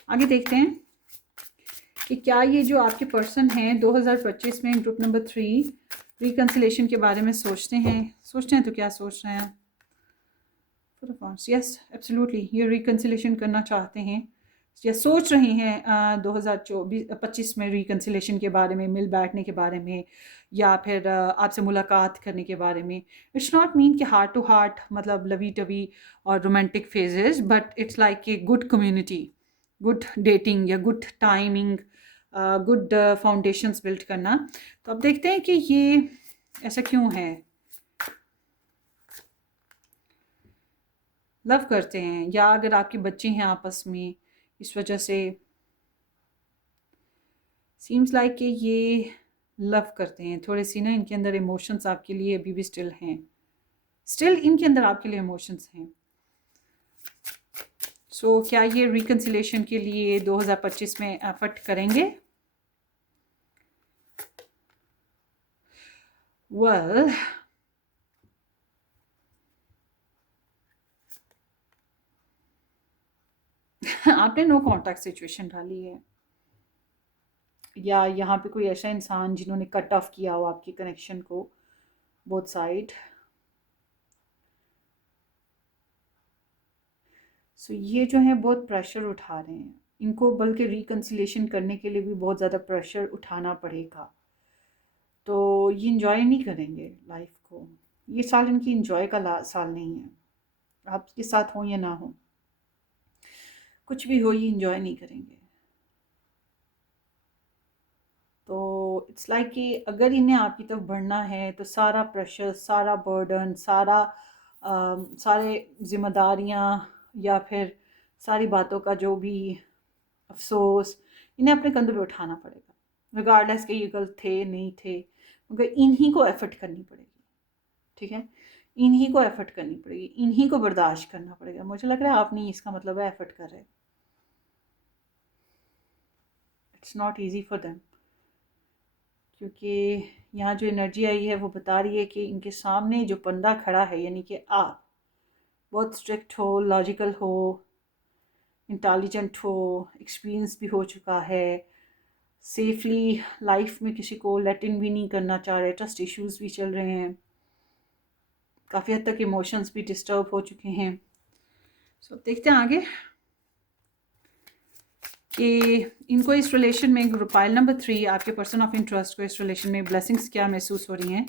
आगे देखते हैं कि क्या ये जो आपके पर्सन हैं 2025 में ग्रुप नंबर 3 रिकन्सिलेशन के बारे में सोचते हैं तो क्या सोच रहे हैं। यस, एब्सोल्युटली, ये रिकन्सिलेशन करना चाहते हैं या सोच रहे हैं 2025 में रिकन्सिलेशन के बारे में, मिल बैठने के बारे में, या फिर आपसे मुलाकात करने के बारे में। इट्स नॉट मीन कि हार्ट टू हार्ट, मतलब लवी टवी और romantic phases, but it's like a good community, good dating या good timing, good foundations build करना। तो अब देखते हैं कि ये ऐसा क्यों है। लव करते हैं, या अगर आपके बच्चे हैं आपस में, इस वजह से सीम्स लाइक कि ये लव करते हैं। थोड़ी सी ना इनके अंदर इमोशंस आपके लिए अभी भी स्टिल हैं, स्टिल इनके अंदर आपके लिए इमोशंस हैं। सो क्या ये रिकन्सिलेशन के लिए 2025 में एफर्ट करेंगे? वेल, आपने नो कॉन्टैक्ट सिचुएशन डाली है, या यहाँ पे कोई ऐसा इंसान जिन्होंने कट ऑफ किया हो आपकी कनेक्शन को, बोथ साइड। सो ये जो है बहुत प्रेशर उठा रहे हैं इनको, बल्कि रिकन्सिलेशन करने के लिए भी बहुत ज़्यादा प्रेशर उठाना पड़ेगा। तो ये इंजॉय नहीं करेंगे लाइफ को, ये साल इनकी इंजॉय का साल नहीं है। आपके साथ हो या ना हो, कुछ भी हो, ये इंजॉय नहीं करेंगे। तो इट्स लाइक कि अगर इन्हें आपकी तरफ बढ़ना है तो सारा प्रेशर, सारा बर्डन, सारे जिम्मेदारियाँ, या फिर सारी बातों का जो भी अफसोस, इन्हें अपने कंधों पे उठाना पड़ेगा, रिगार्डलेस कि ये गलत थे नहीं थे, मगर इन्हीं को एफर्ट करनी पड़ेगी। ठीक है, इन्हीं को एफर्ट करनी पड़ेगी, इन्हीं को बर्दाश्त करना पड़ेगा। मुझे लग रहा है आप नहीं, इसका मतलब है एफर्ट कर रहे। It's not easy for them, क्योंकि यहाँ जो एनर्जी आई है वो बता रही है कि इनके सामने जो बंदा खड़ा है, यानी कि आप बहुत स्ट्रिक्ट हो, लॉजिकल हो, इंटेलिजेंट हो, एक्सपीरियंस भी हो चुका है, सेफली लाइफ में किसी को लेट इन भी नहीं करना चाह रहे, ट्रस्ट इश्यूज भी चल रहे हैं, काफ़ी हद तक इमोशंस भी डिस्टर्ब हो चुके हैं। सो देखते हैं आगे कि इनको इस रिलेशन में, पाइल नंबर 3, आपके पर्सन ऑफ इंटरेस्ट को इस रिलेशन में ब्लेसिंग्स क्या महसूस हो रही हैं।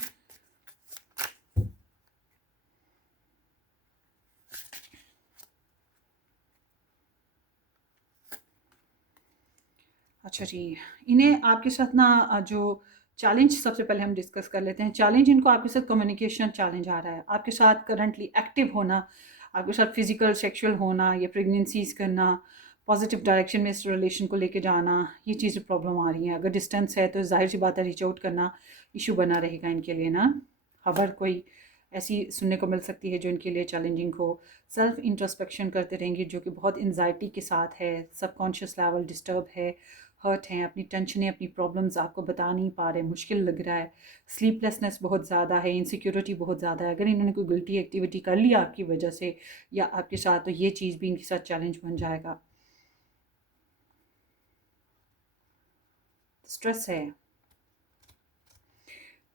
अच्छा जी, इन्हें आपके साथ ना जो चैलेंज सबसे पहले हम डिस्कस कर लेते हैं। चैलेंज इनको आपके साथ कम्युनिकेशन चैलेंज आ रहा है, आपके साथ करंटली एक्टिव होना, आपके साथ फिजिकल सेक्सुअल होना, या प्रेगनेंसीज करना, पॉजिटिव डायरेक्शन में इस रिलेशन को लेके जाना, ये चीज़ें प्रॉब्लम आ रही हैं। अगर डिस्टेंस है तो जाहिर सी बात है रीच आउट करना इशू बना रहेगा इनके लिए ना। खबर कोई ऐसी सुनने को मिल सकती है जो इनके लिए चैलेंजिंग हो। सेल्फ इंट्रोस्पेक्शन करते रहेंगे जो कि बहुत एनजाइटी के साथ है, सबकॉन्शियस लेवल डिस्टर्ब है, हर्ट हैं, अपनी टेंशनें, अपनी प्रॉब्लम्स आपको बता नहीं पा रहे, मुश्किल लग रहा है, स्लीपलेसनेस बहुत ज़्यादा है, इनसिक्योरिटी बहुत ज़्यादा है। अगर इन्होंने कोई गिल्टी एक्टिविटी कर लिया आपकी वजह से या आपके साथ, तो ये चीज़ भी इनके साथ चैलेंज बन जाएगा। स्ट्रेस है,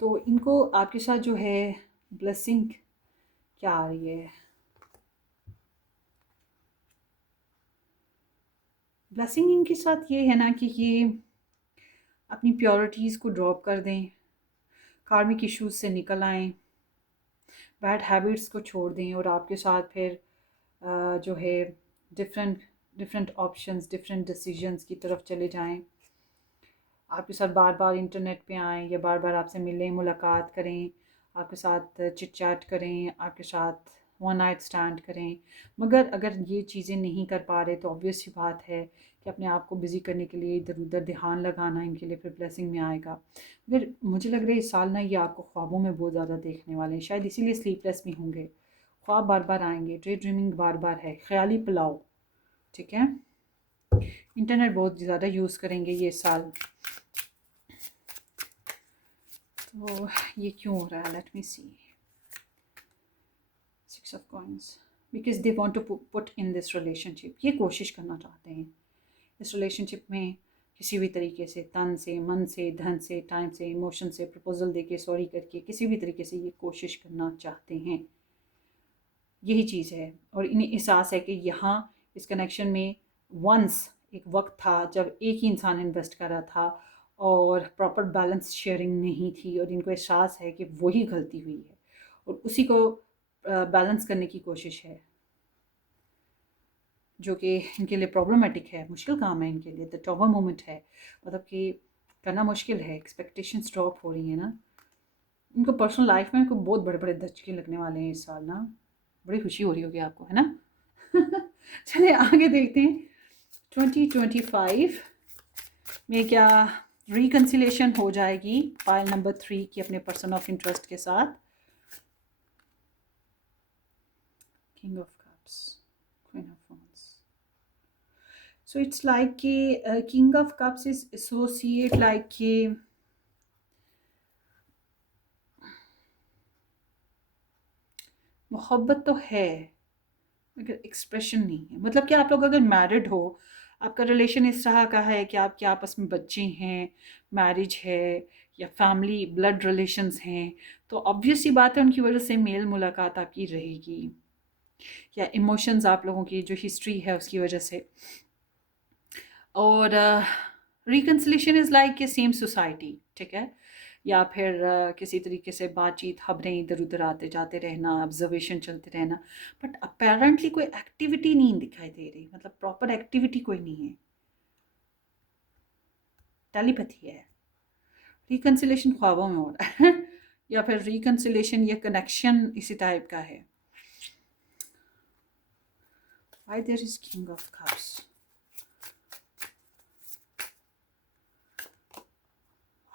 तो इनको आपके साथ जो है ब्लेसिंग क्या आ रही है। ब्लेसिंग इनके साथ ये है ना कि ये अपनी प्योरिटीज़ को ड्रॉप कर दें, कार्मिक इश्यूज से निकल आएँ, बैड हैबिट्स को छोड़ दें और आपके साथ फिर जो है different different options, different decisions की तरफ चले जाएं। आपके साथ बार बार इंटरनेट पे आएँ या बार बार आपसे मिलें, मुलाकात करें, आपके साथ चिट चैट करें, आपके साथ वन नाइट स्टैंड करें। मगर अगर ये चीज़ें नहीं कर पा रहे तो ऑब्वियस सी बात है कि अपने आप को बिज़ी करने के लिए इधर उधर ध्यान लगाना इनके लिए फिर ब्लेसिंग में आएगा। मगर मुझे लग रहा है इस साल ना ये आपको ख्वाबों में बहुत ज़्यादा देखने वाले हैं, शायद इसीलिए स्लीपलेस भी होंगे। ख्वाब बार बार आएंगे, डे ड्रीमिंग बार बार है, ख्याली पुलाव। ठीक है, इंटरनेट बहुत ज़्यादा यूज़ करेंगे ये साल। तो ये क्यों हो रहा है, let me see. 6 of coins, because they want to put in this relationship, ये कोशिश करना चाहते हैं इस रिलेशनशिप में किसी भी तरीके से, तन से, मन से, धन से, टाइम से, इमोशन से, प्रपोजल देके, सॉरी करके, किसी भी तरीके से ये कोशिश करना चाहते हैं। यही चीज़ है, और इन्हें एहसास है कि यहाँ इस कनेक्शन में वंस एक वक्त था जब एक ही इंसान इन्वेस्ट कर रहा था और प्रॉपर बैलेंस शेयरिंग नहीं थी, और इनको एहसास है कि वही गलती हुई है और उसी को बैलेंस करने की कोशिश है, जो कि इनके लिए प्रॉब्लमेटिक है, मुश्किल काम है इनके लिए। द टॉवर मोमेंट है, मतलब कि करना मुश्किल है, एक्सपेक्टेशंस ड्रॉप हो रही है ना। इनको पर्सनल लाइफ में इनको बहुत बड़े बड़े धचके लगने वाले हैं इस साल ना, बड़ी खुशी हो रही होगी आपको, है ना। चलिए आगे देखते हैं 2025 में क्या रिकन्सिलेशन हो जाएगी पाइल नंबर 3 की अपने पर्सन ऑफ इंटरेस्ट के साथ। King of cups, queen of wands. So it's like कि king of cups is associate like कि मोहब्बत तो है मगर एक्सप्रेशन नहीं है। मतलब कि आप लोग अगर मैरिड हो, आपका रिलेशन इस तरह का है कि आपके आपस में बच्चे हैं, मैरिज है या फैमिली ब्लड रिलेशंस हैं, तो ऑब्वियस सी बात है उनकी वजह से मेल मुलाकात आपकी रहेगी, या इमोशंस आप लोगों की जो हिस्ट्री है उसकी वजह से। और reconciliation is like a same society, ठीक है, या फिर किसी तरीके से बातचीत, खबरें इधर उधर आते जाते रहना, ऑब्जर्वेशन चलते रहना, बट अपेरेंटली कोई एक्टिविटी नहीं दिखाई दे रही, मतलब प्रॉपर एक्टिविटी कोई नहीं है, टेलीपैथी है। रिकन्सिलेशन ख्वाबों में हो रहा है या फिर रिकन्सिलेशन या कनेक्शन इसी टाइप का है। Why there is King of Cups?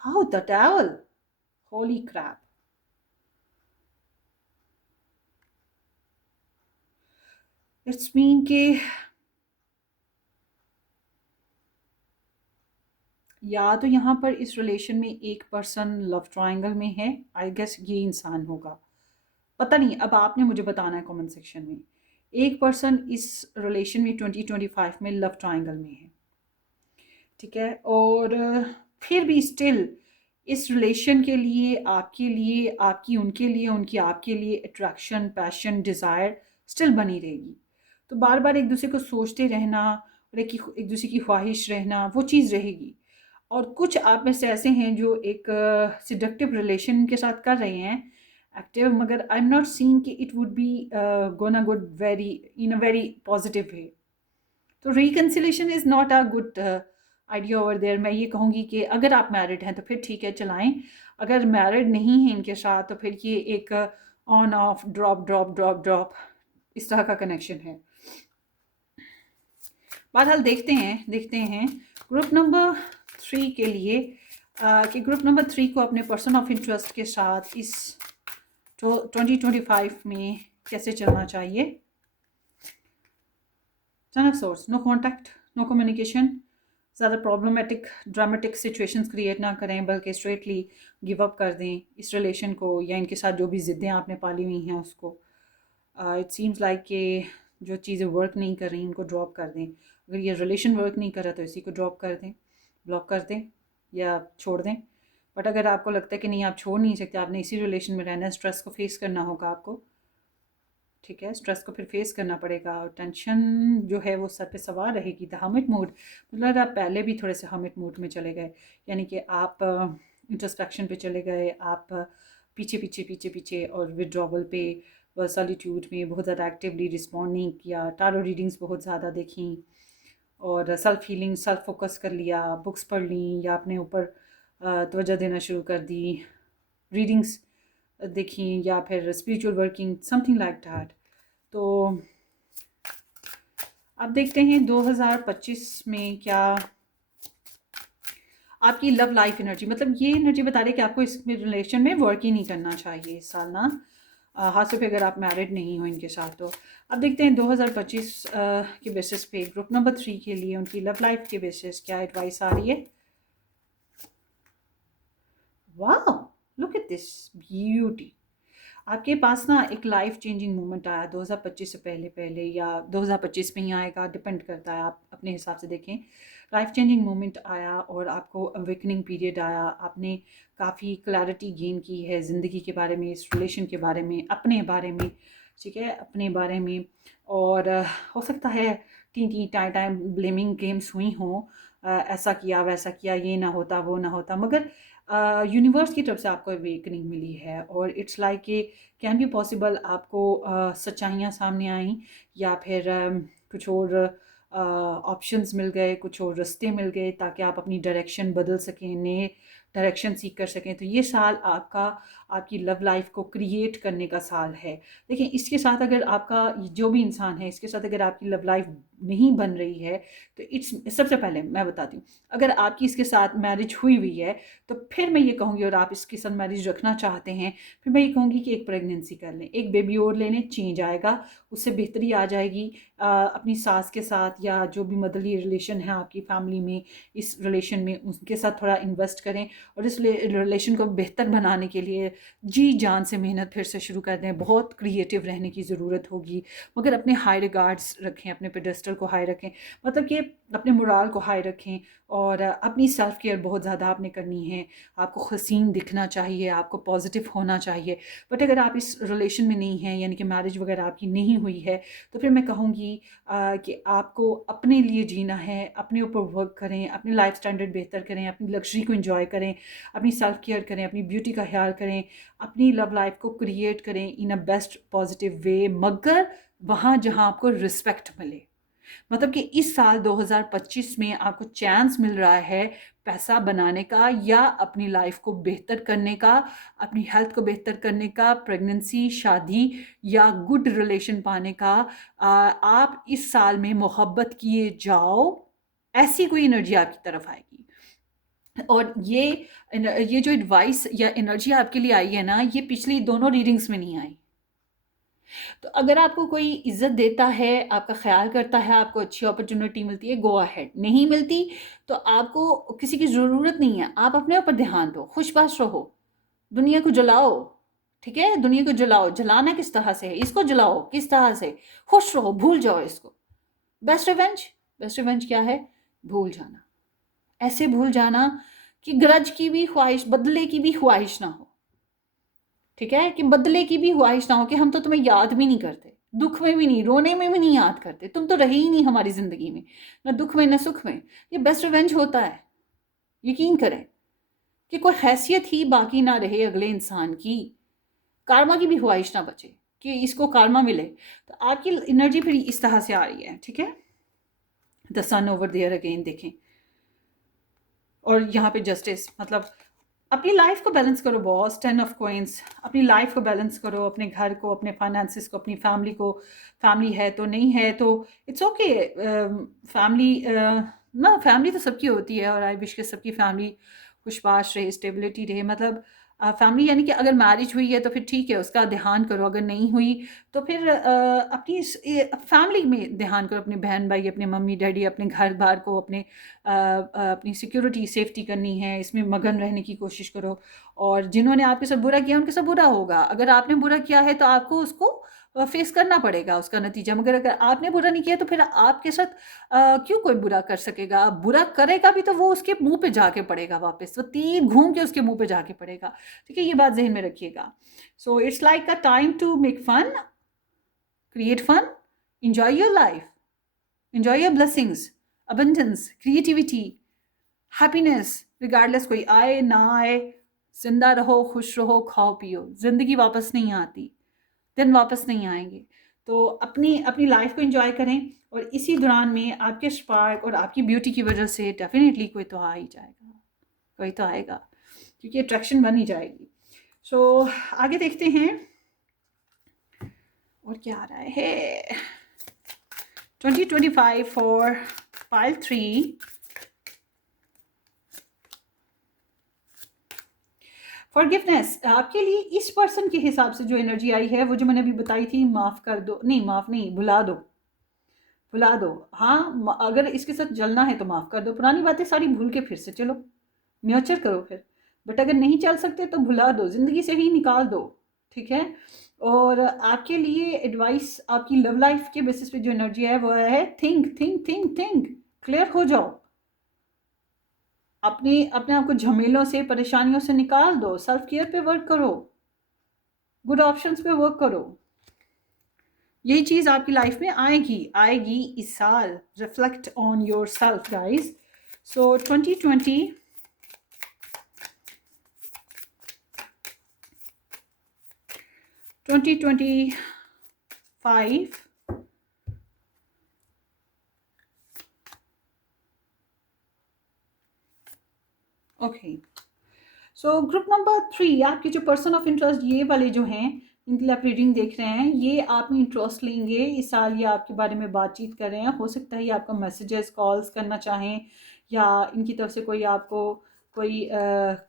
How the devil? Holy crap. It's mean के या तो यहाँ पर इस रिलेशन में एक पर्सन लव ट्रायंगल में है, आई गेस ये इंसान होगा, पता नहीं, अब आपने मुझे बताना है कमेंट सेक्शन में एक पर्सन इस रिलेशन में 2025 में लव ट्रायंगल में है, ठीक है। और फिर भी स्टिल इस रिलेशन के लिए, आपकी उनके लिए, उनकी आपके लिए अट्रैक्शन, पैशन, डिज़ायर स्टिल बनी रहेगी। तो बार बार एक दूसरे को सोचते रहना और एक दूसरे की ख्वाहिश रहना, वो चीज़ रहेगी। और कुछ आप में से ऐसे हैं जो एक सिडक्टिव रिलेशन के साथ कर रहे हैं एक्टिव, मगर आई एम नॉट सीइंग कि it would be gonna good very in a very positive way. तो reconciliation is not a good idea over there. मैं ये कहूँगी कि अगर आप मैरिड हैं तो फिर ठीक है, चलाएं। अगर मैरिड नहीं हैं इनके साथ तो फिर ये एक on off drop drop drop drop इस तरह का कनेक्शन है। बहरहाल देखते हैं ग्रुप नंबर 3 के लिए कि ग्रुप नंबर 3 को अपने पर्सन ऑफ इंटरेस्ट के साथ इस 2025 में कैसे चलना चाहिए। Ten of swords, no contact, no communication, ज़्यादा प्रॉब्लमेटिक ड्रामेटिक सिचुएशंस क्रिएट ना करें, बल्कि स्ट्रेटली गिव अप कर दें इस रिलेशन को, या इनके साथ जो भी ज़िद्दें आपने पाली हुई हैं उसको। इट सीम्स लाइक कि जो चीज़ें वर्क नहीं कर रही उनको ड्रॉप कर दें। अगर ये रिलेशन वर्क नहीं कर रहा तो इसी को ड्रॉप कर दें, ब्लॉक कर दें या छोड़ दें। बट अगर आपको लगता है कि नहीं आप छोड़ नहीं सकते, आपने इसी रिलेशन में रहना है, स्ट्रेस को फेस करना होगा आपको, ठीक है। स्ट्रेस को फिर फेस करना पड़ेगा और टेंशन जो है वो सर पे सवार रहेगी। द हमिट मूड, मतलब आप पहले भी थोड़े से हमिट मूड में चले गए, यानी कि आप इंट्रोस्पेक्शन पे चले गए, आप पीछे पीछे पीछे पीछे और विड्रॉवल पे, सॉलिट्यूड में बहुत ज़्यादा एक्टिवली रिस्पॉन्ड नहीं किया, टारो रीडिंग्स बहुत ज़्यादा देखी और सेल्फ हीलिंग, सेल्फ फोकस कर लिया, बुक्स पढ़ ली या अपने ऊपर तवज्जो देना शुरू कर दी, रीडिंग्स देखी या फिर spiritual working, something like that. तो अब देखते हैं 2025 में क्या आपकी लव लाइफ एनर्जी, मतलब ये एनर्जी बता रही है कि आपको इस रिलेशन में वर्क ही नहीं करना चाहिए इस साल ना, खास तौर पे अगर आप मैरिड नहीं हो इनके साथ। तो अब देखते हैं 2025 के बेसिस पे ग्रुप नंबर 3 के लिए उनकी लव लाइफ के बेसिस क्या एडवाइस आ रही है। वाह, लुक एट दिस ब्यूटी। आपके पास ना एक लाइफ चेंजिंग मोमेंट आया 2025 से पहले पहले, या 2025 में ही आएगा, डिपेंड करता है, आप अपने हिसाब से देखें। लाइफ चेंजिंग मोमेंट आया और आपको अवेकनिंग पीरियड आया, आपने काफ़ी क्लैरिटी गेन की है ज़िंदगी के बारे में, इस रिलेशन के बारे में, अपने बारे में, ठीक है, अपने बारे में। और हो सकता है T T time time blaming games हुई हों, ऐसा किया वैसा किया, ये ना होता वो ना होता, मगर यूनिवर्स की तरफ से आपको अवेकनिंग मिली है और इट्स लाइक कि कैन बी पॉसिबल आपको सच्चाइयाँ सामने आई, या फिर कुछ और ऑप्शंस मिल गए, कुछ और रास्ते मिल गए ताकि आप अपनी डायरेक्शन बदल सकें, नए डायरेक्शन सीख कर सकें। तो ये साल आपका आपकी लव लाइफ को क्रिएट करने का साल है। देखिए, इसके साथ अगर आपका जो भी इंसान है इसके साथ अगर आपकी लव लाइफ नहीं बन रही है तो इट्स, सबसे पहले मैं बताती हूँ, अगर आपकी इसके साथ मैरिज हुई हुई है तो फिर मैं ये कहूँगी, और आप इसके साथ मैरिज रखना चाहते हैं, फिर मैं ये कहूँगी कि एक प्रेगनेंसी कर लें, एक बेबी और ले लें, चेंज आएगा, उससे बेहतरी आ जाएगी। अपनी सास के साथ या जो भी मदरली रिलेशन है आपकी फैमिली में, इस रिलेशन में उनके साथ थोड़ा इन्वेस्ट करें और इस रिलेशन को बेहतर बनाने के लिए जी जान से मेहनत फिर से शुरू कर दें। बहुत क्रिएटिव रहने की ज़रूरत होगी, मगर अपने हाई रिगार्ड्स रखें, अपने पेडेस्टल को हाई रखें, मतलब कि अपने मोराल को हाई रखें। और अपनी सेल्फ केयर बहुत ज़्यादा आपने करनी है, आपको हसीन दिखना चाहिए, आपको पॉजिटिव होना चाहिए। बट अगर आप इस रिलेशन में नहीं हैं, यानी कि मैरिज वगैरह आपकी नहीं हुई है, तो फिर मैं कहूँगी कि आपको अपने लिए जीना है, अपने ऊपर वर्क करें, अपनी लाइफ स्टैंडर्ड बेहतर करें, अपनी लग्जरी को एंजॉय करें, अपनी सेल्फ केयर करें, अपनी ब्यूटी का ख्याल करें, अपनी लव लाइफ को क्रिएट करें इन अ बेस्ट पॉजिटिव वे, मगर वहाँ जहाँ आपको रिस्पेक्ट मिले। मतलब कि इस साल 2025 में आपको चांस मिल रहा है पैसा बनाने का, या अपनी लाइफ को बेहतर करने का, अपनी हेल्थ को बेहतर करने का, प्रेगनेंसी, शादी या गुड रिलेशन पाने का। आप इस साल में मोहब्बत किए जाओ, ऐसी कोई एनर्जी आपकी तरफ आएगी। और ये जो एडवाइस या एनर्जी आपके लिए आई है ना, ये पिछली दोनों रीडिंग्स में नहीं आई। तो अगर आपको कोई इज्जत देता है, आपका ख्याल करता है, आपको अच्छी अपॉर्चुनिटी मिलती है, गो अहेड। नहीं मिलती तो आपको किसी की ज़रूरत नहीं है, आप अपने ऊपर ध्यान दो, खुशबाश रहो, दुनिया को जलाओ, ठीक है, दुनिया को जलाओ, जलाना किस तरह से है, इसको जलाओ किस तरह से, खुश रहो, भूल जाओ इसको। बेस्ट रिवेंज, बेस्ट रिवेंज क्या है, भूल जाना, ऐसे भूल जाना कि ग्रज की भी ख्वाहिश, बदले की भी ख्वाहिश ना हो। ठीक है, कि बदले की भी ख्वाहिश ना हो, कि हम तो तुम्हें याद भी नहीं करते, दुख में भी नहीं, रोने में भी नहीं याद करते, तुम तो रहे ही नहीं हमारी जिंदगी में, न दुख में न सुख में। ये बेस्ट रिवेंज होता है। यकीन करें कि कोई हैसियत ही बाकी ना रहे अगले इंसान की, कार्मा की भी ख्वाहिश ना बचे कि इसको कार्मा मिले। तो आपकी एनर्जी फिर इस तरह से आ रही है। ठीक है, the sun over there again देखें, और यहाँ पे जस्टिस, मतलब अपनी लाइफ को बैलेंस करो बॉस, 10 ऑफ कॉइंस, अपनी लाइफ को बैलेंस करो, अपने घर को, अपने फाइनेंसिस को, अपनी फैमिली को, फैमिली है तो नहीं है तो इट्स ओके। फैमिली ना, फैमिली तो सबकी होती है, और आई विश के सबकी फैमिली खुशबाश रहे, स्टेबिलिटी रहे। मतलब फैमिली यानी कि अगर मैरिज हुई है तो फिर ठीक है, उसका ध्यान करो, अगर नहीं हुई तो फिर अपनी फैमिली में ध्यान करो, अपने बहन भाई, अपने मम्मी डैडी, अपने घर बार को, अपने अपनी सिक्योरिटी सेफ्टी करनी है, इसमें मगन रहने की कोशिश करो। और जिन्होंने आपके साथ बुरा किया उनके साथ बुरा होगा, अगर आपने बुरा किया है तो आपको उसको फेस करना पड़ेगा उसका नतीजा। मगर अगर आपने बुरा नहीं किया तो फिर आपके साथ क्यों कोई बुरा कर सकेगा, बुरा करेगा भी तो वो उसके मुंह पे जाके पड़ेगा, वापस वो तीर घूम के उसके मुंह पे जाके पड़ेगा। ठीक है, ये बात जहन में रखिएगा। So it's like a time to make fun, create fun, enjoy your life, enjoy your blessings, abundance, creativity, happiness, regardless कोई आए ना आए, जिंदा रहो, खुश रहो, खाओ पियो। जिंदगी वापस नहीं आती, दिन वापस नहीं आएंगे। तो अपनी अपनी लाइफ को एंजॉय करें, और इसी दौरान में आपके स्पार्क और आपकी ब्यूटी की वजह से डेफिनेटली कोई तो आ ही जाएगा, कोई तो आएगा, क्योंकि अट्रैक्शन बन ही जाएगी। सो आगे देखते हैं और क्या आ रहा है। 2025 फॉर पाइल 3, फॉरगिवनेस आपके लिए इस पर्सन के हिसाब से जो एनर्जी आई है, वो जो मैंने अभी बताई थी, माफ़ कर दो, नहीं माफ़ नहीं, भुला दो, भुला दो। हाँ, अगर इसके साथ जलना है तो माफ़ कर दो, पुरानी बातें सारी भूल के फिर से चलो, न्योचर करो फिर। बट अगर नहीं चल सकते तो भुला दो, ज़िंदगी से ही निकाल दो। ठीक है, और आपके लिए एडवाइस आपकी लव लाइफ के बेसिस पे जो एनर्जी है वो है think think think think, clear हो जाओ, अपने अपने आप को झमेलों से, परेशानियों से निकाल दो, सेल्फ केयर पे वर्क करो, गुड ऑप्शंस पे वर्क करो। यही चीज़ आपकी लाइफ में आएगी, आएगी इस साल। Reflect on your self guys. So 2020 2025 okay. So group number 3, आपके जो पर्सन ऑफ इंटरेस्ट ये वाले जो हैं, इनके लिए आप रीडिंग देख रहे हैं, ये आप में इंटरेस्ट लेंगे इस साल, ये आपके बारे में बातचीत कर रहे हैं। हो सकता है ये आपका मैसेजेस कॉल्स करना चाहें, या इनकी तरफ से कोई आपको कोई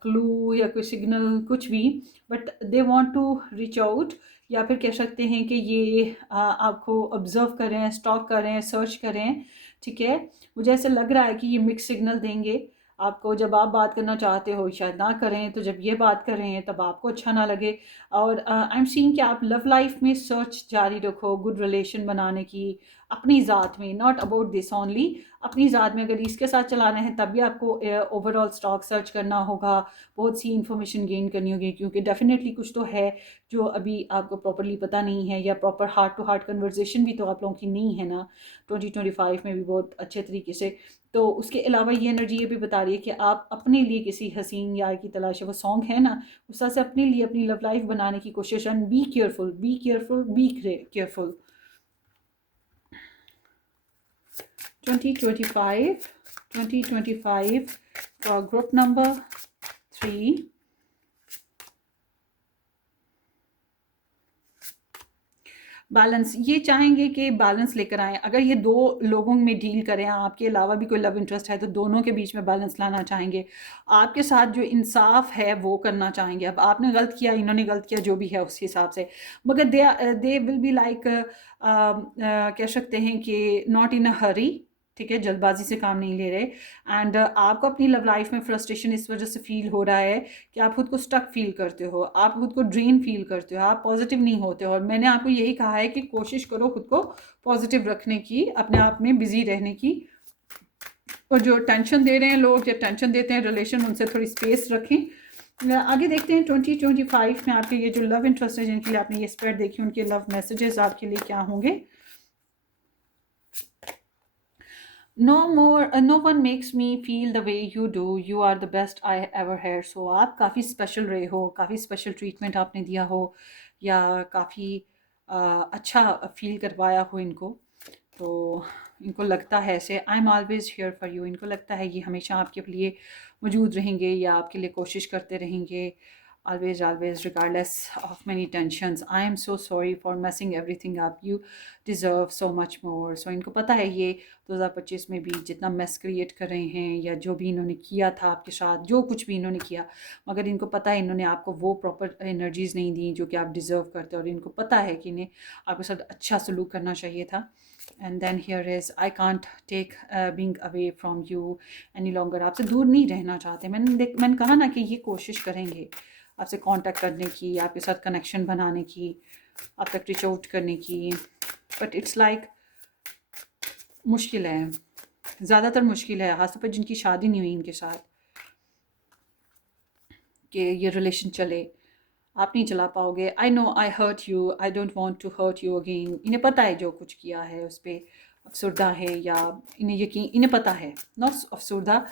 क्लू या कोई सिग्नल, कुछ भी, but they want to reach out. या फिर कह सकते हैं कि ये आपको ऑब्जर्व कर रहे हैं, स्टॉक कर रहे हैं, सर्च कर रहे हैं। ठीक है, मुझे ऐसा लग रहा है कि ये मिक्स सिग्नल देंगे आपको। जब आप बात करना चाहते हो शायद ना करें, तो जब ये बात कर रहे हैं तब आपको अच्छा ना लगे। और आई एम सीइंग कि आप लव लाइफ में सर्च जारी रखो, गुड रिलेशन बनाने की, अपनी ज़ात में, नॉट अबाउट दिस ओनली, अपनी ज़ात में। अगर इसके साथ चलाना है तब भी आपको ओवरऑल स्टॉक सर्च करना होगा, बहुत सी इन्फॉर्मेशन गेन करनी होगी, क्योंकि डेफिनेटली कुछ तो है जो अभी आपको प्रॉपरली पता नहीं है, या proper heart to heart conversation भी तो आप लोगों की नहीं है ना 2025 में भी बहुत अच्छे तरीके से। तो उसके अलावा ये एनर्जी ये भी बता रही है कि आप अपने लिए किसी हसीन यार की तलाश है, वो सॉन्ग है ना, उस तरह से अपने लिए अपनी लव लाइफ बनाने की कोशिश। And be careful, be careful, be careful. 2025 for group number 3, balance. ये चाहेंगे कि बैलेंस लेकर आएँ। अगर ये दो लोगों में डील करें, आपके अलावा भी कोई लव इंटरेस्ट है, तो दोनों के बीच में बैलेंस लाना चाहेंगे। आपके साथ जो इंसाफ है वो करना चाहेंगे। अब आपने गलत किया, इन्होंने गलत किया, जो भी है उस हिसाब से। मगर दे विल बी लाइक, कह सकते हैं कि नॉट इन अ हरी, ठीक है, जल्दबाजी से काम नहीं ले रहे। एंड आपको अपनी लव लाइफ में फ्रस्ट्रेशन इस वजह से फील हो रहा है कि आप खुद को स्टक फील करते हो, आप खुद को ड्रेन फील करते हो, आप पॉजिटिव नहीं होते हो। और मैंने आपको यही कहा है कि कोशिश करो खुद को पॉजिटिव रखने की, अपने आप में बिजी रहने की। और जो टेंशन दे रहे हैं लोग या टेंशन देते हैं रिलेशन, उनसे थोड़ी स्पेस रखें। आगे देखते हैं 2025 में आपके ये जो लव इंटरेस्ट है, जिनके लिए आपने ये स्प्रेड देखी, उनके लव मैसेजेस आपके लिए क्या होंगे। No one makes me feel the way you do. You are the best I ever had. So आप काफ़ी स्पेशल रहे हो, काफ़ी स्पेशल ट्रीटमेंट आपने दिया हो, या काफ़ी अच्छा फील करवाया हो इनको। तो इनको लगता है ऐसे, I am always here for you. इनको लगता है ये हमेशा आपके लिए मौजूद रहेंगे या आपके लिए कोशिश करते रहेंगे। always regardless of many tensions. I am so sorry for messing everything up. You deserve so much more. So इनको पता है ये 2025 में भी जितना मेस क्रिएट कर रहे हैं या जो भी इन्होंने किया था आपके साथ, जो कुछ भी इन्होंने किया, मगर इनको पता है इन्होंने आपको वो प्रॉपर एनर्जीज नहीं दी जो कि आप डिज़र्व करते हो। और इनको पता है कि इन्हें आपके साथ अच्छा सलूक करना चाहिए था। And then here is, I can't take being away from you any longer. आपसे दूर नहीं रहना चाहते। मैंने कहा ना कि ये कोशिश करेंगे आपसे कांटेक्ट करने की, आपके साथ कनेक्शन बनाने की, आप तक रीच आउट करने की। बट इट्स लाइक मुश्किल है, ज़्यादातर मुश्किल है, खासतौर पर जिनकी शादी नहीं हुई इनके साथ, कि ये रिलेशन चले। आप नहीं चला पाओगे। I know I hurt you, I don't want to hurt you again. इन्हें पता है जो कुछ किया है उस पर अफसरदा है, या इन्हें पता है, नॉट अफसरदा,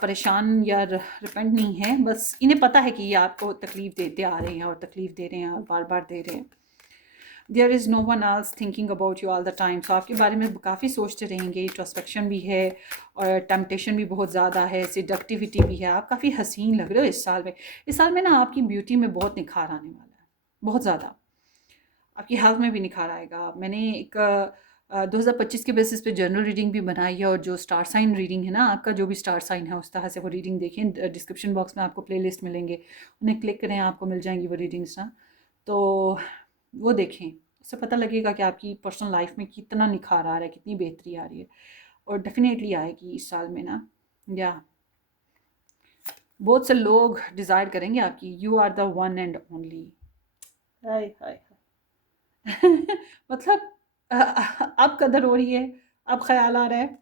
परेशान या रिपेंट नहीं है, बस इन्हें पता है कि ये आपको तकलीफ़ देते आ रहे हैं और तकलीफ़ दे रहे हैं और बार बार दे रहे हैं। There is no one else thinking about you all the time. So आपके बारे में काफ़ी सोचते रहेंगे। इंट्रोस्पेक्शन भी है और टेम्पटेशन भी बहुत ज़्यादा है, सिडक्टिविटी भी है। आप काफ़ी हसीन लग रहे हो इस साल में। इस साल में ना आपकी ब्यूटी में बहुत निखार आने वाला है, बहुत ज़्यादा। आपकी हेल्थ में भी निखार आएगा। मैंने एक 2025 के बेसिस पे जनरल रीडिंग भी बनाई है, और जो स्टार साइन रीडिंग है ना, आपका जो भी स्टार साइन है उस तरह से वो रीडिंग देखें। डिस्क्रिप्शन बॉक्स में आपको प्लेलिस्ट मिलेंगे, उन्हें क्लिक करें, आपको मिल जाएंगी वो रीडिंग्स ना। तो वो देखें, इससे पता लगेगा कि आपकी पर्सनल लाइफ में कितना निखार आ रहा है, कितनी बेहतरी आ रही है। और डेफिनेटली आएगी इस साल में ना। या बहुत से लोग डिज़ायर करेंगे आपकी। You are the one and only. हाय हाय मतलब अब कदर हो रही है, अब ख्याल आ रहा है।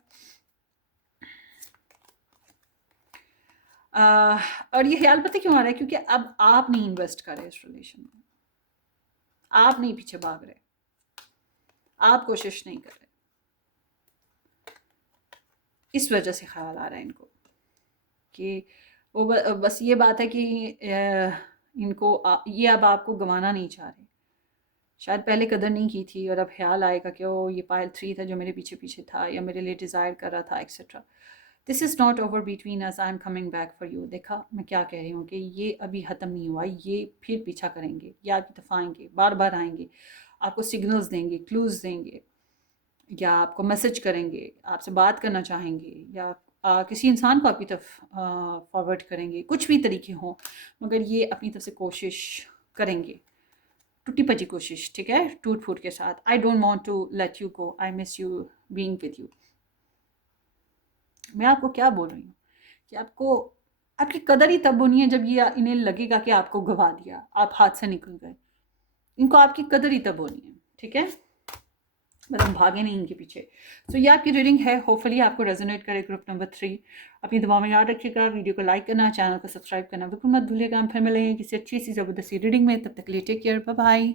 और ये ख्याल पता क्यों आ रहा है? क्योंकि अब आप नहीं इन्वेस्ट कर रहे इस रिलेशन में, आप नहीं पीछे भाग रहे, आप कोशिश नहीं कर रहे। इस वजह से ख्याल आ रहा है इनको कि वो बस ये बात है कि इनको ये अब आपको गंवाना नहीं चाह रहे। शायद पहले कदर नहीं की थी और अब ख्याल आएगा कि ओ ये पायल 3 था जो मेरे पीछे पीछे था या मेरे लिए डिज़ायर कर रहा था etcetera. This is not over between us, I am coming back for you. देखा मैं क्या कह रही हूँ कि ये अभी ख़त्म नहीं हुआ, ये फिर पीछा करेंगे, ये आपकी तरफ आएंगे, बार बार आएंगे, आपको सिग्नल्स देंगे, क्लूज़ देंगे, या आपको मैसेज करेंगे, आपसे बात करना चाहेंगे, या किसी इंसान को आपकी तरफ फॉरवर्ड करेंगे। कुछ भी तरीके हों, मगर ये अपनी तरफ से कोशिश करेंगे, टूटी पची कोशिश, ठीक है, टूट फूट के साथ। I don't want to let you go, I miss you being with you. मैं आपको क्या बोल रही हूँ कि आपको आपकी कदर ही तब होनी है जब ये इन्हें लगेगा कि आपको गवा दिया, आप हाथ से निकल गए। इनको आपकी कदर ही तब होनी है, ठीक है, मतलब भागे नहीं इनके पीछे। तो ये आपकी रीडिंग है, होपफुली आपको रेजोनेट करे ग्रुप नंबर 3। अपनी दुआ में याद रखिएगा, वीडियो को लाइक करना, चैनल को सब्सक्राइब करना बिल्कुल मत भूलिएगा। हम फिर मिलेंगे किसी अच्छी सी ज़बरदस्ती रीडिंग में, तब तक के लिए टेक केयर, बाय बाय।